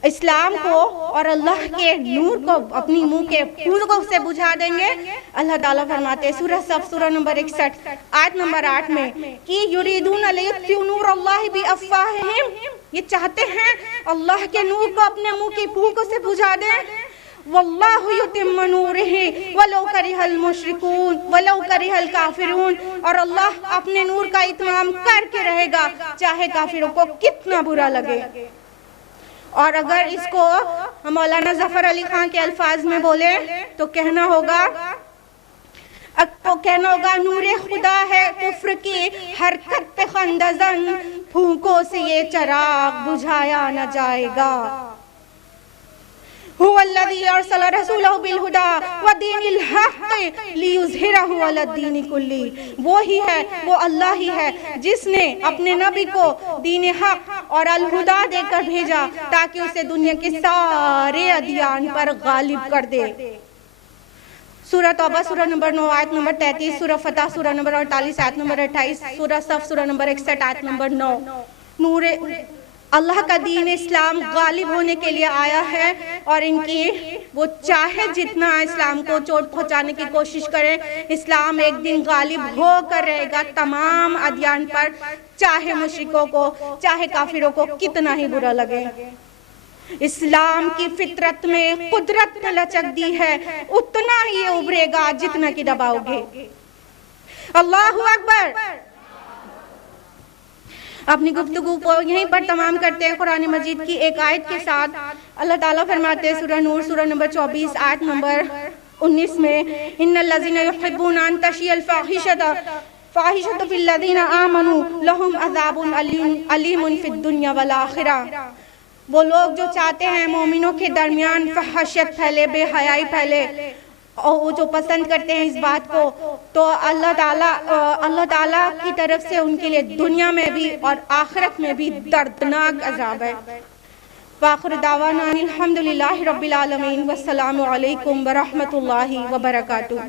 इस्लाम को और अल्लाह के नूर को अपनी मुंह के फूल से बुझा देंगे। अल्लाह ताला फरमाते हैं सूरह सफ सूरह नंबर 61 आयत नंबर 8 में कि युरीदून लियुत्फिउ नूरल्लाहि बिअफ़वाहिहिम, ये चाहते हैं अल्लाह के नूर को अपने मुंह की फूंकों से बुझा दें। वल्लाहु युतिम्मु नूरिही वलौ करिहल मुशरिकून वलौ करिहल काफिरून, और अल्लाह अपने नूर का इत्माम करके रहेगा चाहे काफिरों को कितना बुरा लगे। और अगर इसको मौलाना जफर अली खान के अल्फाज में बोले तो कहना होगा नूरे खुदा है कुफ्र की हरकत पे खंदजन, फूंकों से ये चिराग बुझाया न जाएगा। हुवल्लज़ी अरसला रसूलहु बिलहुदा व दीनिल हक़ लियुज़हिरहु अला दीनि कुल्ली, वो ही है, वो अल्लाह ही है जिसने अपने नबी को दीन हक और अल हुदा देकर भेजा ताकि उसे दुनिया के सारे अदियान पर गालिब कर दे। सूरह तौबा सूरह नंबर 9 आयत नंबर 33, सूरह फतह सूरह नंबर 48 आयत नंबर 28, सूरह सफ सूरह नंबर 61 आयत नंबर 9। नूरे अल्लाह का दीन इस्लाम गालिब होने के लिए आया है और इनकी वो चाहे जितना इस्लाम को चोट पहुंचाने की कोशिश करें, इस्लाम एक दिन गालिब होकर रहेगा तमाम अदियान पर, चाहे मुशरिकों को चाहे काफिरों को कितना ही बुरा लगे। इस्लाम की फितरत में कुदरत ने लचक दी है, उतना ही ये उभरेगा जितना कि दबाओगे। अल्लाहु अकबर। अपनी गुफ्तगू को यहीं पर तमाम करते हैं कुरान मजीद की एक आयत के साथ। अल्लाह ताला फरमाते हैं सूरह नूर सूरह नंबर 24 आयत नंबर 19 में इन्नल्लज़ीना युहिब्बूना अन तशियल फाहिशतु फिल्लज़ीना आमनू लहुम अज़ाबुन अलीमुन फिद दुनिया वल आखिरह। वो लोग जो चाहते हैं मोमिनों के दरमियान फहशियत फैले, बेहयाई फैले, और वो जो पसंद करते हैं इस बात को, तो अल्लाह ताला की तरफ से उनके लिए दुनिया में भी और आखिरत में भी दर्दनाक अज़ाब है। वाखिर दावाना अल्हम्दुलिल्लाहि रब्बिल आलमीन वस्सलामु अलैकुम वरहमतुल्लाहि वबरकातुहू।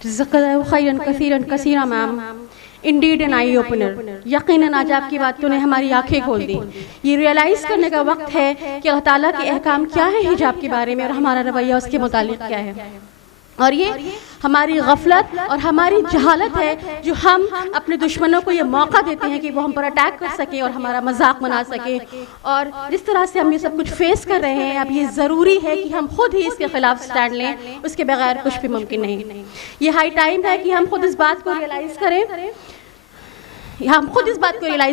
जज़ाकल्लाहु खैरन कसीरन कसीरा ma'am, indeed an eye opener. यकीनन आज आपकी बातों ने हमारी आंखें खोल दी। ये रियलाइज़ करने का वक्त है कि अल्लाह ताला के अहकाम क्या है हिजाब के बारे में और हमारा रवैया उसके मुतालिक क्या है। और ये हमारी गफलत और हमारी जहालत है जो हम अपने दुश्मनों को ये मौका देते हैं कि वो हम पर अटैक कर सके और हमारा मजाक बना सके। और जिस तरह से हम ये सब कुछ फेस कर रहे हैं, अब ये ज़रूरी है कि हम खुद ही इसके खिलाफ स्टैंड लें, उसके बगैर कुछ भी मुमकिन नहीं। ये हाई टाइम है कि हम खुद इस बात को रियलाइज़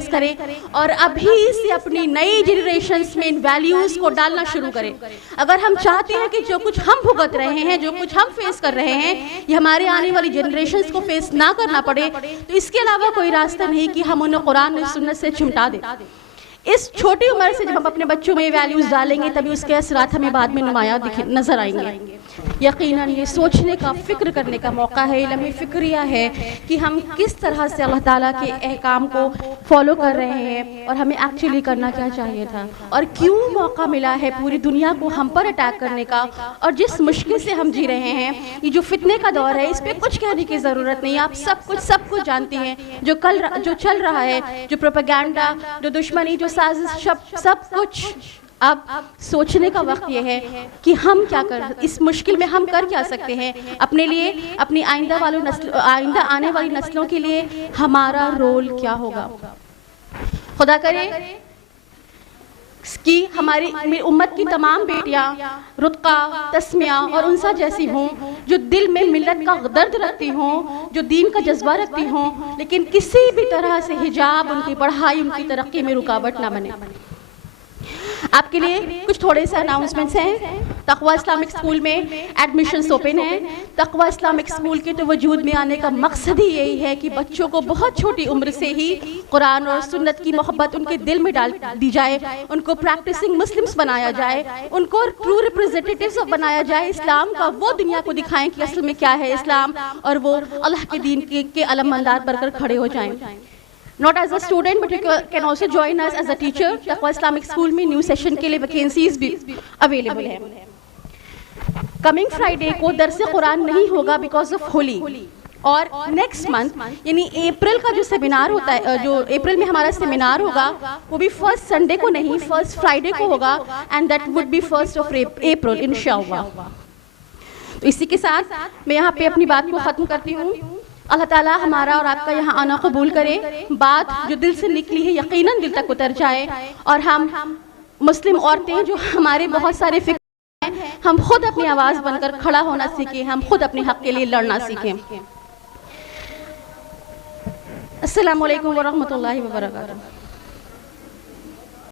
करें, और अभी से अपनी नई जनरेशन्स में इन वैल्यूज़ को डालना शुरू करें। अगर हम चाहते हैं कि जो कुछ हम भुगत रहे हैं, जो कुछ हम फेस कर रहे हैं, ये हमारे आने वाली जनरेशन्स को फेस ना करना पड़े, तो इसके अलावा कोई रास्ता नहीं कि हम उन्हें कुरान और सुन्नत से चिमटा दें। इस छोटी उम्र से जब हम अपने बच्चों में वैल्यूज़ डालेंगे तभी उसके असरात हमें बाद में नुमाया नज़र आएंगे। यकीनन ये सोचने का, फ़िक्र करने का मौका है, इल्म फ़िक्रिया है कि हम किस तरह से अल्लाह ताला के अहकाम को फॉलो कर रहे हैं और हमें एक्चुअली करना क्या चाहिए था, और क्यों मौका मिला है पूरी दुनिया को हम पर अटैक करने का। और जिस मुश्किल से हम जी रहे हैं, ये जो फितने का दौर है, इस पर कुछ कहने की ज़रूरत नहीं। आप सब कुछ जानती हैं जो चल रहा है, जो प्रोपेगेंडा, जो दुश्मनी, जो साजिश, सब कुछ। अब सोचने का वक्त यह है कि हम क्या कर, इस मुश्किल में हम कर क्या सकते हैं अपने लिए, अपनी आइंदा आने वाली नस्लों के लिए हमारा रोल क्या होगा। खुदा करे कि हमारी उम्मत की तमाम बेटियां रुतका, तस्मिया और उनसा जैसी हों, जो दिल में मिल्लत का दर्द रखती हों, जो दीन का जज्बा रखती हों, लेकिन किसी भी तरह से हिजाब उनकी पढ़ाई, उनकी तरक्की में रुकावट ना बने। आपके लिए कुछ थोड़े से अनाउंसमेंट्स हैं। तक़वा इस्लामिक स्कूल में एडमिशन्स ओपन हैं। तक़वा इस्लामिक स्कूल के तो वजूद में आने का मकसद ही यही है कि बच्चों को बहुत छोटी उम्र से ही कुरान और सुन्नत की मोहब्बत उनके दिल में डाल दी जाए, उनको प्रैक्टिसिंग मुस्लिम्स बनाया जाए, उनको ट्रू रिप्रेजेंटेटिव्स बनाया जाए, इस्लाम का वो दुनिया को दिखाएं कि असल में क्या है इस्लाम, और वो अल्लाह के दीन के अलमबरदार बनकर खड़े हो जाएं। Not as a student, but you can also join us as a teacher. Taqwa Islamic school में न्यू सेशन के लिए वैकेंसीज भी अवेलेबल है। कमिंग फ्राइडे को दर्स कुरान नहीं होगा बिकॉज ऑफ होली, और नेक्स्ट मंथ यानी अप्रैल का जो सेमिनार होता है, जो अप्रैल में हमारा सेमिनार होगा, वो भी फर्स्ट संडे को नहीं, फर्स्ट फ्राइडे को होगा, एंड दैट वुड बी 1 अप्रैल इंशाअल्लाह। तो इसी के साथ मैं यहाँ पे अपनी बात को ख़त्म करती हूँ। अल्लाह ताला हमारा और आपका यहाँ आना कबूल करे। बात जो दिल से निकली है यकीनन दिल तक उतर जाए, और हम मुस्लिम औरतें जो हमारे बहुत सारे फिक्र हैं, हम खुद अपनी आवाज़ बनकर खड़ा होना सीखें, हम खुद अपने हक़ के लिए लड़ना सीखें। अस्सलामु अलैकुम व रहमतुल्लाहि व बरकातुहू।